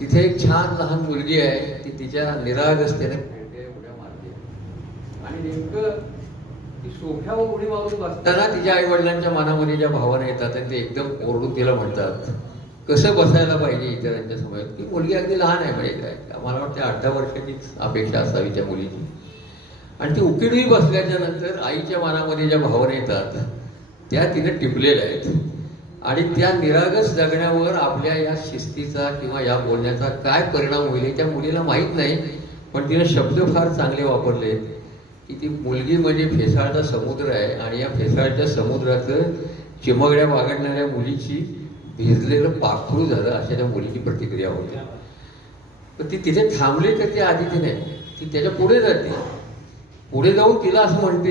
तिथे एक छान लहान मुलगी आहे, ती तिच्या निरागसतेने खेळते, उड्या मारते आणि नेमकं ती सोफ्यावर उडी मारून बसताना तिच्या आई वडिलांच्या मनामध्ये ज्या भावना येतात आणि ते एकदम ओरडून तिला म्हणतात कसं बसायला पाहिजे इतरांच्या समोर. ती मुलगी अगदी लहान आहे, म्हणजे काय मला वाटतं 18 वर्षाचीच अपेक्षा असावी त्या मुलीची. आणि ती उकिडवी बसल्याच्या नंतर आईच्या मनामध्ये ज्या भावना येतात त्या तिने टिपलेल्या आहेत. आणि त्या निरागस जगण्यावर आपल्या या शिस्तीचा किंवा या बोलण्याचा काय परिणाम होईल त्या मुलीला माहीत नाही. पण तिने शब्द फार चांगले वापरले की ती मुलगी म्हणजे फेसाळचा समुद्र आहे आणि या फेसाळच्या समुद्राचं चिमगड्या बागडणाऱ्या मुलीची भिजलेलं पाखरू झालं, अशा त्या मुलीची प्रतिक्रिया होती. पण ती तिथे थांबली तर ती आदिती नाही, ती त्याच्या पुढे जाते. पुढे जाऊन तिला असं म्हणते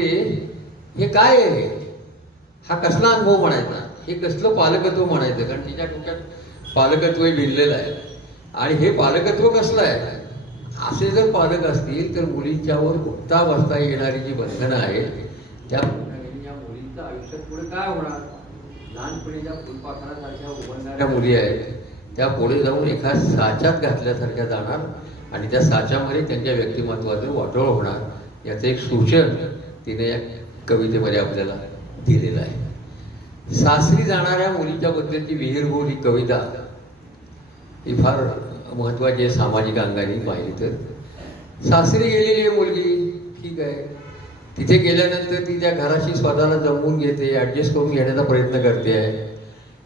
हे काय आहे, हा कसला अनुभव म्हणायचा, हे कसलं पालकत्व म्हणायचं. कारण तिच्या डोक्यात पालकत्व भिनलेलं आहे. आणि हे पालकत्व कसलं आहे, असे जर पालक असतील तर मुलींच्यावर उठता बसता येणारी जी बंधनं आहेत त्या बंधनांनी या मुलींचं आयुष्यात पुढे काय होणार. लहानपणी ज्या फुलपाखरासारख्या उभरणाऱ्या मुली आहेत त्या पुढे जाऊन एका साच्यात घातल्यासारख्या जाणार आणि त्या साच्यामध्ये त्यांच्या व्यक्तिमत्वाचं वाटोळ होणार. याचं एक सूचन तिने या कवितेमध्ये आपल्याला दिलेलं आहे. सासरी जाणाऱ्या मुलीच्या बद्दलची विहीरभूर ही कविता ही फार महत्वाची आहे सामाजिक अंगाने पाहिली तर. सासरी गेलेली आहे मुलगी, ठीक आहे, तिथे गेल्यानंतर ती त्या घराशी स्वतःला जमवून घेते, ॲडजस्ट करून घेण्याचा प्रयत्न करते आहे.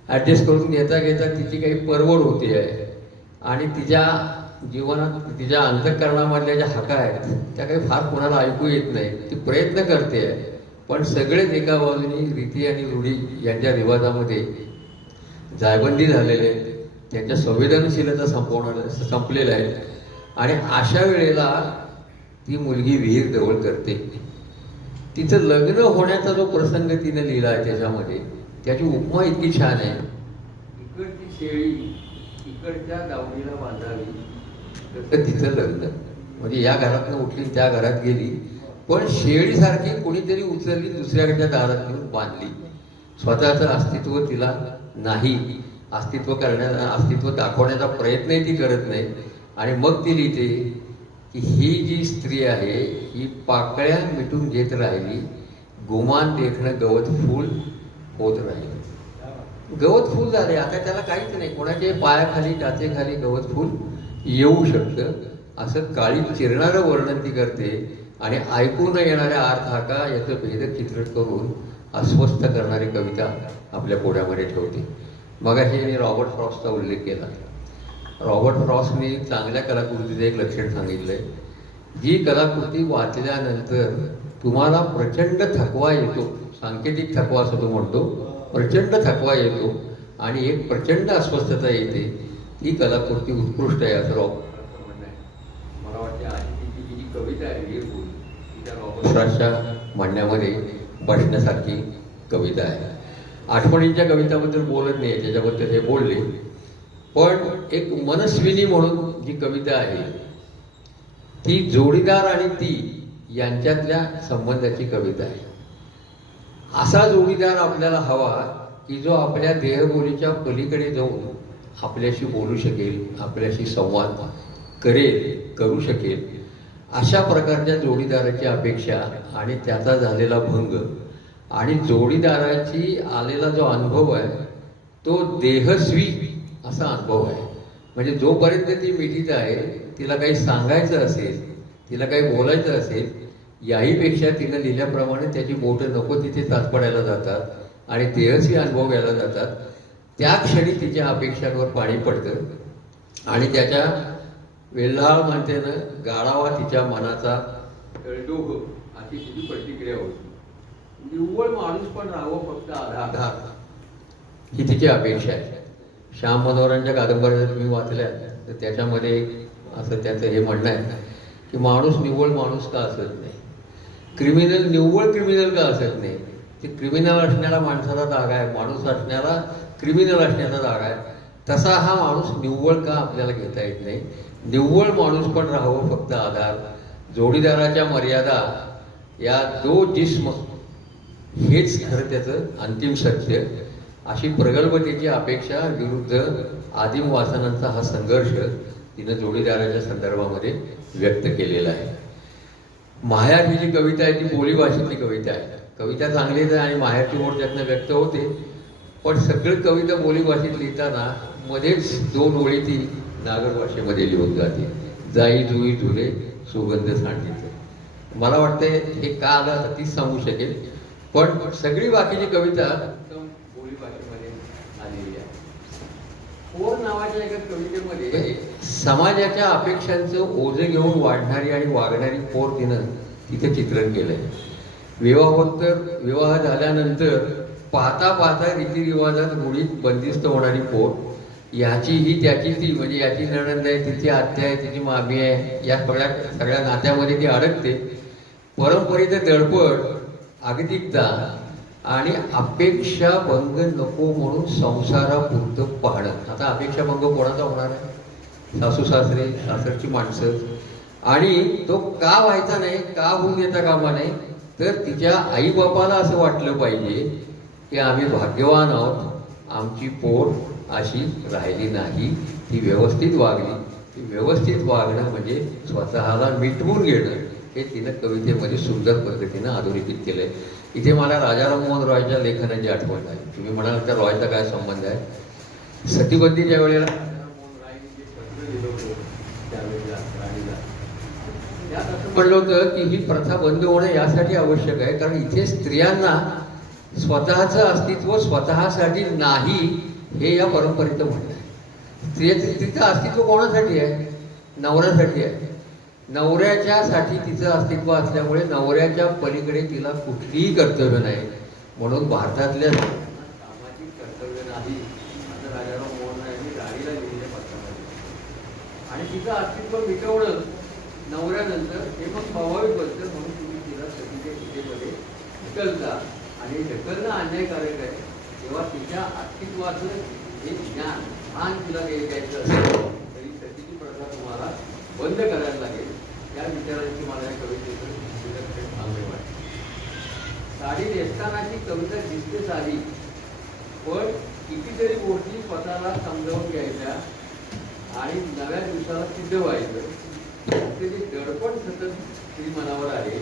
ॲडजस्ट करून घेता घेता तिची काही परवड होते आहे आणि तिच्या जीवनात तिच्या अंतःकरणामधल्या ज्या हाका आहेत त्या काही फार कोणाला ऐकू येत नाही. ती प्रयत्न करते आहे, पण सगळेच एका बाजूनी रीती आणि रूढी यांच्या रिवाजामध्ये जायबंदी झालेले आहेत, त्यांच्या संवेदनशीलता संपलेल्या आहेत. आणि अशा वेळेला ती मुलगी विहीर जवळ करते. तिचं लग्न होण्याचा जो प्रसंग तिने लिहिला आहे त्याच्यामध्ये त्याची उपमा इतकी छान आहे. इकडची शेळी इकडच्या दावणीला बांधावी तर तिचं लग्न. म्हणजे या घरातनं उठली त्या घरात गेली, पण शेळीसारखी कोणीतरी उचलली दुसऱ्याकडच्या दारात घेऊन बांधली. स्वतःचं अस्तित्व तिला नाही, अस्तित्व दाखवण्याचा प्रयत्नही ती करत नाही. आणि मग ती लिहिते की ही जी स्त्री आहे ही पाकळ्या मिटून घेत राहिली, गुमान देखणं गवत फूल होत राहिले. गवत फूल झाले, आता त्याला काहीच नाही, कोणाच्या पायाखाली टाचेखाली गवत फूल येऊ शकतं असं काळी चिरणारं वर्णन ती करते. आणि ऐकू न येणाऱ्या अर्थहाका याचं भेदक चित्रण करून अस्वस्थ करणारी कविता आपल्या पोढ्यामध्ये ठेवते. मगाशी यांनी रॉबर्ट फ्रॉस्टचा उल्लेख केला. रॉबर्ट फ्रॉस्टने चांगल्या कलाकृतीचं एक लक्षण सांगितलंय, जी कलाकृती वाचल्यानंतर तुम्हाला प्रचंड थकवा येतो, सांकेतिक थकवा असं तो म्हणतो, प्रचंड थकवा येतो आणि एक प्रचंड अस्वस्थता येते, ही कलाकृती उत्कृष्ट आहे असं रॉबर्टचं म्हणणं आहे. मला वाटते आधी जी कविता आहे वीरभूल ती त्या रॉबर्ट फ्रॉस्टच्या म्हणण्यामध्ये बसण्यासारखी कविता आहे. आठवणींच्या कविताबद्दल बोलत नाही, त्याच्याबद्दल हे बोलले, पण एक मनस्विनी म्हणून जी कविता आहे ती जोडीदार आणि ती यांच्यातल्या संबंधाची कविता आहे. असा जोडीदार आपल्याला हवा की जो आपल्या देहबोलीच्या पलीकडे जाऊन आपल्याशी बोलू शकेल, आपल्याशी संवाद करू शकेल. अशा प्रकारच्या जोडीदाराची अपेक्षा आणि त्याचा झालेला भंग आणि जोडीदाराची आलेला जो अनुभव आहे तो देहस्वी असा अनुभव आहे. म्हणजे जोपर्यंत ती मिठीत आहे, तिला काही सांगायचं असेल, तिला काही बोलायचं असेल, याहीपेक्षा तिनं लिहिल्याप्रमाणे त्याची बोटं नको तिथे तात्पडायला जातात आणि देहस्वी अनुभव घ्यायला जातात. त्या क्षणी तिच्या अपेक्षांवर पाणी पडतं आणि त्याच्या वेल्हाळ म्हणतेनं गाळावा तिच्या मनाचा तळडोह अशी तिची प्रतिक्रिया होती. निव्वळ माणूस पण राहावं फक्त आधार ही तिची अपेक्षा आहे. श्याम मनोहरांच्या कादंबऱ्या जर तुम्ही वाचल्या तर त्याच्यामध्ये असं त्याचं हे म्हणणं आहे की माणूस निव्वळ माणूस का असत नाही, क्रिमिनल निव्वळ क्रिमिनल का असत नाही. ते क्रिमिनल असण्याला माणसाला जागा आहे, माणूस असण्याला क्रिमिनल असण्याचा जागा आहे. तसा हा माणूस निव्वळ का आपल्याला घेता येत नाही. निव्वळ माणूस पण राहावं फक्त आधार, जोडीदाराच्या मर्यादा या दो जिस्म हेच खरं त्याचं अंतिम सत्य. अशी प्रगल्भतेची अपेक्षा विरुद्ध आदिम वासनांचा हा संघर्ष तिनं जोडीदाराच्या संदर्भामध्ये व्यक्त केलेला आहे. माहेर ही जी कविता आहे ती बोलीभाषेतली कविता आहे. कविता चांगलीच आहे आणि माहेरची ओढ त्यातनं व्यक्त होते, पण सगळी कविता बोलीभाषेत लिहिताना मध्येच दोन ओळी ती नागर भाषेमध्ये लिहून जाते. जाई जुई झुले सुगंध सांडीचं. मला वाटते हे का आलं तर तीच सांगू शकेल, पण सगळी बाकीची कविता बोलीभाषेमध्ये आलेली आहे. पोर नावाच्या एका कवितेमध्ये समाजाच्या अपेक्षांचं ओझे घेऊन वाढणारी आणि वागणारी पोर तिनं तिथे चित्रण केलंय. विवाह झाल्यानंतर पाहता पाहता रीतिरिवाजात रूढीत बंदिस्त होणारी पोर, याची ही त्याची ती, म्हणजे याची नणंद आहे, तिची आत्या आहे, तिची मामी आहे, या सगळ्या नात्यामध्ये ती अडकते. परंपरेचं दडपड, अगतिकता आणि अपेक्षा भंग नको म्हणून संसारापुरतं पाहणं. आता अपेक्षा भंग कोणाचा होणार आहे? सासू सासरे, सासरची माणसं. आणि तो का व्हायचा नाही, का होऊन देता कामा नाही, तर तिच्या आईबापाला असं वाटलं पाहिजे की आम्ही भाग्यवान आहोत, आमची पोर अशी राहिली नाही, ती व्यवस्थित वागली. ती व्यवस्थित वागणं म्हणजे स्वतःला मिटवून घेणं, हे तिनं कवितेमध्ये सुंदर पद्धतीनं अधोरेखित केलंय. इथे मला राजा राममोहन रॉयच्या लेखनाची आठवण आहे. तुम्ही म्हणाल त्या रॉयचा काय संबंध आहे? सतीबंदीच्या वेळेला त्यात असं म्हणलं होतं की ही प्रथा बंद होणं यासाठी आवश्यक आहे, कारण इथे स्त्रियांना स्वतःचं अस्तित्व स्वतःसाठी नाही हे या परंपरेचं म्हणणं आहे. तिचं अस्तित्व कोणासाठी आहे? नवऱ्यासाठी आहे. नवऱ्याच्यासाठी तिचं अस्तित्व असल्यामुळे नवऱ्याच्या पलीकडे तिला कुठलीही कर्तव्य नाही. म्हणून भारतातल्या सामाजिक कर्तव्य नाही असं राजाराम मोहन यांनी गाडीला लिहिलेल्या पत्रामध्ये. आणि तिचं अस्तित्व मिटवणं नवऱ्यानंतर हे मग स्वाभाविक बनतं. म्हणून तुम्ही तिला सतीच्या टीकेमध्ये ढकलता आणि ढकलणं अन्यायकारक आहे. तेव्हा तिच्या अस्तित्वाचं हे ज्ञान भान तिला द्यायचं असेल तरी सतीची प्रथा तुम्हाला बंद करायला लागेल. या विचारांची मला या कवितेचं चांगले वाटते. साडी नेसतानाची कविता दिसते साधी, पण कितीतरी गोष्टी स्वतःला समजावून घ्यायच्या आणि नव्या दिवसाला सिद्ध व्हायचं. ते जे दडपण सतत श्री मनावर आहे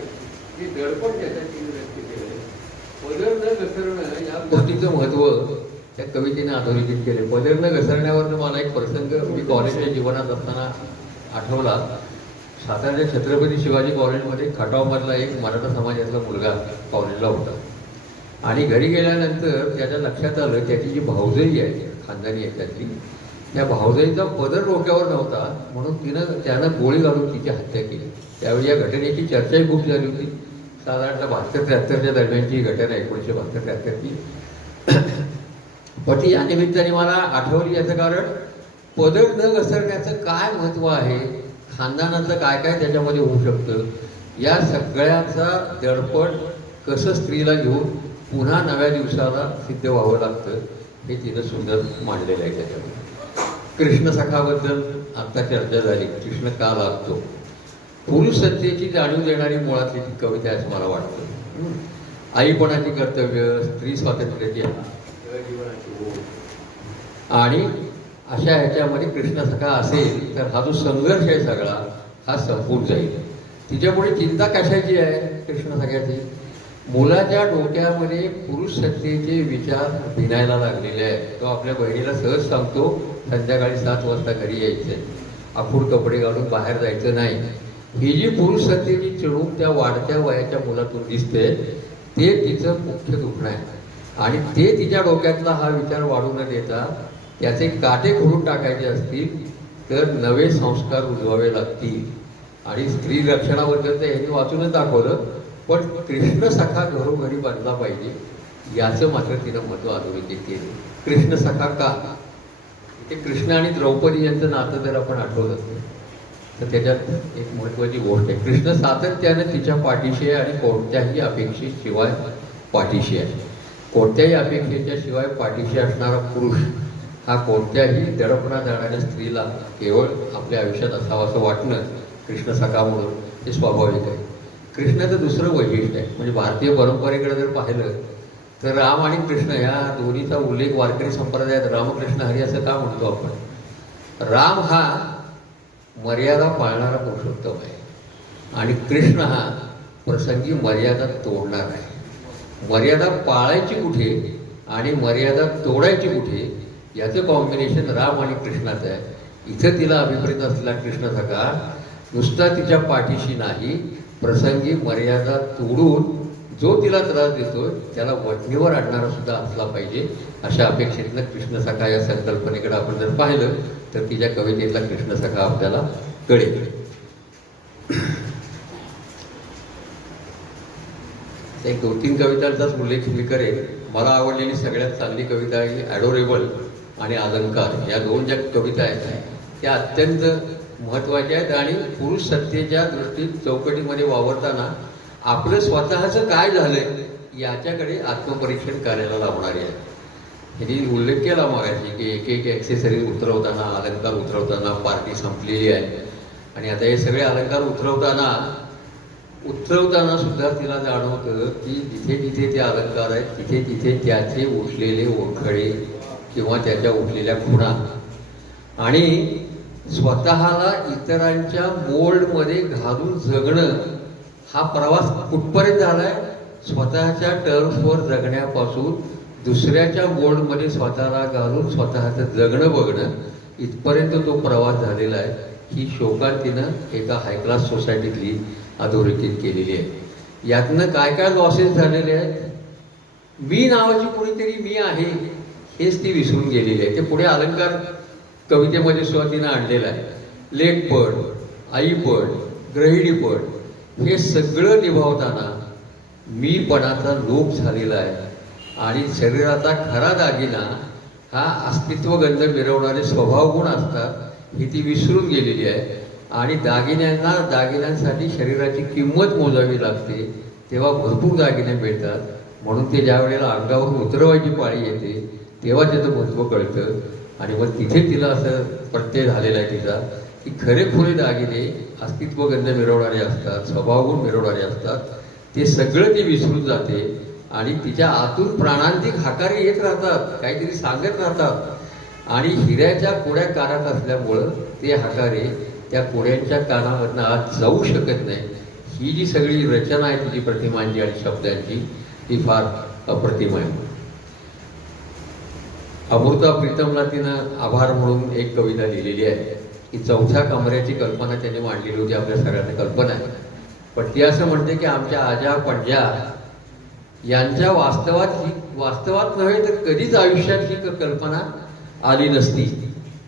ते दडपण त्याच्या तिने व्यक्त केलं. पदर न घसरणं या गोष्टीचं महत्त्व त्या कवितेने अधोरेखित केले. पदर न घसरण्यावरनं मला एक प्रसंग मी कॉलेजच्या जीवनात असताना आठवला. साताऱ्याच्या छत्रपती शिवाजी कॉलेजमध्ये खटावमधला एक मराठा समाजातला मुलगा कॉलेजला होता. आणि घरी गेल्यानंतर त्याच्या लक्षात आलं त्याची जी भाऊजाई आहे खानदानी याच्यातली, त्या भाऊजाईचा पदर डोक्यावर नव्हता म्हणून त्यानं गोळी घालून तिची हत्या केली. त्यावेळी या घटनेची चर्चाही खूप झाली होती. साधारणतः 72-73च्या दरम्यानची घटना, 1972-73ची. पण ती या निमित्ताने मला आठवली. याचं कारण पदर न घसरण्याचं काय महत्त्व आहे, खानदानातलं काय काय त्याच्यामध्ये होऊ शकतं, या सगळ्याचा दडपण कसं स्त्रीला घेऊन पुन्हा नव्या दिवसाला सिद्ध व्हावं लागतं हे तिनं सुंदर मांडलेलं आहे. त्याच्यामध्ये कृष्णसखाबद्दल आता चर्चा झाली. कृष्ण का लागतो? पुरुष सत्तेची जाणीव देणारी मुळातली ती कविता आहे असं मला वाटतं. आईपणाची कर्तव्य, स्त्री स्वातंत्र्याची जीवनाची ओढ आणि अशा ह्याच्यामध्ये कृष्णसखा असेल तर हा जो संघर्ष आहे सगळा हा संपून जाईल. तिच्यापुढे चिंता कशाची आहे कृष्णसखाची? मुलाच्या डोक्यामध्ये पुरुष सत्तेचे विचार भिनायला लागलेले आहेत. तो आपल्या बहिणीला सहज सांगतो संध्याकाळी 7 वाजता घरी यायचंय, आखूड कपडे घालून बाहेर जायचं नाही. ही जी पुरुष सत्तेची चिडूक त्या वाढत्या वयाच्या मुलातून दिसते ते तिचं मुख्य दुखणं आहे. आणि ते तिच्या डोक्यातला हा विचार वाढू न देता त्याचे काटे खोडून टाकायचे असतील तर नवे संस्कार रुजवावे लागतील. आणि स्त्री रक्षणाबद्दल तर यांनी वाचूनच दाखवलं, पण कृष्णसखा घरोघरी बांधला पाहिजे याचं मात्र तिनं महत्त्व अधोरेखित केलं. कृष्णसखा का? ते कृष्ण आणि द्रौपदी यांचं नातं जर आपण आठवलं तर त्याच्यात एक महत्त्वाची गोष्ट आहे. कृष्ण सातत्यानं तिच्या पाठीशी आहे आणि कोणत्याही अपेक्षेशिवाय पाठीशी आहे. कोणत्याही अपेक्षेच्या शिवाय पाठीशी असणारा पुरुष हा कोणत्याही दडपणा जाणाऱ्या स्त्रीला केवळ आपल्या आयुष्यात असावं असं वाटणं कृष्णसखा म्हणून हे स्वाभाविक आहे. कृष्णाचं दुसरं वैशिष्ट्य आहे म्हणजे भारतीय परंपरेकडे जर पाहिलं तर राम आणि कृष्ण या दोन्हीचा उल्लेख वारकरी संप्रदायात रामकृष्ण हरी असं का म्हणतो आपण? राम हा मर्यादा पाळणारा पुरुषोत्तम आहे आणि कृष्ण हा प्रसंगी मर्यादा तोडणार आहे. मर्यादा पाळायची कुठे आणि मर्यादा तोडायची कुठे याचं कॉम्बिनेशन राम आणि कृष्णाचं आहे. इथं तिला अभिप्रेत असलेला कृष्णसखा नुसता तिच्या पाठीशी नाही, प्रसंगी मर्यादा तोडून जो तिला त्रास देतोय त्याला वठणीवर आणणारा सुद्धा असला पाहिजे. अशा अपेक्षेतनं कृष्णसखा या संकल्पनेकडे आपण जर पाहिलं तर तिच्या कवितेतला कृष्णसखा आपल्याला कळेल. एक 2-3 कवितांचाच उल्लेख मी करेन. मला आवडलेली सगळ्यात चांगली कविता आहे ॲडोरेबल आणि अलंकार. या 2 ज्या कविता आहेत त्या अत्यंत महत्त्वाच्या आहेत आणि पुरुष सत्तेच्या दृष्टीत चौकटीमध्ये वावरताना आपलं स्वतःचं काय झालंय याच्याकडे आत्मपरीक्षण करायला लावणारे आहे. ह्यांनी उल्लेख केला मागाशी की एक ॲक्सेसरीज उतरवताना, अलंकार उतरवताना पार्टी संपलेली आहे आणि आता हे सगळे अलंकार उतरवताना सुद्धा तिला जाणवतं की जिथे जिथे ते अलंकार आहेत तिथे तिथे त्याचे उठलेले ओरखडे किंवा त्याच्या उठलेल्या खुणा आणि स्वतःला इतरांच्या मोल्डमध्ये घालून जगणं हा प्रवास कुठपर्यंत झालाय? स्वतःच्या टर्म्सवर जगण्यापासून दुसऱ्याच्या मोल्डमध्ये स्वतःला घालून स्वतःचं जगणं बघणं इथपर्यंत तो प्रवास झालेला आहे. ही शोकांतीनं एका हायक्लास सोसायटीतली अधोरेखित केलेली आहे. यातनं काय काय लॉसेस झालेले आहेत? मी नावाची कोणीतरी मी आहे हेच ती विसरून गेलेली आहे. ते पुढे अलंकार कवितेमध्ये सुद्धा तिनं आणलेलं आहे. लेखपट, आईपट, ग्रहिणीपट हे सगळं निभावताना मीपणाचा लोप झालेला आहे आणि शरीराचा खरा दागिना हा अस्तित्वगंध मिरवणारे स्वभावगुण असतात हे ती विसरून गेलेली आहे. आणि दागिन्यांसाठी शरीराची किंमत मोजावी लागते, तेव्हा भरपूर दागिने मिळतात. म्हणून ते ज्या वेळेला अंगावरून उतरवायची पाळी येते तेव्हा त्याचं महत्त्व कळतं. आणि मग तिथे तिला असं प्रत्यय झालेला आहे तिचा की खरेखुरे दागिने अस्तित्वगंध मिरवणारे असतात, स्वभावगुण मिरवणारे असतात. ते सगळं ती विसरून जाते आणि तिच्या आतून प्राणांतिक हाकारे येत राहतात, काहीतरी सांगत राहतात. आणि हिऱ्याच्या कोड्या कानात असल्यामुळं ते हाकारे त्या कोड्यांच्या कानामधनं आत जाऊ शकत नाही. ही जी सगळी रचना आहे तिची प्रतिमांची आणि शब्दांची ती फार अप्रतिम आहे. अमृता प्रीतमला तिनं आभार म्हणून एक कविता लिहिलेली आहे की चौथ्या कमऱ्याची कल्पना त्याने मांडलेली होती, आपल्या सगळ्यांना कल्पना आहे. पण ती असं म्हणते की आमच्या आजा पणजा यांच्या वास्तवात नव्हे तर कधीच आयुष्यात ही कल्पना आली नसती.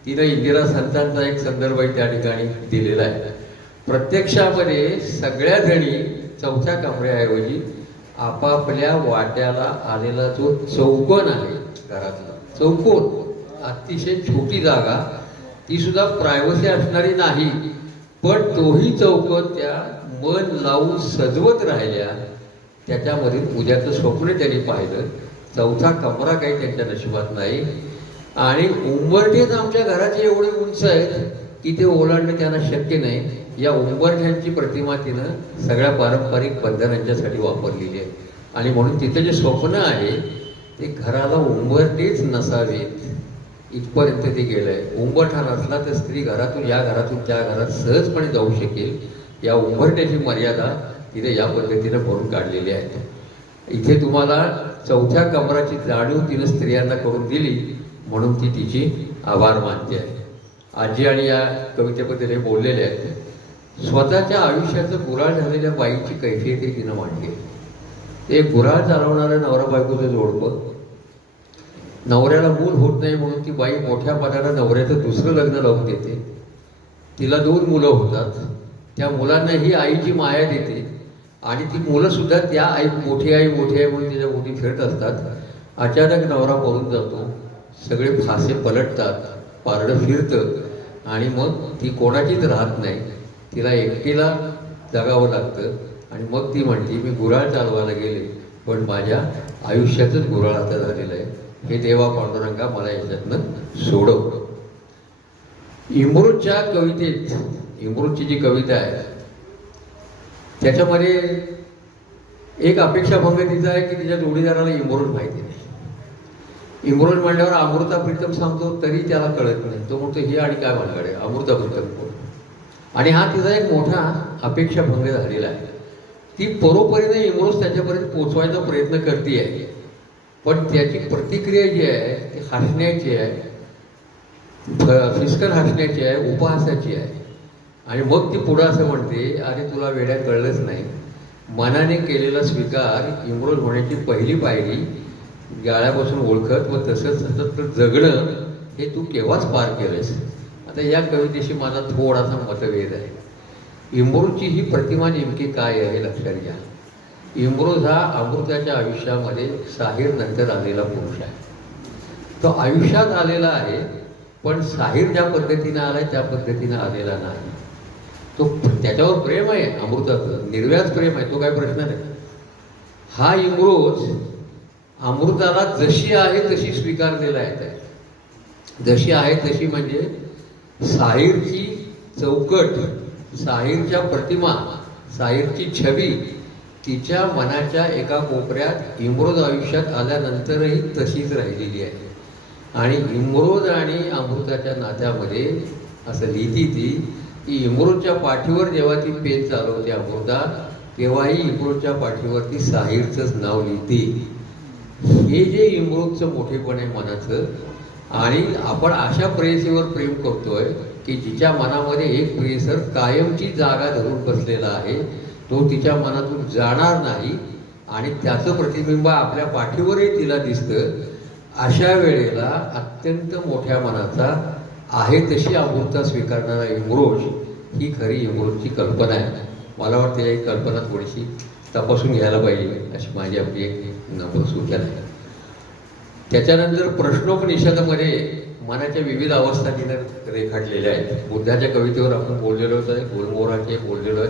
तिनं इंदिरा संतांचा एक संदर्भही त्या ठिकाणी दिलेला आहे. प्रत्यक्षामध्ये सगळ्या जणी चौथ्या कमऱ्याऐवजी आपापल्या वाट्याला आलेला जो चौकोन आहे घरातला चौकोन, अतिशय छोटी जागा, ती सुद्धा प्रायव्हसी असणारी नाही, पण तोही चौकोन त्या मन लावून सजवत राहिल्या. त्याच्यामध्ये उद्याचं स्वप्न त्यांनी पाहिलं. चौथा कमरा काही त्यांच्या नशिबात नाही. आणि उंबरठेच आमच्या घराचे एवढे उंच आहेत की ते ओलांडणं त्यांना शक्य नाही. या उंबरठ्यांची प्रतिमा तिनं सगळ्या पारंपरिक बंधनांच्यासाठी वापरलेली आहे. आणि म्हणून तिथं जे स्वप्न आहे ते घराला उंबरठेच नसावेत इथपर्यंत ते गेलं आहे. उंबरठा नसला तर स्त्री घरातून या घरातून त्या घरात सहजपणे जाऊ शकेल. या उंबरठ्याची मर्यादा तिने या पद्धतीनं भरून काढलेली आहे. इथे तुम्हाला चौथ्या कमराची जाणीव तिनं स्त्रियांना करून दिली म्हणून ती तिची आभार मानते आहे. आजी आणि या कवितेबद्दल हे बोललेले आहेत. स्वतःच्या आयुष्याचं गुराळ झालेल्या बाईची कैफियत तिनं मांडली. ते गुराळ चालवणारं नवरा बायकोचं जोडपं, नवऱ्याला मूल होत नाही म्हणून ती बाई मोठ्या पदाला नवऱ्याचं दुसरं लग्न लावून देते. तिला 2 मुलं होतात. त्या मुलांना ही आईची माया देते आणि ती मुलं सुद्धा त्या आई मोठी आई म्हणून तिच्या मोठी फिरत असतात. अचानक नवरा पळून जातो, सगळे फासे पलटतात, पारडं फिरतं आणि मग ती कोणाचीच राहत नाही. तिला एकटीला जगावं लागतं. आणि मग ती म्हणते मी गुराळ चालवायला गेले पण माझ्या आयुष्याचंच गुराळ आता झालेलं आहे. हे देवा पांडुरंगा मला याच्यातनं सोडव. इमरूदच्या कवितेत, इमरूदची जी कविता आहे त्याच्यामध्ये एक अपेक्षाभंग तिचा आहे की तिच्या जोडीदाराला इमरूद माहिती नाही. इमरूद म्हणल्यावर अमृता प्रीतम सांगतो तरी त्याला कळत नाही. तो म्हणतो हे आणि काय भानगड आहे, अमृता प्रीतम कोण. आणि हा तिचा एक मोठा अपेक्षाभंग झालेला आहे. ती परोपरीने इमरूद त्याच्यापर्यंत पोचवायचा प्रयत्न करते आहे. पण त्याची प्रतिक्रिया जी आहे ती हसण्याची आहे, फिस्कन हसण्याची आहे, उपहासाची आहे. आणि मग ती पुढं असं म्हणते अरे तुला वेड्या कळलंच नाही. मनाने केलेला स्वीकार इमरूद होण्याची पहिली पायरी गाळ्यापासून ओळखत व तसंच सतत जगणं हे तू केव्हाच पार केलंस. आता या कवितेशी माझा थोडासा मतभेद आहे. इमरूदची ही प्रतिमा नेमकी काय आहे लक्षात घ्या. इमरूद हा अमृताच्या आयुष्यामध्ये साहिर नंतर आलेला पुरुष आहे. तो आयुष्यात आलेला आहे पण साहिर ज्या पद्धतीनं आलाय त्या पद्धतीनं आलेला नाही. तो त्याच्यावर प्रेम आहे, अमृताचं निर्व्याज प्रेम आहे, तो काय प्रश्न नाही. हा इमरूद अमृताला जशी आहे तशी स्वीकारलेला आहे. जशी आहे तशी म्हणजे साहिरची चौकट, साहिरच्या प्रतिमा, साहिरची छबी तिच्या मनाच्या एका कोपऱ्यात इमरूद आयुष्यात आल्यानंतरही तशीच राहिलेली आहे. आणि इमरूद आणि अमृताच्या नात्यामध्ये असं लिहिती ती की इमरूदच्या पाठीवर जेव्हा ती पेन चालवते अमृता तेव्हाही इमरूदच्या पाठीवरती साहिरचंच नाव लिहिते. हे जे इमरूदचं मोठेपण आहे मनाचं. आणि आपण अशा प्रेयसीवर प्रेम करतोय की जिच्या मनामध्ये एक प्रेयसर कायमची जागा धरून बसलेला आहे. तो तिच्या मनातून जाणार नाही आणि त्याचं प्रतिबिंब आपल्या पाठीवरही तिला दिसतं. अशा वेळेला अत्यंत मोठ्या मनाचा आहे तशी अमूर्तता स्वीकारणारा इमरोज ही खरी इमरोजची कल्पना आहे. मला वाटतं ही कल्पना थोडीशी तपासून घ्यायला पाहिजे अशी माझी आपली एक नम्र सूचना आहे. त्याच्यानंतर प्रश्नोपनिषदामध्ये मनाच्या विविध अवस्था तिने रेखाटलेल्या आहेत. बुद्धाच्या कवितेवर आपण बोललेलो आहे, गुलमोहराचे बोललेलो आहे.